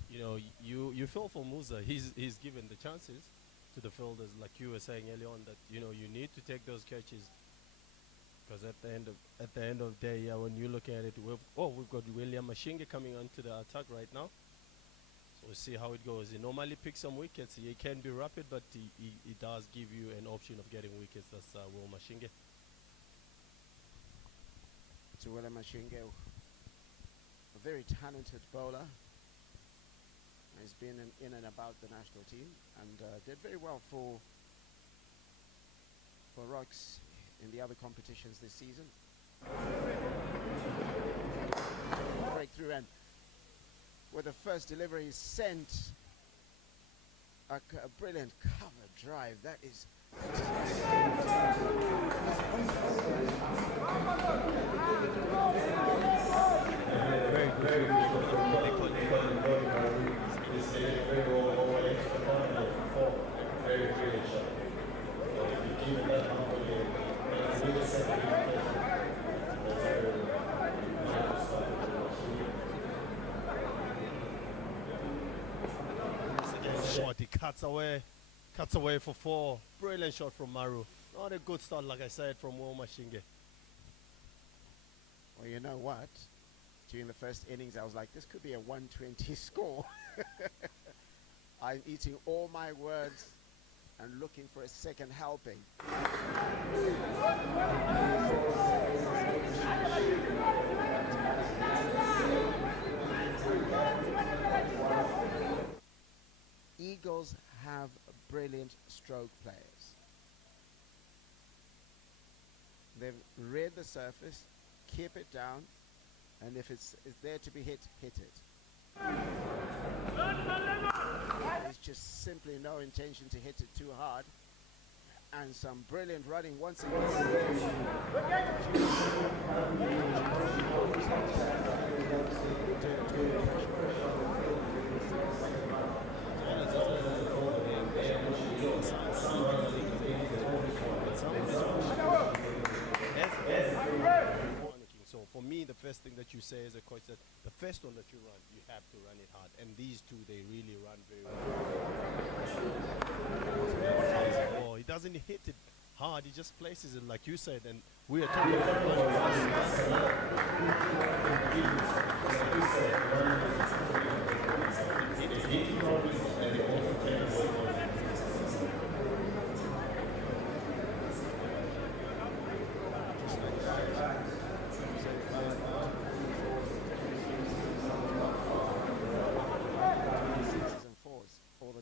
You know, you feel for Musa. He's given the chances to the fielders, like you were saying earlier on, that you know you need to take those catches, because at the end of the day, when you look at it, we've got William Mashinge coming onto the attack right now. So we'll see how it goes. He normally picks some wickets. He can be rapid, but he does give you an option of getting wickets. That's Will Mashinge. So William Mashinge, a very talented bowler. He's been in and about the national team and did very well for Rocks in the other competitions this season. Breakthrough, and with the first delivery sent a brilliant cover drive. That is very good. cuts away for 4. Brilliant shot from Maru. Not a good start, like I said, from Woma Shinge. Well, you know what? During the first innings, I was like, this could be a 120 score. I'm eating all my words and looking for a second helping. Eagles have brilliant stroke players. They've read the surface, keep it down, and if it's there to be hit, hit it. There's just simply no intention to hit it too hard. And some brilliant running once again. So for me, the first thing that you say as a coach, that the first one that you run, you have to run it hard. And these two, they really run very well. Oh, he doesn't hit it hard, he just places it like you said. And we are talking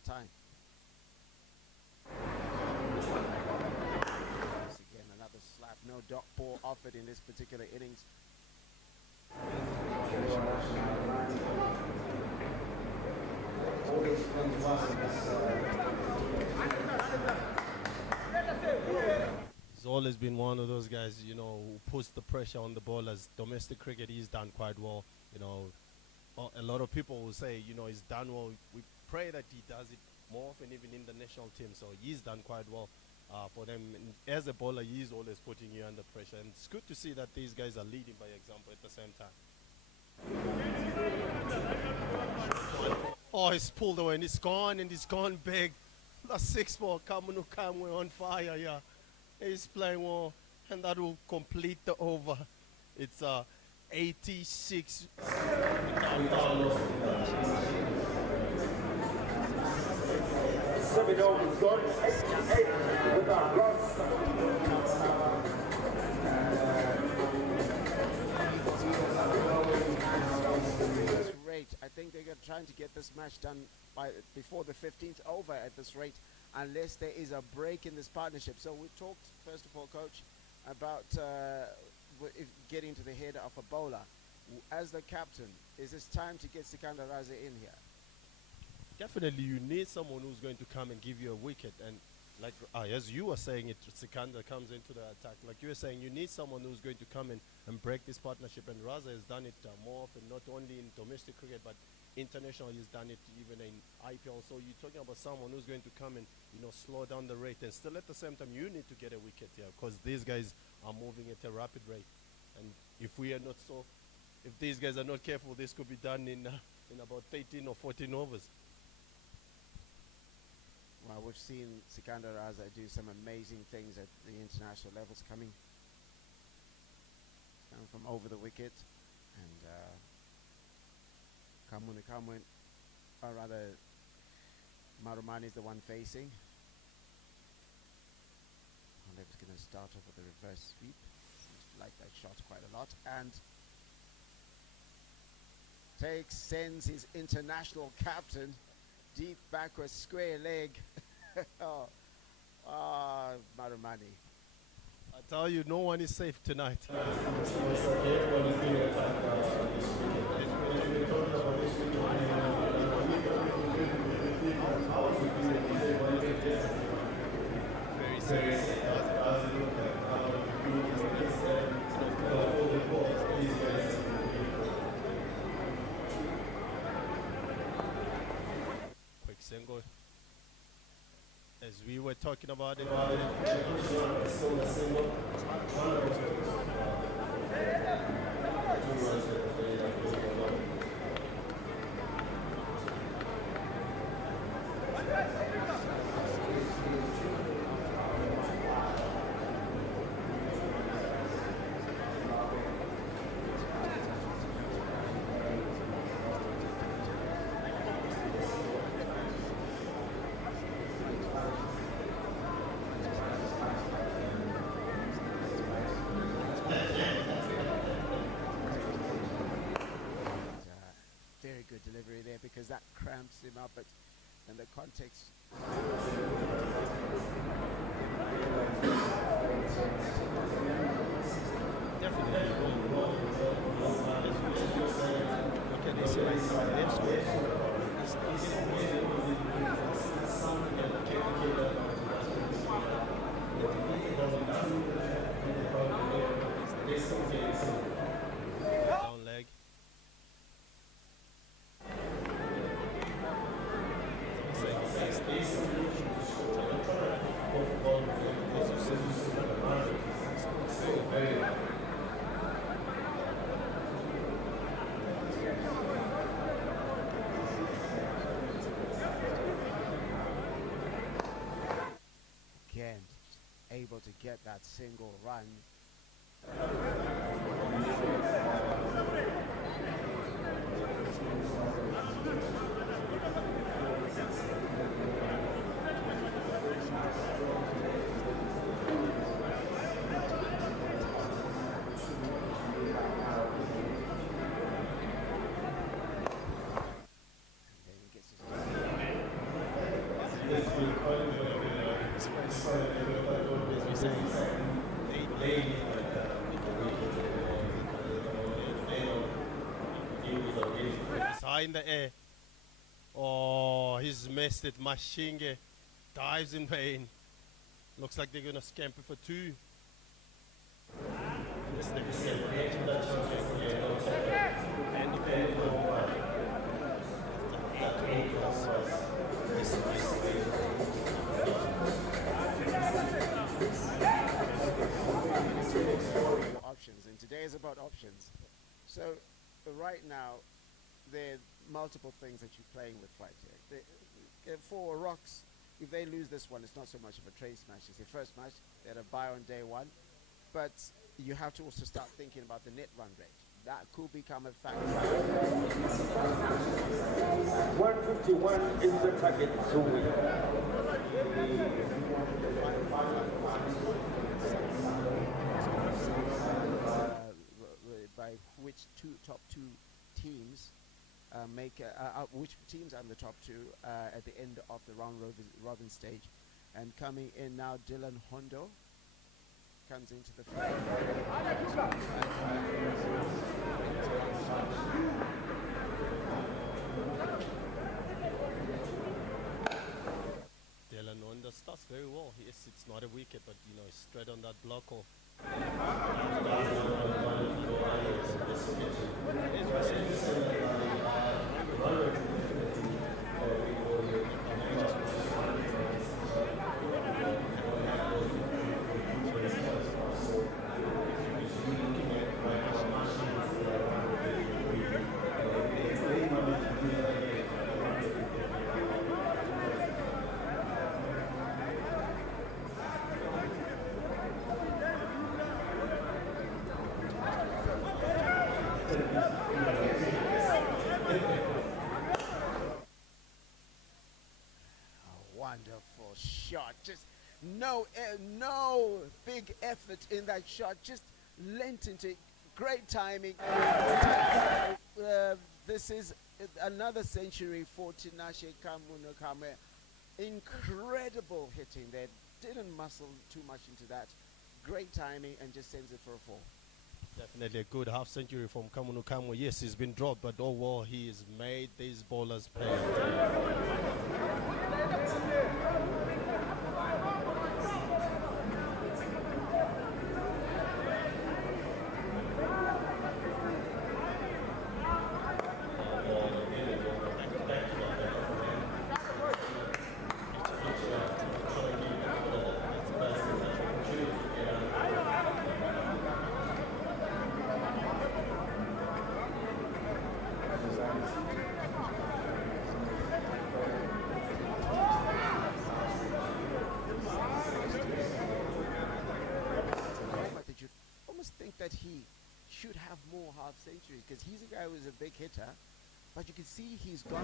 time. Once again, another slap. No dot ball offered in this particular innings. He's always been one of those guys, you know, who puts the pressure on the bowlers. Domestic cricket, he's done quite well. You know, a lot of people will say, you know, he's done well. We pray that he does it more often, even in the national team. So he's done quite well for them. And as a bowler, he's always putting you under pressure. And it's good to see that these guys are leading by example at the same time. Oh, he's pulled away and he's gone big. The 6-ball, Kamunu Kamwe on fire, yeah. He's playing well, and that will complete the over. It's 86. 7 overs gone, 88 without loss. Great. I think they're trying to get this match done before the 15th over at this rate, unless there is a break in this partnership. So we talked, first of all, Coach, about getting to the head of a bowler. As the captain, is this time to get Sikandar Raza in here? Definitely, you need someone who's going to come and give you a wicket. And like as you were saying, Sikandar comes into the attack. Like you were saying, you need someone who's going to come in and break this partnership. And Raza has done it more often, not only in domestic cricket, but international. He's done it even in IPL. So you're talking about someone who's going to come and, you know, slow down the rate. And still at the same time, you need to get a wicket here, because these guys are moving at a rapid rate. And if these guys are not careful, this could be done in about 13 or 14 overs. Well, we've seen Sikandar Raza do some amazing things at the international levels, coming from over the wicket, and Kamunu Kamwe, or rather Marumani is the one facing. Honda's going to start off with a reverse sweep. Seems to like that shot quite a lot, and sends his international captain deep backward square leg. Marumani. I tell you, no one is safe tonight. Very serious. Quick single. As we were talking about it. mixed him up, but in the context. Down leg. Again, able to get that single run. It's high in the air. Oh, he's missed it. Mashinge dives in vain. Looks like they're gonna scamper for two. Options, and today is about options. So right now, there are multiple things that you're playing with right here. For Rocks, if they lose this one, it's not so much of a trade smash. It's their first match. They had a bye on day one. But you have to also start thinking about the net run rate. That could become a factor. 151 is the target to win. By which top two teams which teams are in the top two at the end of the round robin stage. And coming in now, Dylan Hondo comes into the fray. Dylan Hondo starts very well. Yes, it's not a wicket, but you know, he's straight on that block off. Wonderful shot. Just no big effort in that shot. Just lent into it. Great timing. This is another century for Tinashe Kamwe. Incredible hitting there. Didn't muscle too much into that. Great timing and just sends it for a four. Definitely a good half century from Kamunu Kamwe. Yes, he's been dropped, but oh well, he has made these bowlers play. That he should have more half centuries because he's a guy who's a big hitter, but you can see he's gone.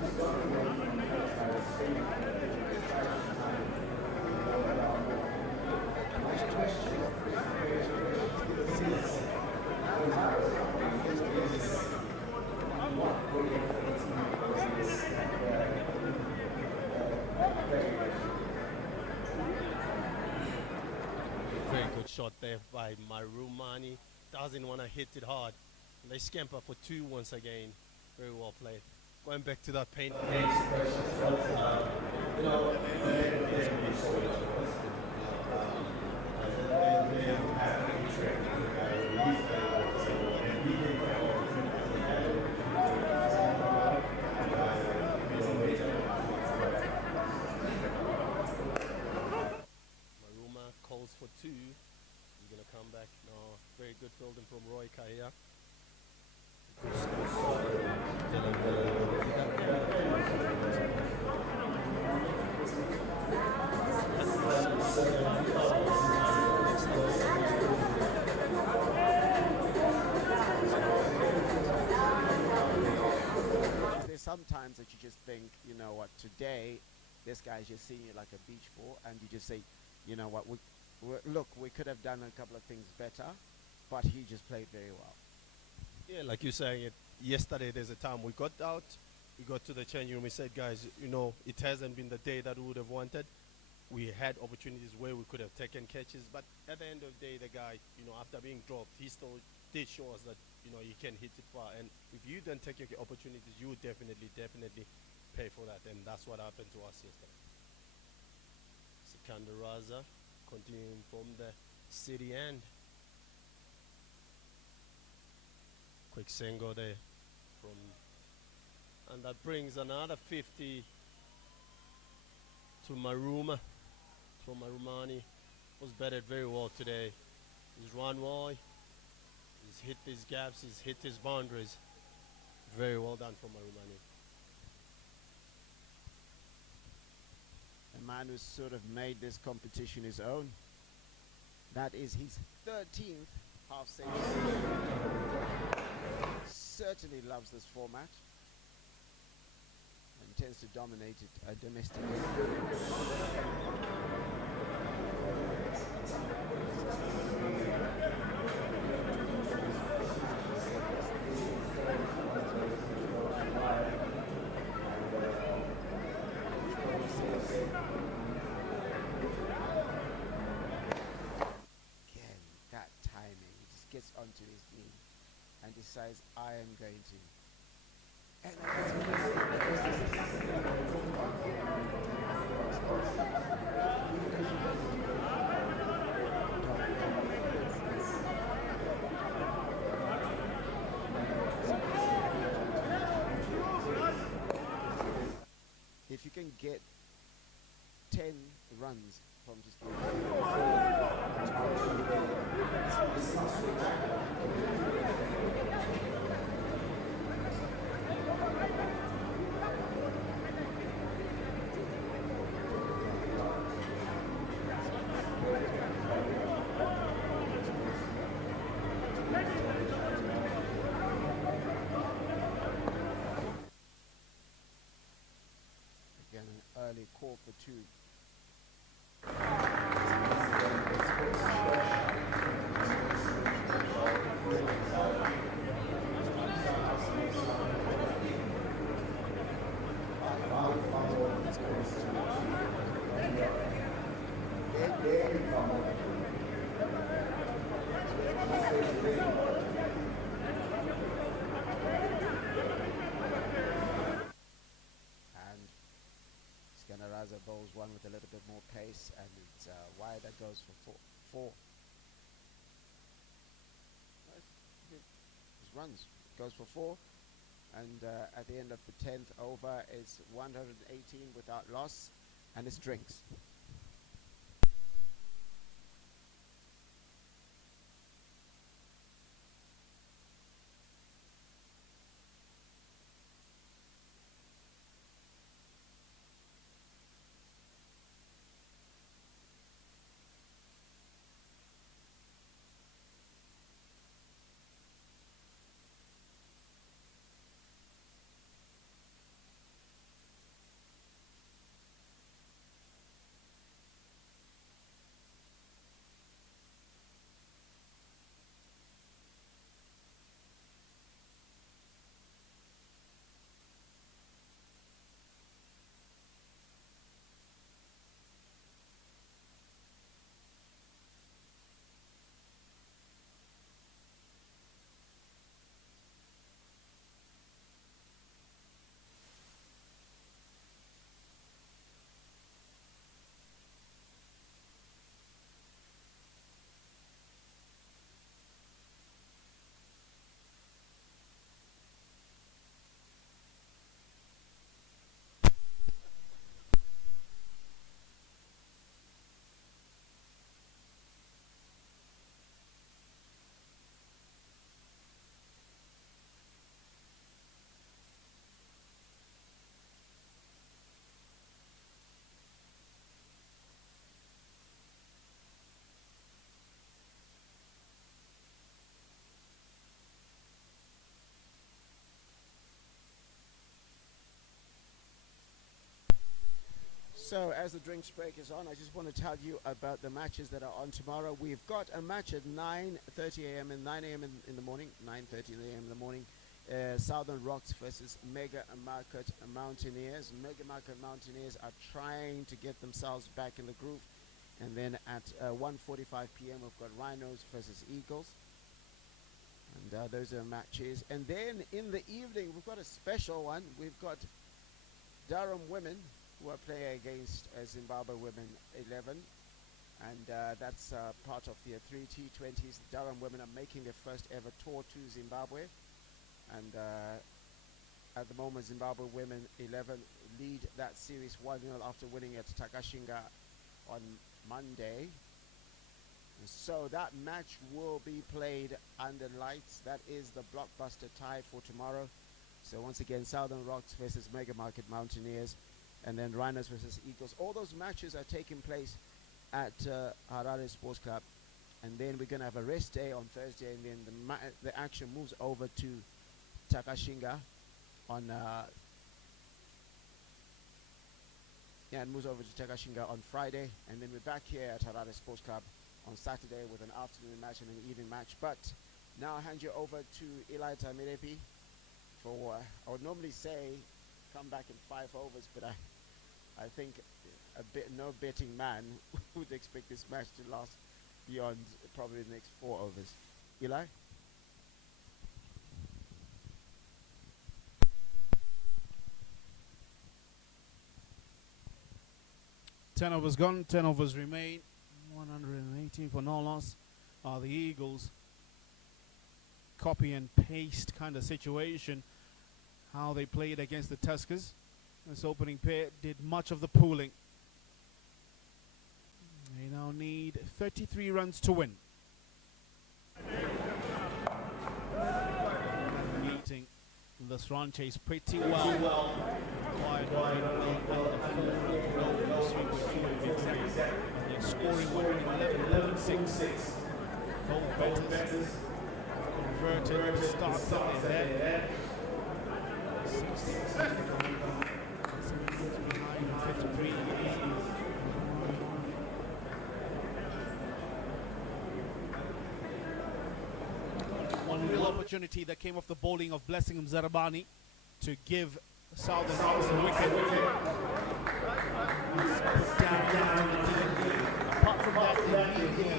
good shot there by Marumani. Doesn't want to hit it hard. And they scamper for two once again. Very well played. Going back to that paint. Maruma calls for two. He's going to come back. No, very good fielding from Roy Kahia. There's sometimes that you just think, you know what, today this guy's just seeing you like a beach ball, and you just say, you know what, look, we could have done a couple of things better, but he just played very well. Yeah, like you're saying it. Yesterday, there's a time we got out, we got to the changing room, we said, guys, you know, it hasn't been the day that we would have wanted. We had opportunities where we could have taken catches, but at the end of the day, the guy, you know, after being dropped, he still did show us that, you know, he can hit it far. And if you don't take your opportunities, you would definitely pay for that. And that's what happened to us yesterday. Sikandar Raza continuing from the city end. Quick single there from, and that brings another 50 to Maruma. So Marumani was batted very well today. He's run well, he's hit his gaps, he's hit his boundaries. Very well done for Marumani. A man who's sort of made this competition his own. That is his 13th half century. Certainly loves this format and tends to dominate it domestically. Again, that timing, he just gets onto his knee and decides, I am going to. If you can get 10 runs from just again an early call for two. And Scanaraza bowls one with a little bit more pace, and it's wide that goes for four. His runs goes for four, and at the end of the 10th over, it's 118 without loss, and it's drinks. So as the drinks break is on, I just want to tell you about the matches that are on tomorrow. We've got a match at 9:30 a.m. and 9 a.m. in the morning, 9:30 a.m. in the morning. Southern Rocks versus Mega Market Mountaineers. Mega Market Mountaineers are trying to get themselves back in the groove. And then at 1:45 p.m. we've got Rhinos versus Eagles. And those are matches. And then in the evening we've got a special one. We've got Durham women who are playing against Zimbabwe women 11. And that's part of the 3 T20s. Durham women are making their first ever tour to Zimbabwe. And at the moment, Zimbabwe women 11 lead that series 1-0 after winning at Takashinga on Monday. And so that match will be played under lights. That is the blockbuster tie for tomorrow. So once again, Southern Rocks versus Mega Market Mountaineers, and then Rhinos versus Eagles. All those matches are taking place at Harare Sports Club. And then we're going to have a rest day on Thursday, and then the action moves over to Takashinga on it moves over to Takashinga on Friday, and then we're back here at Harare Sports Club on Saturday with an afternoon match and an evening match. But now I'll hand you over to Eli Tamirepi for I would normally say come back in 5 overs, but I think no betting man would expect this match to last beyond probably the next 4 overs. Eli? 10 overs gone, 10 overs remain. 118 for no loss. The Eagles, copy and paste kind of situation, how they played against the Tuskers. This opening pair did much of the pulling. They now need 33 runs to win. Meeting this run chase pretty well. They're scoring 111-6. Both betters converted starts up ahead. 53. One real opportunity that came off the bowling of Blessing Mzarabani to give Southern Rocks a wicket. Apart from that,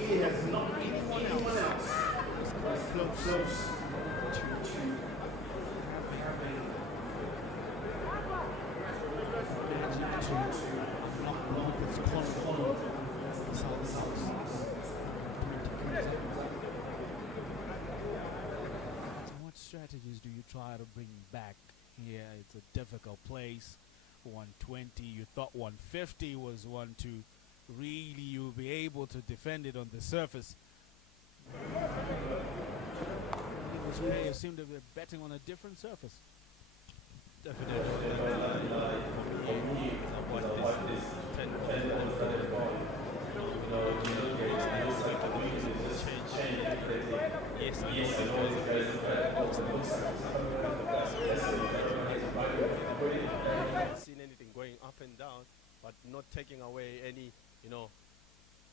he has not anyone else. It's close. What strategies do you try to bring back here? It's a difficult place. 120, you thought 150 was one to really you'll be able to defend it on the surface. These players seem to be betting on a different surface. Definitely. What this 10 seen anything going up and down, but not taking away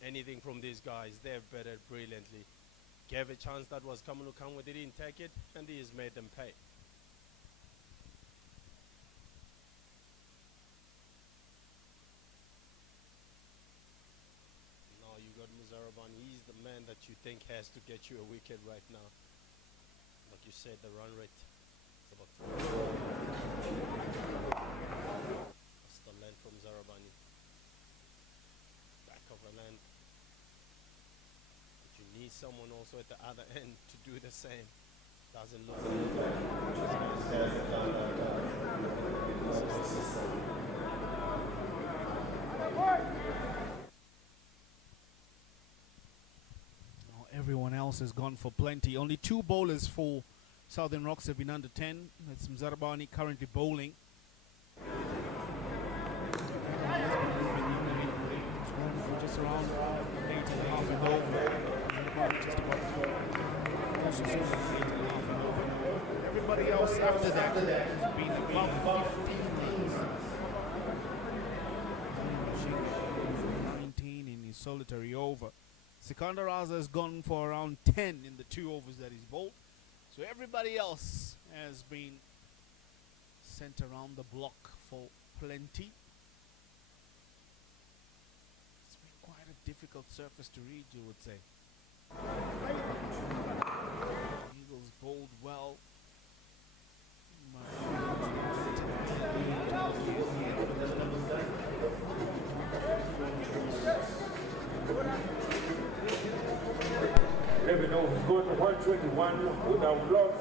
anything from these guys. They've betted brilliantly. Gave a chance that was coming to come with it, didn't take it, and he has made them pay. Now you got Muzaraban. He's the man that you think has to get you a wicket right now. Like you said, the run rate is about 4. That's the length from Zarabani. Back of the length. But you need someone also at the other end to do the same. Doesn't look Everyone else has gone for plenty. Only 2 bowlers for Southern Rocks have been under 10. That's Mzarabani currently bowling. Just around 8.5 and over. Just about everybody else after that has been above 15 runs. solitary over. Sikandar Raza has gone for around 10 in the 2 overs that he's bowled. So everybody else has been sent around the block for plenty. It's been quite a difficult surface to read, you would say. Eagles bowled well. Eleven overs go to 121 without loss.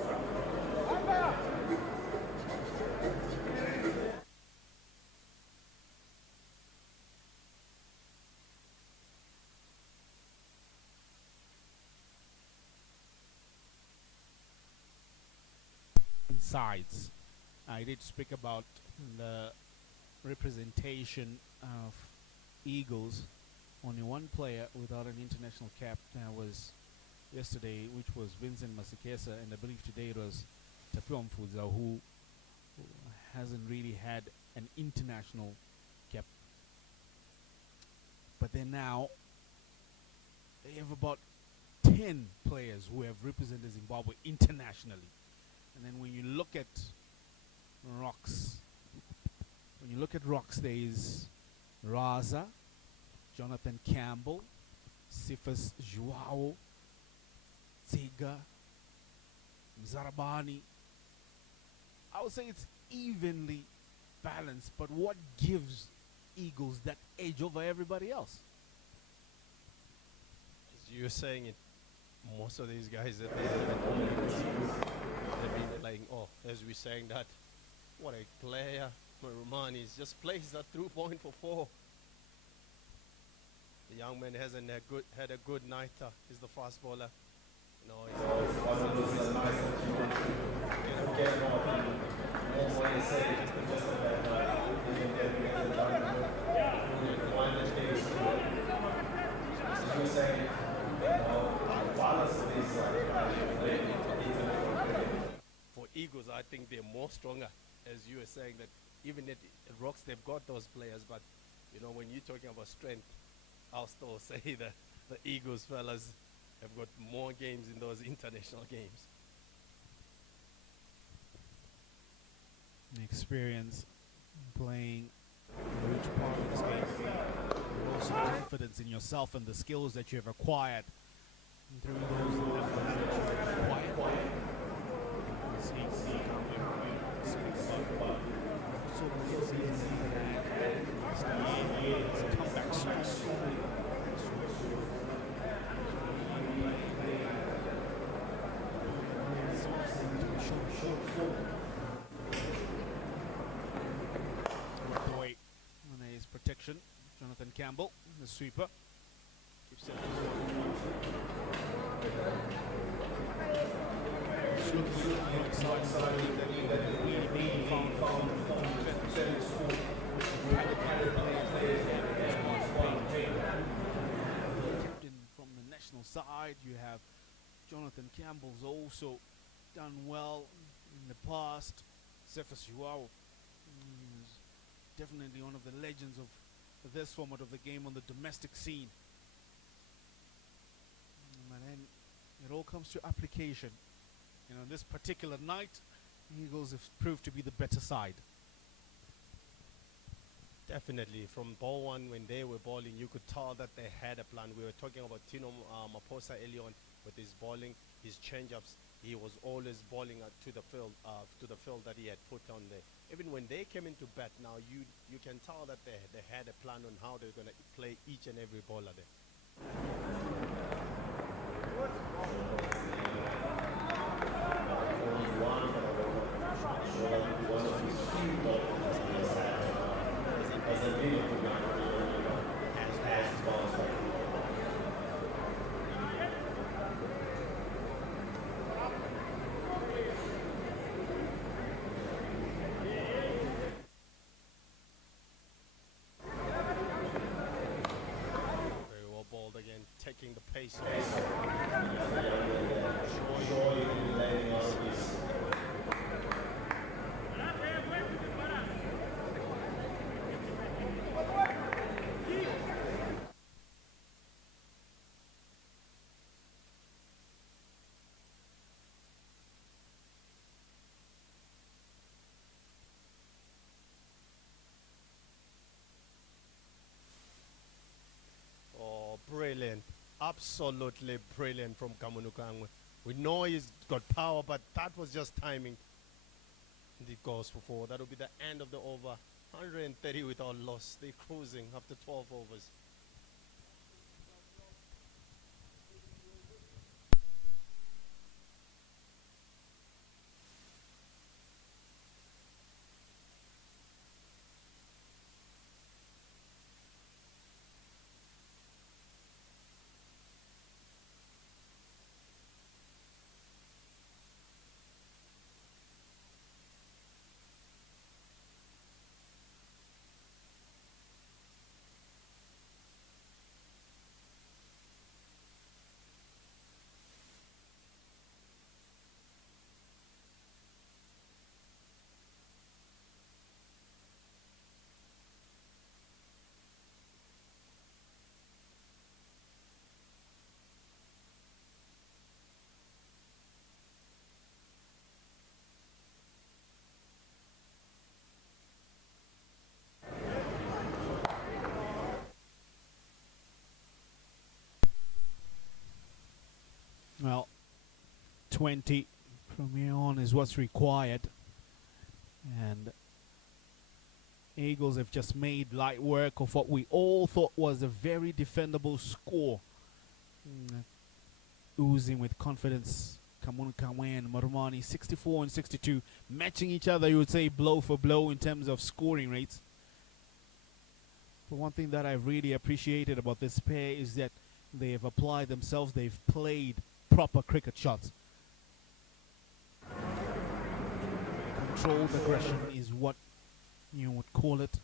Sides. I did speak about the representation of Eagles. Only one player without an international cap was yesterday, which was Vincent Masekesa, and I believe today it was Tafiwa Mfuza, who hasn't really had an international cap. But then now they have about 10 players who have represented Zimbabwe internationally. And then when you look at rocks, there is Raza, Jonathan Campbell, Sifas Joao, Tsiga, Mzarabani. I would say it's evenly balanced, but what gives Eagles that edge over everybody else? As you're saying it, most of these guys that they've been like, oh, as we're saying that, what a player. Romani just plays that through point for 4. The young man hasn't had a good night. He's the fast bowler. You know, he's one of those nights that you can forget about him. That's why you say just that you can get it done. One that takes as you were saying, balance is for Eagles, I think they're more stronger. As you were saying, that even at Rocks, they've got those players, but you know, when you're talking about strength, I'll still say that the Eagles fellas have got more games in those international games. Experience playing a huge part of this game. And also confidence in yourself and the skills that you have acquired through those levels that you have acquired. Comeback strikes. Worked away on his protection. Jonathan Campbell, the sweeper. Keeps it. Captain from the national side, you have Jonathan Campbell's also done well in the past. Cephas Joao is definitely one of the legends of this format of the game on the domestic scene. And then it all comes to application. And on this particular night, Eagles have proved to be the better side. Definitely. From ball one, when they were bowling, you could tell that they had a plan. We were talking about Tino Maposa early on with his bowling, his change-ups. He was always bowling to the field that he had put on there. Even when they came into bat now, you can tell that they had a plan on how they're going to play each and every bowler there. Very well bowled again, taking the pace. Absolutely brilliant from Kamunukangwe. We know he's got power, but that was just timing. And it goes for 4. That will be the end of the over. 130 without loss. They're cruising after 12 overs. Well, 20 from here on is what's required. And Eagles have just made light work of what we all thought was a very defendable score. Oozing with confidence, Kamun Kamwe and Marumani, 64 and 62, matching each other, you would say, blow for blow in terms of scoring rates. But one thing that I've really appreciated about this pair is that they have applied themselves, they've played proper cricket shots. Controlled aggression is what you would call it.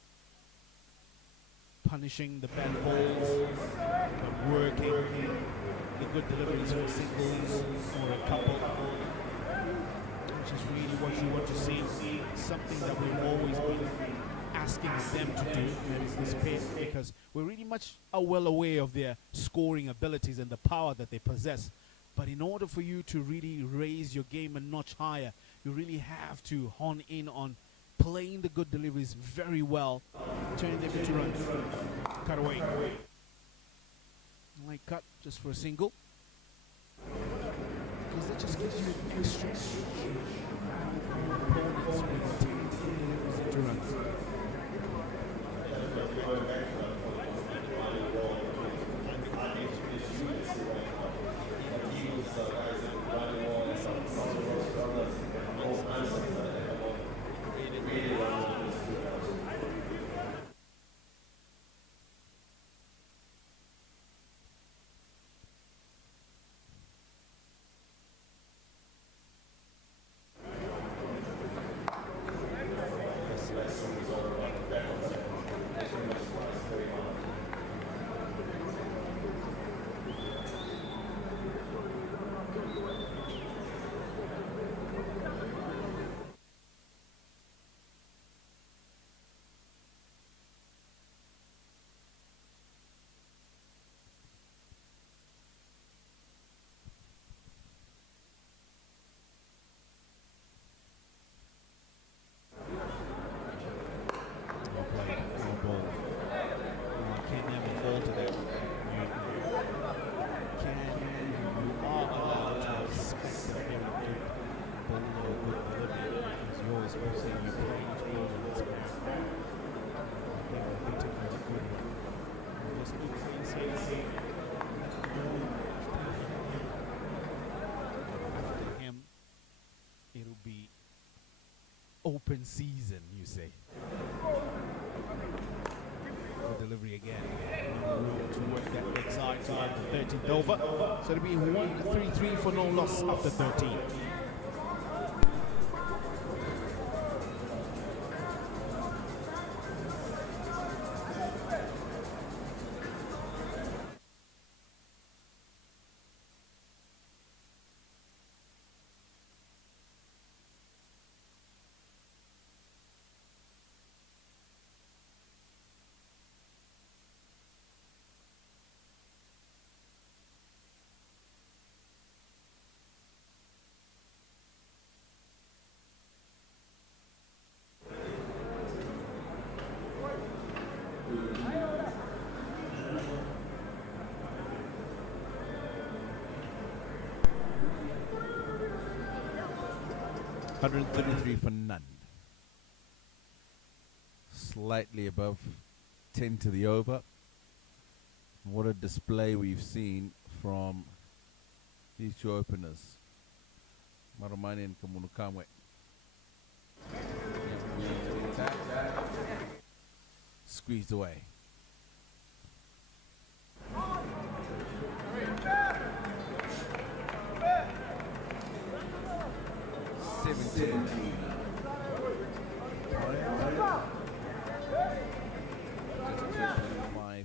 Punishing the bad balls, but working the good deliveries for singles or a couple, which is really what you want to see. Something that we've always been asking them to do, and it's this pace, because we're really much well aware of their scoring abilities and the power that they possess. But in order for you to really raise your game a notch higher, you really have to hone in on playing the good deliveries very well, turning them into runs. Cut away. Like cut just for a single. Because that just gives you extra opponents with deliveries into runs. Open season, you say. The delivery again. To work that leg side to the 13th over. So it'll be 1-3-3 for no loss after 13. 133 for none. Slightly above 10 to the over. What a display we've seen from these two openers, Marumani and Kamunukamwe. Squeezed away.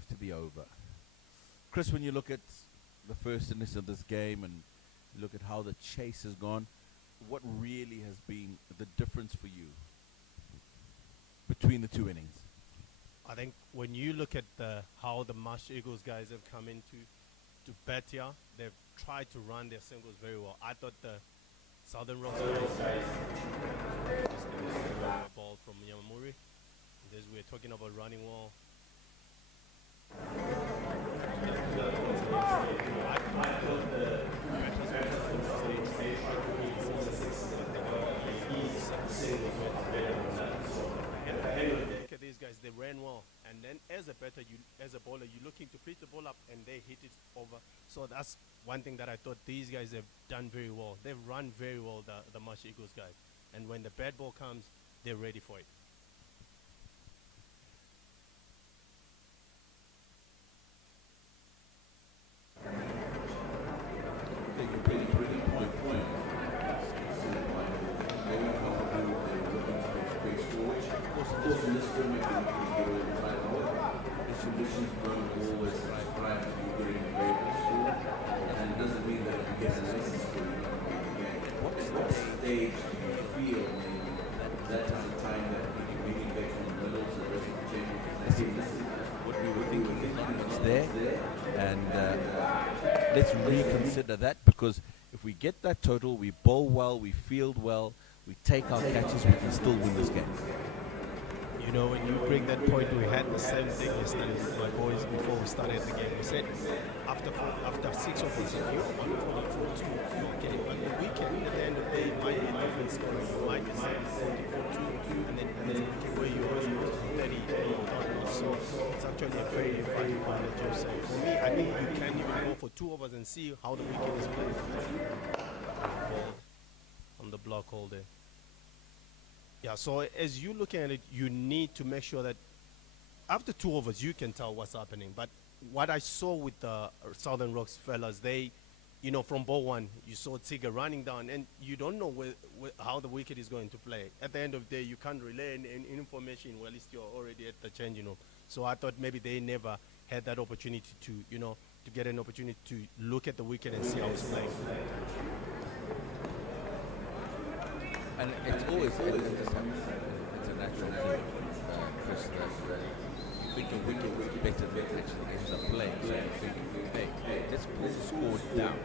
To the over. Chris, when you look at the first innings of this game and you look at how the chase has gone, what really has been the difference for you between the two innings? I think when you look at how the Marsh Eagles guys have come into bat here, they've tried to run their singles very well. I thought the Southern Rocks guys just a ball from Yamamuri. As we're talking about running well. Look at these guys, they ran well, and then as a batter, as a bowler, you're looking to pitch the ball up and they hit it over. So that's one thing that I thought these guys have done very well. They've run very well, the Marsh Eagles guys, and when the bad ball comes, they're ready for it. Let's reconsider that, because if we get that total, we bowl well, we field well, we take our catches, we can still win this game. You know, when you bring that point, we had the same thing yesterday with my boys before we started the game. We said after 6 overs, if you're on 44-2, you're getting on the weekend. At the end of the day, it might be a different score. You might be saying 44-2, and then where you are, you 30, so it's actually a very fighting point that you're saying. For me, I think you can even go for 2 overs and see how the weekend is played. On the block all day. Yeah, so as you're looking at it, you need to make sure that after 2 overs, you can tell what's happening. But what I saw with the Southern Rocks fellas, they, you know, from ball 1, you saw Tigger running down, and you don't know how the wicket is going to play. At the end of the day, you can't relay any information, well, at least you're already at the changing room. So I thought maybe they never had that opportunity to, you know, to get an opportunity to look at the wicket and see how it's playing. And it's always it's a natural thing, Chris, that you think a wicket is better than it actually ends up playing. So you think, hey, let's pull the score down.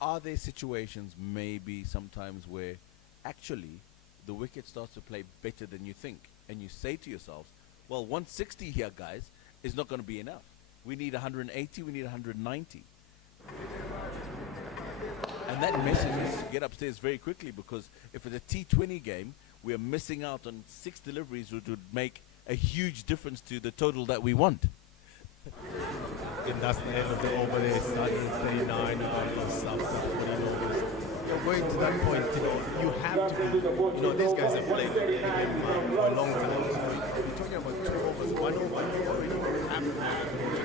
Are there situations maybe sometimes where actually the wicket starts to play better than you think, and you say to yourselves, well, 160 here, guys, is not going to be enough. We need 180, we need 190. And that message has to get upstairs very quickly, because if it's a T20 game, we are missing out on 6 deliveries, which would make a huge difference to the total that we want. And that's the end of the over there. Starting with 39 after 14 overs. You're going to that point, you know, you have to be, you know, these guys have played the game for a long time. So you're talking about 2 overs, 1 over, you already have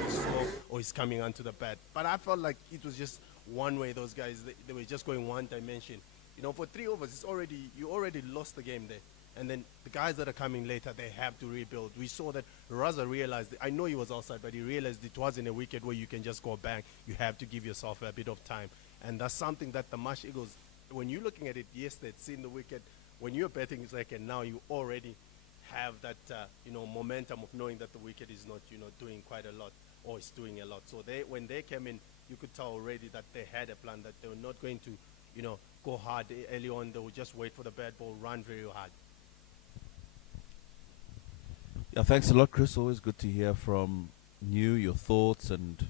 to score, or he's coming onto the bat. But I felt like it was just one way. Those guys, they were just going one dimension. You know, for 3 overs, it's already, you already lost the game there. And then the guys that are coming later, they have to rebuild. We saw that Raza realized, I know he was outside, but he realized it wasn't a wicket where you can just go bang. You have to give yourself a bit of time. And that's something that the Marsh Eagles, when you're looking at it, yes, they'd seen the wicket. When you're betting second, now you already have that, you know, momentum of knowing that the wicket is not, you know, doing quite a lot, or it's doing a lot. So when they came in, you could tell already that they had a plan, that they were not going to, you know, go hard early on. They would just wait for the bad ball, run very hard. Yeah, thanks a lot, Chris. Always good to hear from you, your thoughts, and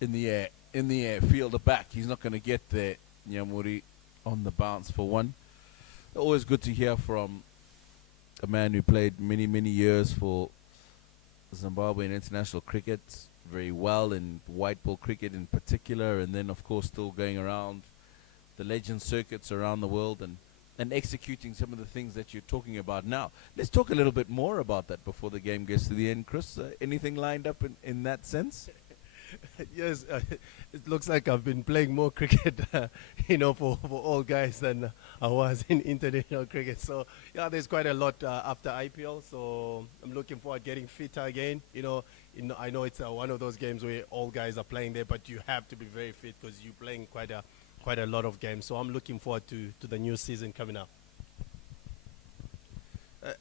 in the air. in the air, fielder back. He's not going to get there. Nyamuri on the bounce for one. Always good to hear from a man who played many, many years for Zimbabwe in international cricket, very well in white ball cricket in particular, and then of course still going around the legend circuits around the world and executing some of the things that you're talking about now. Let's talk a little bit more about that before the game gets to the end. Chris, anything lined up in that sense? Yes, it looks like I've been playing more cricket, for all guys than I was in international cricket. So, yeah, there's quite a lot after IPL. So I'm looking forward getting fitter again. I know it's one of those games where all guys are playing there, but you have to be very fit because you're playing quite a lot of games. So I'm looking forward to the new season coming up.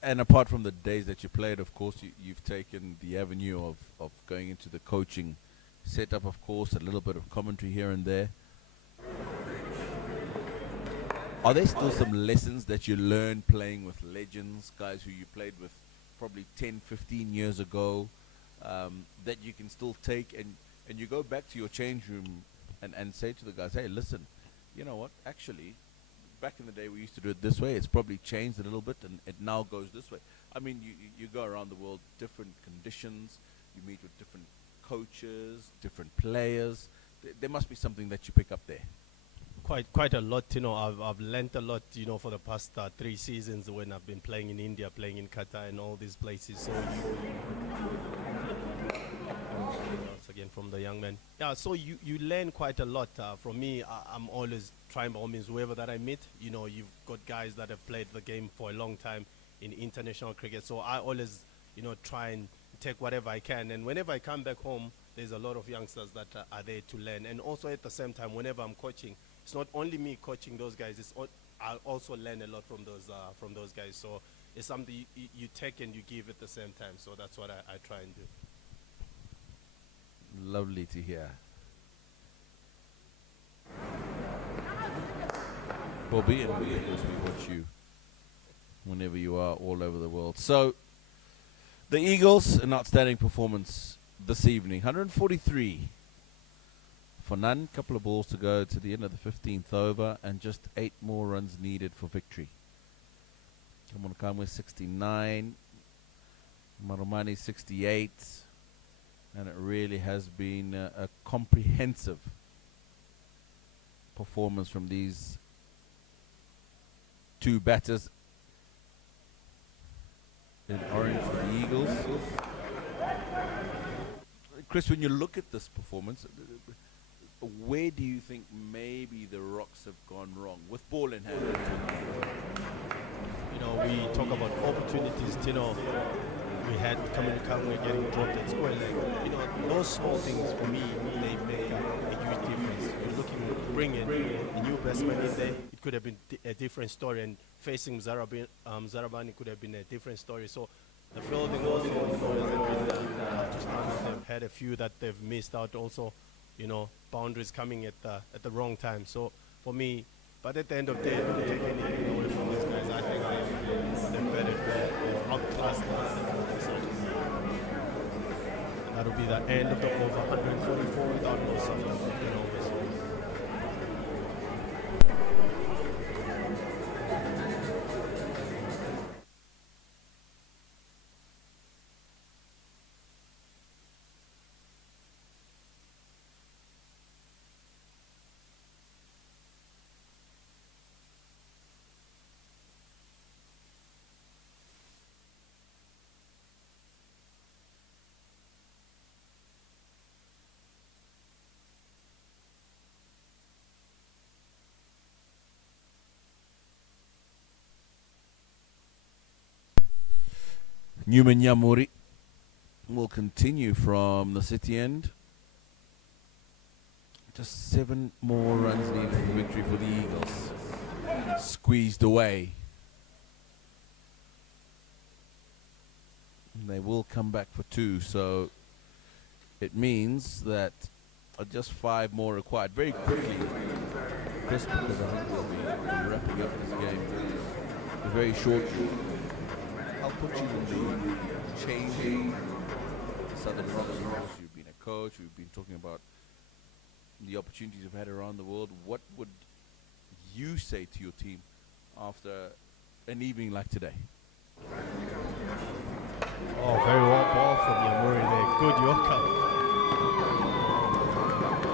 And apart from the days that you played, of course, you've taken the avenue of going into the coaching setup, of course, a little bit of commentary here and there. Are there still some lessons that you learned playing with legends, guys who you played with probably 10, 15 years ago, that you can still take and you go back to your change room and say to the guys, hey, listen, you know what, actually, back in the day we used to do it this way. It's probably changed a little bit and it now goes this way. I mean, you go around the world, different conditions, you meet with different coaches, different players. There must be something that you pick up there. Quite a lot, I've learnt a lot, for the past 3 seasons when I've been playing in India, playing in Qatar and all these places. So once again from the young man. Yeah, so you learn quite a lot. From me, I'm always trying by all means, whoever that I meet, you've got guys that have played the game for a long time in international cricket. So I always, try and take whatever I can. And whenever I come back home, there's a lot of youngsters that are there to learn. And also at the same time, whenever I'm coaching, it's not only me coaching those guys, I also learn a lot from those guys. So it's something you take and you give at the same time. So that's what I try and do. Lovely to hear. Bobby, and we watch you whenever you are all over the world. So the Eagles, an outstanding performance this evening. 143 for none. Couple of balls to go to the end of the 15th over, and just 8 more runs needed for victory. Kamwe 69, Marumani 68, and it really has been a comprehensive performance from these 2 batters. In orange for the Eagles. Chris, when you look at this performance, where do you think maybe the Rocks have gone wrong with ball in hand? We talk about opportunities, we had Kamwe getting dropped at square leg. Those small things for me, they make a huge difference. You're looking to bring in a new batsman in there. It could have been a different story, and facing Zarabani could have been a different story. So the fielding also to start with, they've had a few that they've missed out also, boundaries coming at the wrong time. So for me, but at the end of the day, I don't take anything away from these guys. I think they've better outclassed them. So that'll be the end of the over 144 without no suffer. Newman Yamuri will continue from the city end. Just 7 more runs needed for victory for the Eagles. Squeezed away. And they will come back for 2, so it means that just 5 more required. Very quickly, just because I think we'll be wrapping up this game very shortly. I'll put you in the changing Southern Rocks. You've been a coach. We've been talking about the opportunities you've had around the world, what would you say to your team after an evening like today? Oh, very well ball from Yamuri there. Good Yorker.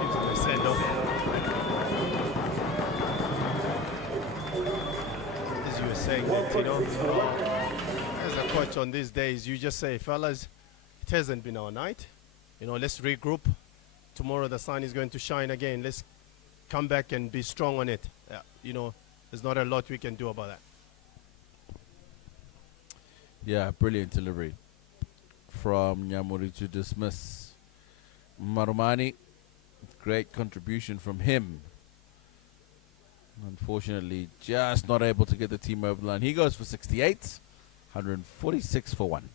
Into the send off. As you were saying that, as a coach on these days, you just say, fellas, it hasn't been our night. Let's regroup. Tomorrow the sun is going to shine again. Let's come back and be strong on it. There's not a lot we can do about that. Yeah, brilliant delivery from Nyamuri to dismiss Marumani. Great contribution from him. Unfortunately, just not able to get the team over the line. He goes for 68, 146 for 1.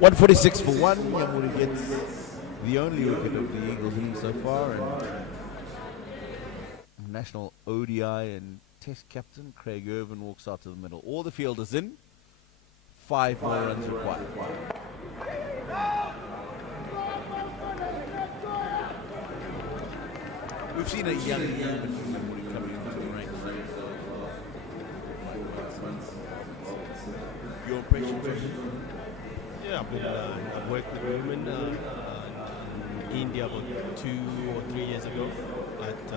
.146 for 1. Nyamuri gets the only wicket of the Eagles in so far. And national ODI and Test captain Craig Irvin walks out to the middle. All the fielders in. 5 more runs required. We've seen a young Irvin from Nyamuri coming into the ranks. Your impression, Chris? Yeah, I've worked with women in India about 2 or 3 years ago at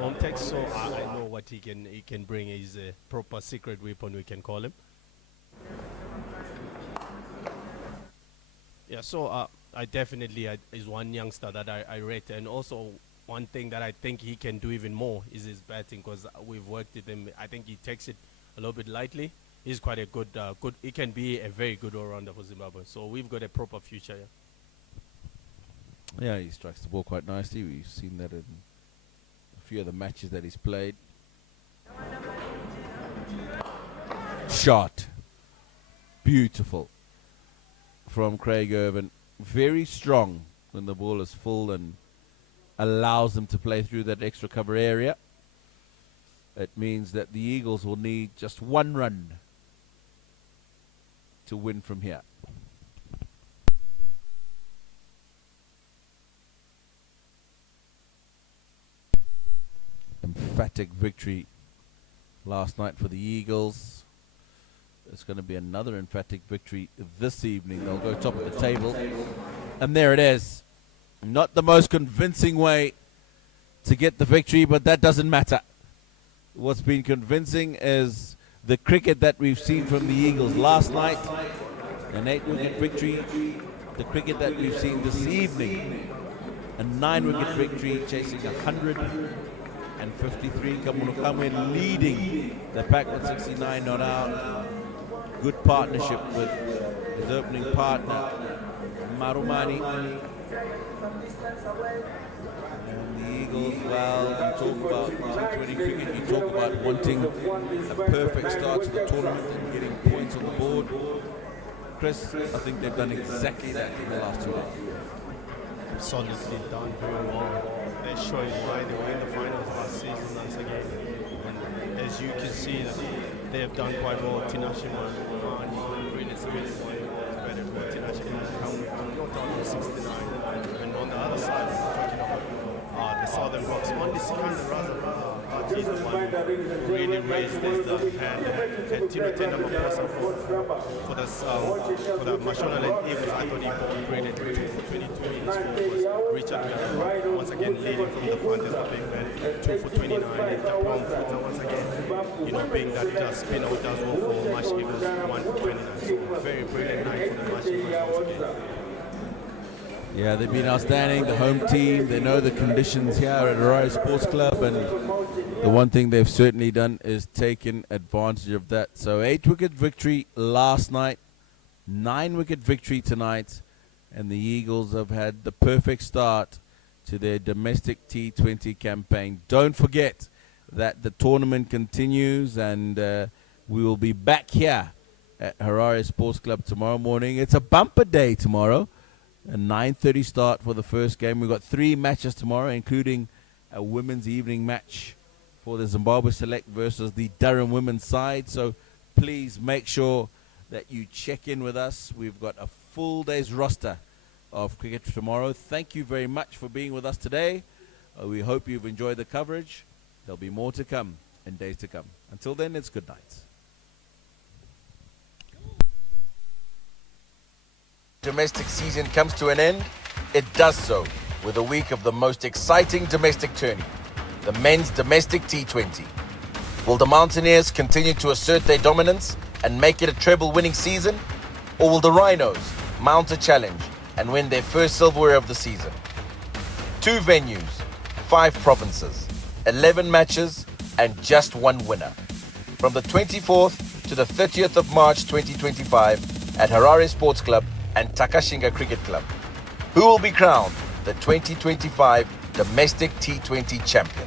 Omtex, so I know what he can bring. He's a proper secret weapon, we can call him. Yeah, so I definitely is one youngster that I rate, and also one thing that I think he can do even more is his batting, because we've worked with him. I think he takes it a little bit lightly. He's quite a good. He can be a very good all-rounder for Zimbabwe. So we've got a proper future here. Yeah, he strikes the ball quite nicely. We've seen that in a few of the matches that he's played. Shot. Beautiful. From Craig Irvin. Very strong when the ball is full and allows them to play through that extra cover area. It means that the Eagles will need just 1 run to win from here. Emphatic victory last night for the Eagles. It's going to be another emphatic victory this evening. They'll go top of the table. And there it is. Not the most convincing way to get the victory, but that doesn't matter. What's been convincing is the cricket that we've seen from the Eagles last night, an 8-wicket victory. The cricket that we've seen this evening, a 9-wicket victory, chasing 153. Kamunukamwe leading the pack with 69 not out. Good partnership with his opening partner, Marumani. The Eagles, well, you talk about T20 cricket, you talk about wanting a perfect start to the tournament and getting points on the board. Chris, I think they've done exactly that in the last 2 days. Solidly done, very well. They're showing why they were in the finals last season once again. And as you can see, that they have done quite well. Tinashima, really better for Tinashima. Not on 69. And on the other side, we're talking about the Southern Box. Only Sikandar Raza, he's the one who really raised his hand. And Tino Tenda Maposa for the Mashonaland Eagles, I thought he bowled great at 2 for 22 in his was Richard once again leading from the front as a big man, 2 for 29, and Tapong once again being that spin out as well for Marsh Eagles 1 for 29. So very brilliant night for the Marsh Eagles once again. Yeah, they've been outstanding, the home team. They know the conditions here at Harare Sports Club, and the one thing they've certainly done is taken advantage of that. So 8-wicket victory last night, 9-wicket victory tonight, and the Eagles have had the perfect start to their domestic T20 campaign. Don't forget that the tournament continues, and we will be back here at Harare Sports Club tomorrow morning. It's a bumper day tomorrow. A 9:30 start for the first game. We've got 3 matches tomorrow, including a women's evening match for the Zimbabwe Select versus the Durham women's side. So please make sure that you check in with us. We've got a full day's roster of cricket tomorrow. Thank you very much for being with us today. We hope you've enjoyed the coverage. There'll be more to come in days to come. Until then, it's good night. Domestic season comes to an end, it does so with a week of the most exciting domestic tourney, the men's domestic T20. Will the Mountaineers continue to assert their dominance and make it a treble-winning season? Or will the Rhinos mount a challenge and win their first silverware of the season? 2 venues, 5 provinces, 11 matches, and just 1 winner. From the 24th to the 30th of March 2025 at Harare Sports Club and Takashinga Cricket Club. Who will be crowned the 2025 Domestic T20 champion?